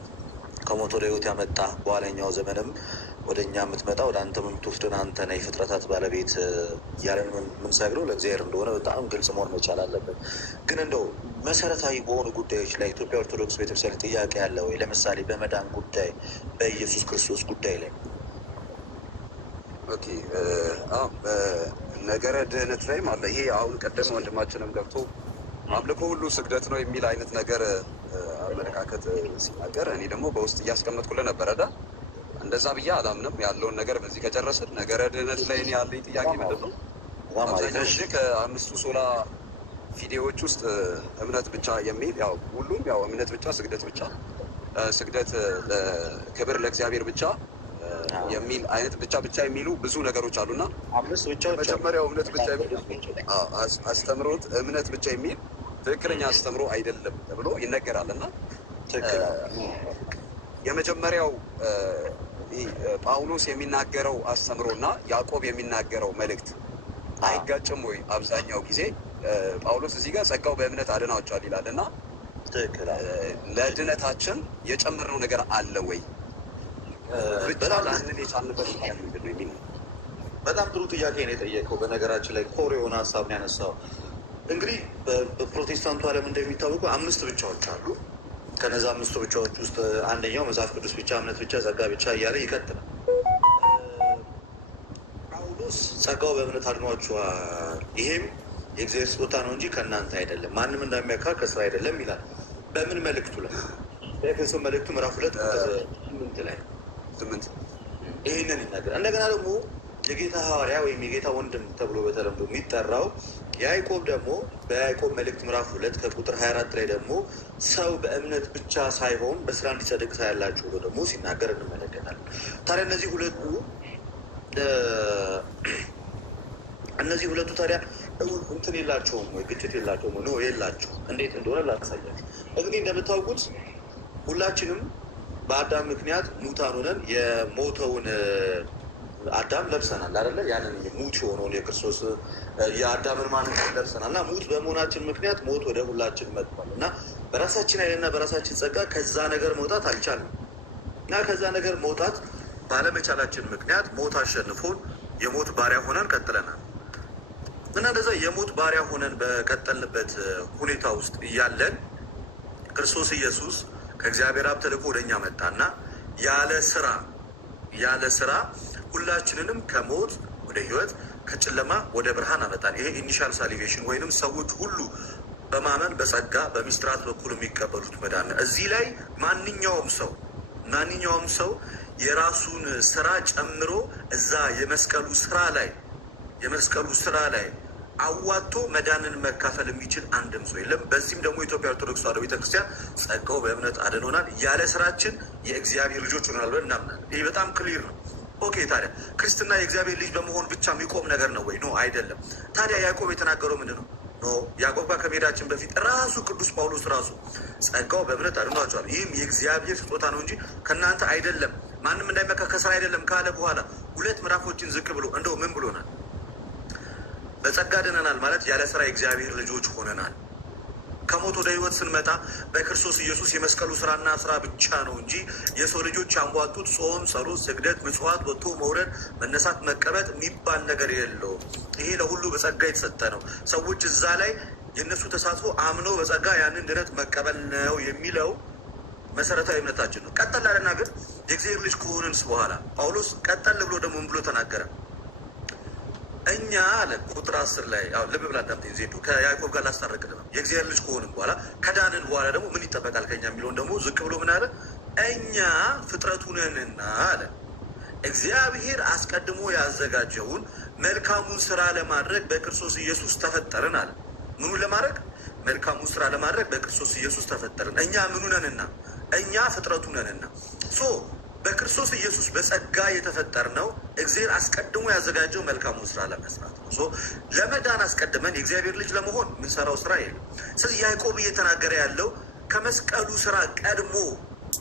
ከሞት ወደ ሕይወት ያመጣ በኋለኛው ዘመንም ወደ እኛ የምትመጣ ወደ አንተም የምትወስድን አንተ ነህ የፍጥረታት ባለቤት እያለን የምንሰግደው ለእግዚአብሔር እንደሆነ በጣም ግልጽ መሆን መቻል አለብን። ግን እንደው መሰረታዊ በሆኑ ጉዳዮች ላይ ኢትዮጵያ ኦርቶዶክስ ቤተክርስቲያን ጥያቄ ያለ ወይ? ለምሳሌ በመዳን ጉዳይ፣ በኢየሱስ ክርስቶስ ጉዳይ ላይ ኦኬ፣ በነገረ ድህነት ላይም አለ። ይሄ አሁን ቀደም ወንድማችንም ገብቶ አምልኮ ሁሉ ስግደት ነው የሚል አይነት ነገር አመለካከት ሲናገር እኔ ደግሞ በውስጥ እያስቀመጥኩልህ ነበረ። እንደዛ ብዬ አላምንም። ያለውን ነገር በዚህ ከጨረስን ነገረ ድህነት ላይ እኔ ያለኝ ጥያቄ ምንድን ነው? አብዛኛው ጊዜ ከአምስቱ ሶላ ቪዲዮዎች ውስጥ እምነት ብቻ የሚል ያው ሁሉም ያው እምነት ብቻ፣ ስግደት ብቻ፣ ስግደት ክብር ለእግዚአብሔር ብቻ የሚል አይነት ብቻ የሚሉ ብዙ ነገሮች አሉና አምስት ብቻ መጀመሪያው እምነት ብቻ አስተምሮት እምነት ብቻ የሚል ትክክለኛ አስተምሮ አይደለም ተብሎ ይነገራል። እና የመጀመሪያው ጳውሎስ የሚናገረው አስተምሮ እና ያዕቆብ የሚናገረው መልእክት አይጋጭም ወይ? አብዛኛው ጊዜ ጳውሎስ እዚህ ጋር ጸጋው በእምነት አድናችኋል ይላል እና ለድነታችን የጨመርነው ነገር አለ ወይ? ብቻ ላንን የቻልንበት ምንድን ነው የሚል ነው። በጣም ጥሩ ጥያቄ ነው የጠየቀው። በነገራችን ላይ ኮር የሆነ ሀሳብ ነው ያነሳው። እንግዲህ በፕሮቴስታንቱ ዓለም እንደሚታወቁ 5 ብቻዎች አሉ። ከነዛ 5 ብቻዎች ውስጥ አንደኛው መጽሐፍ ቅዱስ ብቻ፣ እምነት ብቻ፣ ጸጋ ብቻ እያለ ይቀጥላል። ጳውሎስ ጸጋው በእምነት አድኗችኋል፣ ይሄም የእግዚአብሔር ስጦታ ነው እንጂ ከእናንተ አይደለም፣ ማንም እንደሚያካ ከስራ አይደለም ይላል። በምን መልእክቱ ላይ? በኤፌሶን መልእክቱ ምዕራፍ 2:8 ላይ 8 ይህንን ይናገራል። እንደገና ደግሞ የጌታ ሐዋርያ ወይም የጌታ ወንድም ተብሎ በተለምዶ የሚጠራው ያዕቆብ ደግሞ በያዕቆብ መልእክት ምዕራፍ 2 ከቁጥር 24 ላይ ደግሞ ሰው በእምነት ብቻ ሳይሆን በስራ እንዲጸድቅ ታያላችሁ ብሎ ደግሞ ሲናገር እንመለከታለን። ታዲያ እነዚህ ሁለቱ ታዲያ እንትን የላቸውም ወይ? ግጭት የላቸውም ወይ? የላቸው። እንዴት እንደሆነ ላሳያችሁ። እንግዲህ እንደምታውቁት ሁላችንም በአዳም ምክንያት ሙታን ሆነን የሞተውን አዳም ለብሰናል አይደለ? ያንን ሙት የሆነውን የክርስቶስ የአዳምን ማንነት ለብሰናል እና ሙት በመሆናችን ምክንያት ሞት ወደ ሁላችን መጥቷል እና በራሳችን ኃይልና በራሳችን ጸጋ ከዛ ነገር መውጣት አልቻልንም እና ከዛ ነገር መውጣት ባለመቻላችን ምክንያት ሞት አሸንፎን የሞት ባሪያ ሆነን ቀጥለናል እና እንደዛ የሞት ባሪያ ሆነን በቀጠልንበት ሁኔታ ውስጥ እያለን ክርስቶስ ኢየሱስ ከእግዚአብሔር አብ ተልኮ ወደኛ መጣና ያለ ስራ ሁላችንንም ከሞት ወደ ሕይወት ከጨለማ ወደ ብርሃን አመጣን። ይሄ ኢኒሻል ሳሊቬሽን ወይንም ሰዎች ሁሉ በማመን በጸጋ በሚስጥራት በኩል የሚቀበሉት መዳን ነው። እዚህ ላይ ማንኛውም ሰው የራሱን ስራ ጨምሮ እዛ የመስቀሉ ስራ ላይ አዋጥቶ መዳንን መካፈል የሚችል አንድም ሰው የለም። በዚህም ደግሞ የኢትዮጵያ ኦርቶዶክስ ተዋሕዶ ቤተክርስቲያን ጸጋው በእምነት አድኖናል፣ ያለ ስራችን የእግዚአብሔር ልጆች ሆናል ብለን እናምናለን። ይህ በጣም ክሊር ነው። ኦኬ፣ ታዲያ ክርስትና የእግዚአብሔር ልጅ በመሆን ብቻ የሚቆም ነገር ነው ወይ? ኖ፣ አይደለም። ታዲያ ያዕቆብ የተናገረው ምንድን ነው? ኖ፣ ያዕቆብ ጋር ከመሄዳችን በፊት ራሱ ቅዱስ ጳውሎስ ራሱ ጸጋው በእምነት አድኗቸዋል፣ ይህም የእግዚአብሔር ስጦታ ነው እንጂ ከእናንተ አይደለም፣ ማንም እንዳይመካ ከስራ አይደለም ካለ በኋላ 2 ምዕራፎችን ዝቅ ብሎ እንደው ምን ብሎናል? በጸጋ ድነናል ማለት ያለ ስራ የእግዚአብሔር ልጆች ሆነናል። ከሞት ወደ ህይወት ስንመጣ በክርስቶስ ኢየሱስ የመስቀሉ ስራና ስራ ብቻ ነው እንጂ የሰው ልጆች ያንቧጡት ጾም፣ ጸሎት፣ ስግደት፣ ምጽዋት፣ ወጥቶ መውረድ፣ መነሳት፣ መቀመጥ የሚባል ነገር የለውም። ይሄ ለሁሉ በጸጋ የተሰጠ ነው። ሰዎች እዛ ላይ የእነሱ ተሳትፎ አምነው በጸጋ ያንን ድነት መቀበል ነው የሚለው መሰረታዊ እምነታችን ነው። ቀጠል ላለና ግን የእግዚአብሔር ልጅ ከሆንንስ በኋላ ጳውሎስ ቀጠል ብሎ ደግሞ ምን ብሎ ተናገረ? እኛ አለ ቁጥር 10 ላይ ልብ ብላ አዳምጠኝ ዜዱ ከያዕቆብ ጋር ላስታረቅን ነው። የእግዚአብሔር ልጅ ከሆንን በኋላ ከዳንን በኋላ ደግሞ ምን ይጠበቃል ከኛ የሚለውን ደግሞ ዝቅ ብሎ ምን አለ? እኛ ፍጥረቱ ነንና አለ እግዚአብሔር አስቀድሞ ያዘጋጀውን መልካሙን ስራ ለማድረግ በክርስቶስ ኢየሱስ ተፈጠርን አለ። ምኑን ለማድረግ? መልካሙን ስራ ለማድረግ በክርስቶስ ኢየሱስ ተፈጠርን። እኛ ምኑ ነንና? እኛ ፍጥረቱ ነንና። በክርስቶስ ኢየሱስ በጸጋ የተፈጠርነው እግዚአብሔር አስቀድሞ ያዘጋጀው መልካሙን ስራ ለመስራት ነው። ለመዳን አስቀድመን የእግዚአብሔር ልጅ ለመሆን የምንሰራው ስራ የለም። ስለዚህ ያዕቆብ እየተናገረ ያለው ከመስቀሉ ስራ ቀድሞ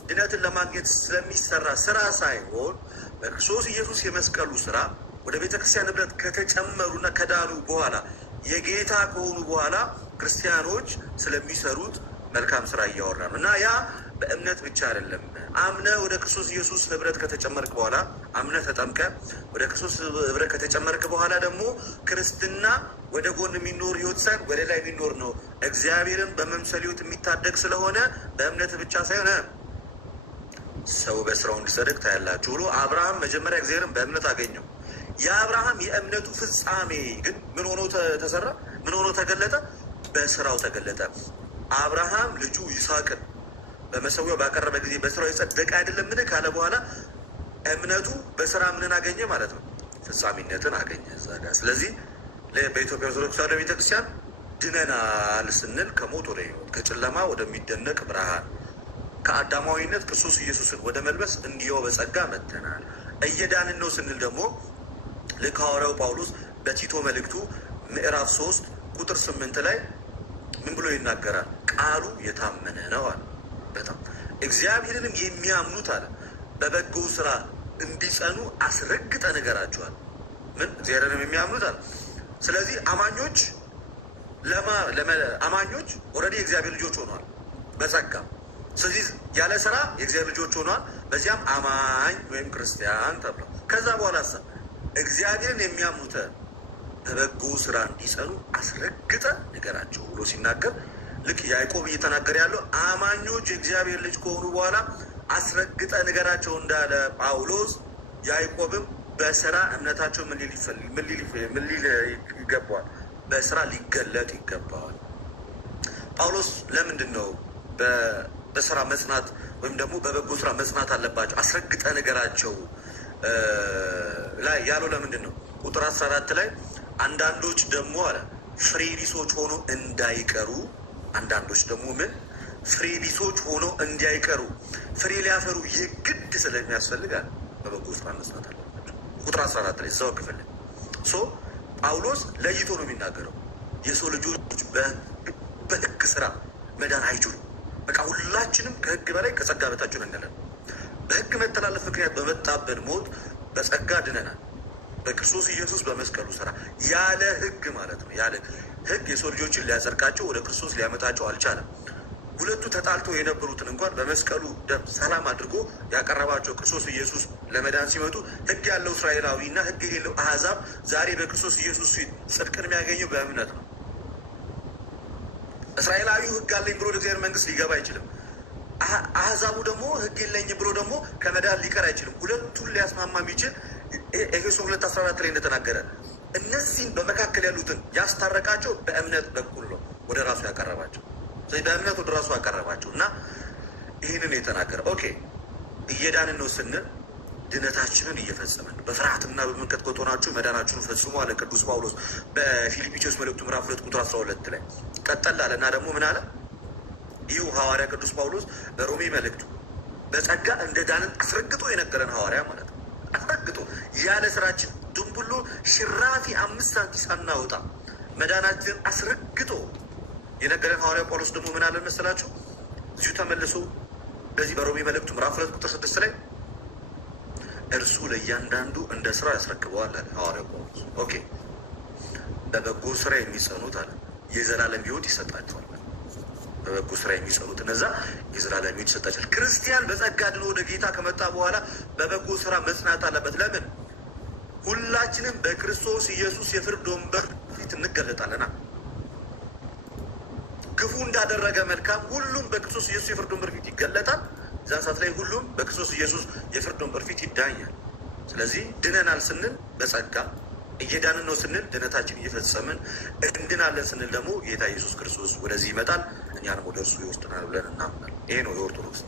ድነትን ለማግኘት ስለሚሰራ ስራ ሳይሆን በክርስቶስ ኢየሱስ የመስቀሉ ስራ ወደ ቤተክርስቲያን ህብረት ከተጨመሩና ከዳኑ በኋላ የጌታ ከሆኑ በኋላ ክርስቲያኖች ስለሚሰሩት መልካም ስራ እያወራ ነው እና ያ በእምነት ብቻ አይደለም። አምነ ወደ ክርስቶስ ኢየሱስ ህብረት ከተጨመርክ በኋላ አምነ ተጠምቀ ወደ ክርስቶስ ህብረት ከተጨመርክ በኋላ ደግሞ ክርስትና ወደ ጎን የሚኖር ህይወት ሳይሆን ወደ ላይ የሚኖር ነው። እግዚአብሔርን በመምሰል ህይወት የሚታደግ ስለሆነ በእምነት ብቻ ሳይሆን ሰው በስራው እንዲጸድቅ ታያላችሁ ብሎ አብርሃም መጀመሪያ እግዚአብሔርን በእምነት አገኘው። የአብርሃም የእምነቱ ፍጻሜ ግን ምን ሆኖ ተሰራ? ምን ሆኖ ተገለጠ? በስራው ተገለጠ። አብርሃም ልጁ ይስሐቅን በመሰዊያው ባቀረበ ጊዜ በስራው የጸደቀ አይደለም ምን ካለ በኋላ እምነቱ በስራ ምንን አገኘ ማለት ነው? ፍጻሜነትን አገኘ እዛ ጋር። ስለዚህ በኢትዮጵያ ኦርቶዶክስ ተዋሕዶ ቤተክርስቲያን ድነናል ስንል ከሞት ወደ ህይወት፣ ከጨለማ ወደሚደነቅ ብርሃን፣ ከአዳማዊነት ክርስቶስ ኢየሱስን ወደ መልበስ እንዲያው በጸጋ መጥተናል። እየዳንን ነው ስንል ደግሞ ልክ ሐዋርያው ጳውሎስ በቲቶ መልእክቱ ምዕራፍ 3 ቁጥር 8 ላይ ምን ብሎ ይናገራል? ቃሉ የታመነ ነው አለ። በጣም እግዚአብሔርንም የሚያምኑት አለ በበጎ ስራ እንዲጸኑ አስረግጠ ነገራቸዋል። ምን እግዚአብሔርንም የሚያምኑት አለ። ስለዚህ አማኞች አማኞች ኦልሬዲ የእግዚአብሔር ልጆች ሆኗል በጸጋ። ስለዚህ ያለ ስራ የእግዚአብሔር ልጆች ሆኗል። በዚያም አማኝ ወይም ክርስቲያን ተብሎ ከዛ በኋላ እግዚአብሔርን የሚያምኑት በበጎ ስራ እንዲጸኑ አስረግጠ ንገራቸው ብሎ ሲናገር ልክ ያዕቆብ እየተናገረ ያለው አማኞች የእግዚአብሔር ልጅ ከሆኑ በኋላ አስረግጠ ንገራቸው እንዳለ ጳውሎስ፣ ያዕቆብም በስራ እምነታቸው ምን ሊል ይገባዋል? በስራ ሊገለጥ ይገባዋል። ጳውሎስ ለምንድን ነው በስራ መጽናት ወይም ደግሞ በበጎ ስራ መጽናት አለባቸው አስረግጠ ነገራቸው ላይ ያለው ለምንድን ነው? ቁጥር 14 ላይ አንዳንዶች ደግሞ አለ ፍሬ ቢሶች ሆኖ እንዳይቀሩ፣ አንዳንዶች ደግሞ ምን ፍሬ ቢሶች ሆኖ እንዳይቀሩ ፍሬ ሊያፈሩ የግድ ስለሚያስፈልጋል በበጎ ስራ መጽናት አለባቸው። ቁጥር 14 ላይ እዛው ክፍል ጳውሎስ ለይቶ ነው የሚናገረው። የሰው ልጆች በህግ ስራ መዳን አይችሉም። በቃ ሁላችንም ከህግ በላይ ከጸጋ በታች ነን። በህግ መተላለፍ ምክንያት በመጣብን ሞት በጸጋ ድነናል። በክርስቶስ ኢየሱስ በመስቀሉ ስራ ያለ ህግ ማለት ነው። ያለ ህግ የሰው ልጆችን ሊያጸድቃቸው ወደ ክርስቶስ ሊያመጣቸው አልቻለም። ሁለቱ ተጣልተው የነበሩትን እንኳን በመስቀሉ ደም ሰላም አድርጎ ያቀረባቸው ክርስቶስ ኢየሱስ ለመዳን ሲመጡ ህግ ያለው እስራኤላዊ እና ህግ የሌለው አህዛብ ዛሬ በክርስቶስ ኢየሱስ ፊት ጽድቅን የሚያገኘው በእምነት ነው። እስራኤላዊው ህግ አለኝ ብሎ ለእግዚአብሔር መንግስት ሊገባ አይችልም። አህዛቡ ደግሞ ህግ የለኝም ብሎ ደግሞ ከመዳን ሊቀር አይችልም። ሁለቱን ሊያስማማ የሚችል ኤፌሶን 2:14 ላይ እንደተናገረ እነዚህን በመካከል ያሉትን ያስታረቃቸው በእምነት በኩል ነው ወደ ራሱ ያቀረባቸው። ስለዚህ በእምነት ወደ ራሱ ያቀረባቸው እና ይህንን የተናገረ ኦኬ እየዳንን ነው ስንል ድነታችንን እየፈጸመን በፍርሃትና በመንቀጥቀጥ ሆናችሁ መዳናችሁን ፈጽሙ አለ ቅዱስ ጳውሎስ በፊልጵስዩስ መልእክቱ ምዕራፍ 2 ቁጥር 12 ላይ ቀጠል አለ እና ደግሞ ምን አለ? ይህ ሐዋርያ ቅዱስ ጳውሎስ በሮሜ መልእክቱ በጸጋ እንደ ዳንን አስረግጦ የነገረን ሐዋርያ ማለት ነው። አስረግጦ ያለ ስራችን ድንቡሎ ሽራፊ 5 ሳንቲም ሳናወጣ መዳናችንን አስረግጦ የነገረን ሐዋርያ ጳውሎስ ደግሞ ምን አለን መሰላችሁ? እዚሁ ተመልሶ በዚህ በሮሜ መልእክቱ ምዕራፍ 2 ቁጥር 6 ላይ እርሱ ለእያንዳንዱ እንደ ስራ ያስረክበዋል አለ ሐዋርያ ጳውሎስ። ኦኬ በበጎ ስራ የሚጸኑት አለ የዘላለም ሕይወት ይሰጣቸዋል። በበጎ ስራ የሚጸኑት እነዛ የዘላለም ሕይወት ይሰጣቸዋል። ክርስቲያን በጸጋ ድኖ ወደ ጌታ ከመጣ በኋላ በበጎ ስራ መጽናት አለበት። ለምን? ሁላችንም በክርስቶስ ኢየሱስ የፍርድ ወንበር ፊት እንገለጣለና። ክፉ እንዳደረገ መልካም ሁሉም በክርስቶስ ኢየሱስ የፍርድ ወንበር ፊት ይገለጣል። እዛን ሰዓት ላይ ሁሉም በክርስቶስ ኢየሱስ የፍርድ ወንበር ፊት ይዳኛል። ስለዚህ ድነናል ስንል በጸጋ እየዳንን ነው ስንል ድነታችን እየፈጸምን እንድናለን ስንል ደግሞ ጌታ ኢየሱስ ክርስቶስ ወደዚህ ይመጣል፣ እኛንም ወደ እርሱ ይወስድናል ብለን እናምናለን። ይሄ ነው የኦርቶዶክስ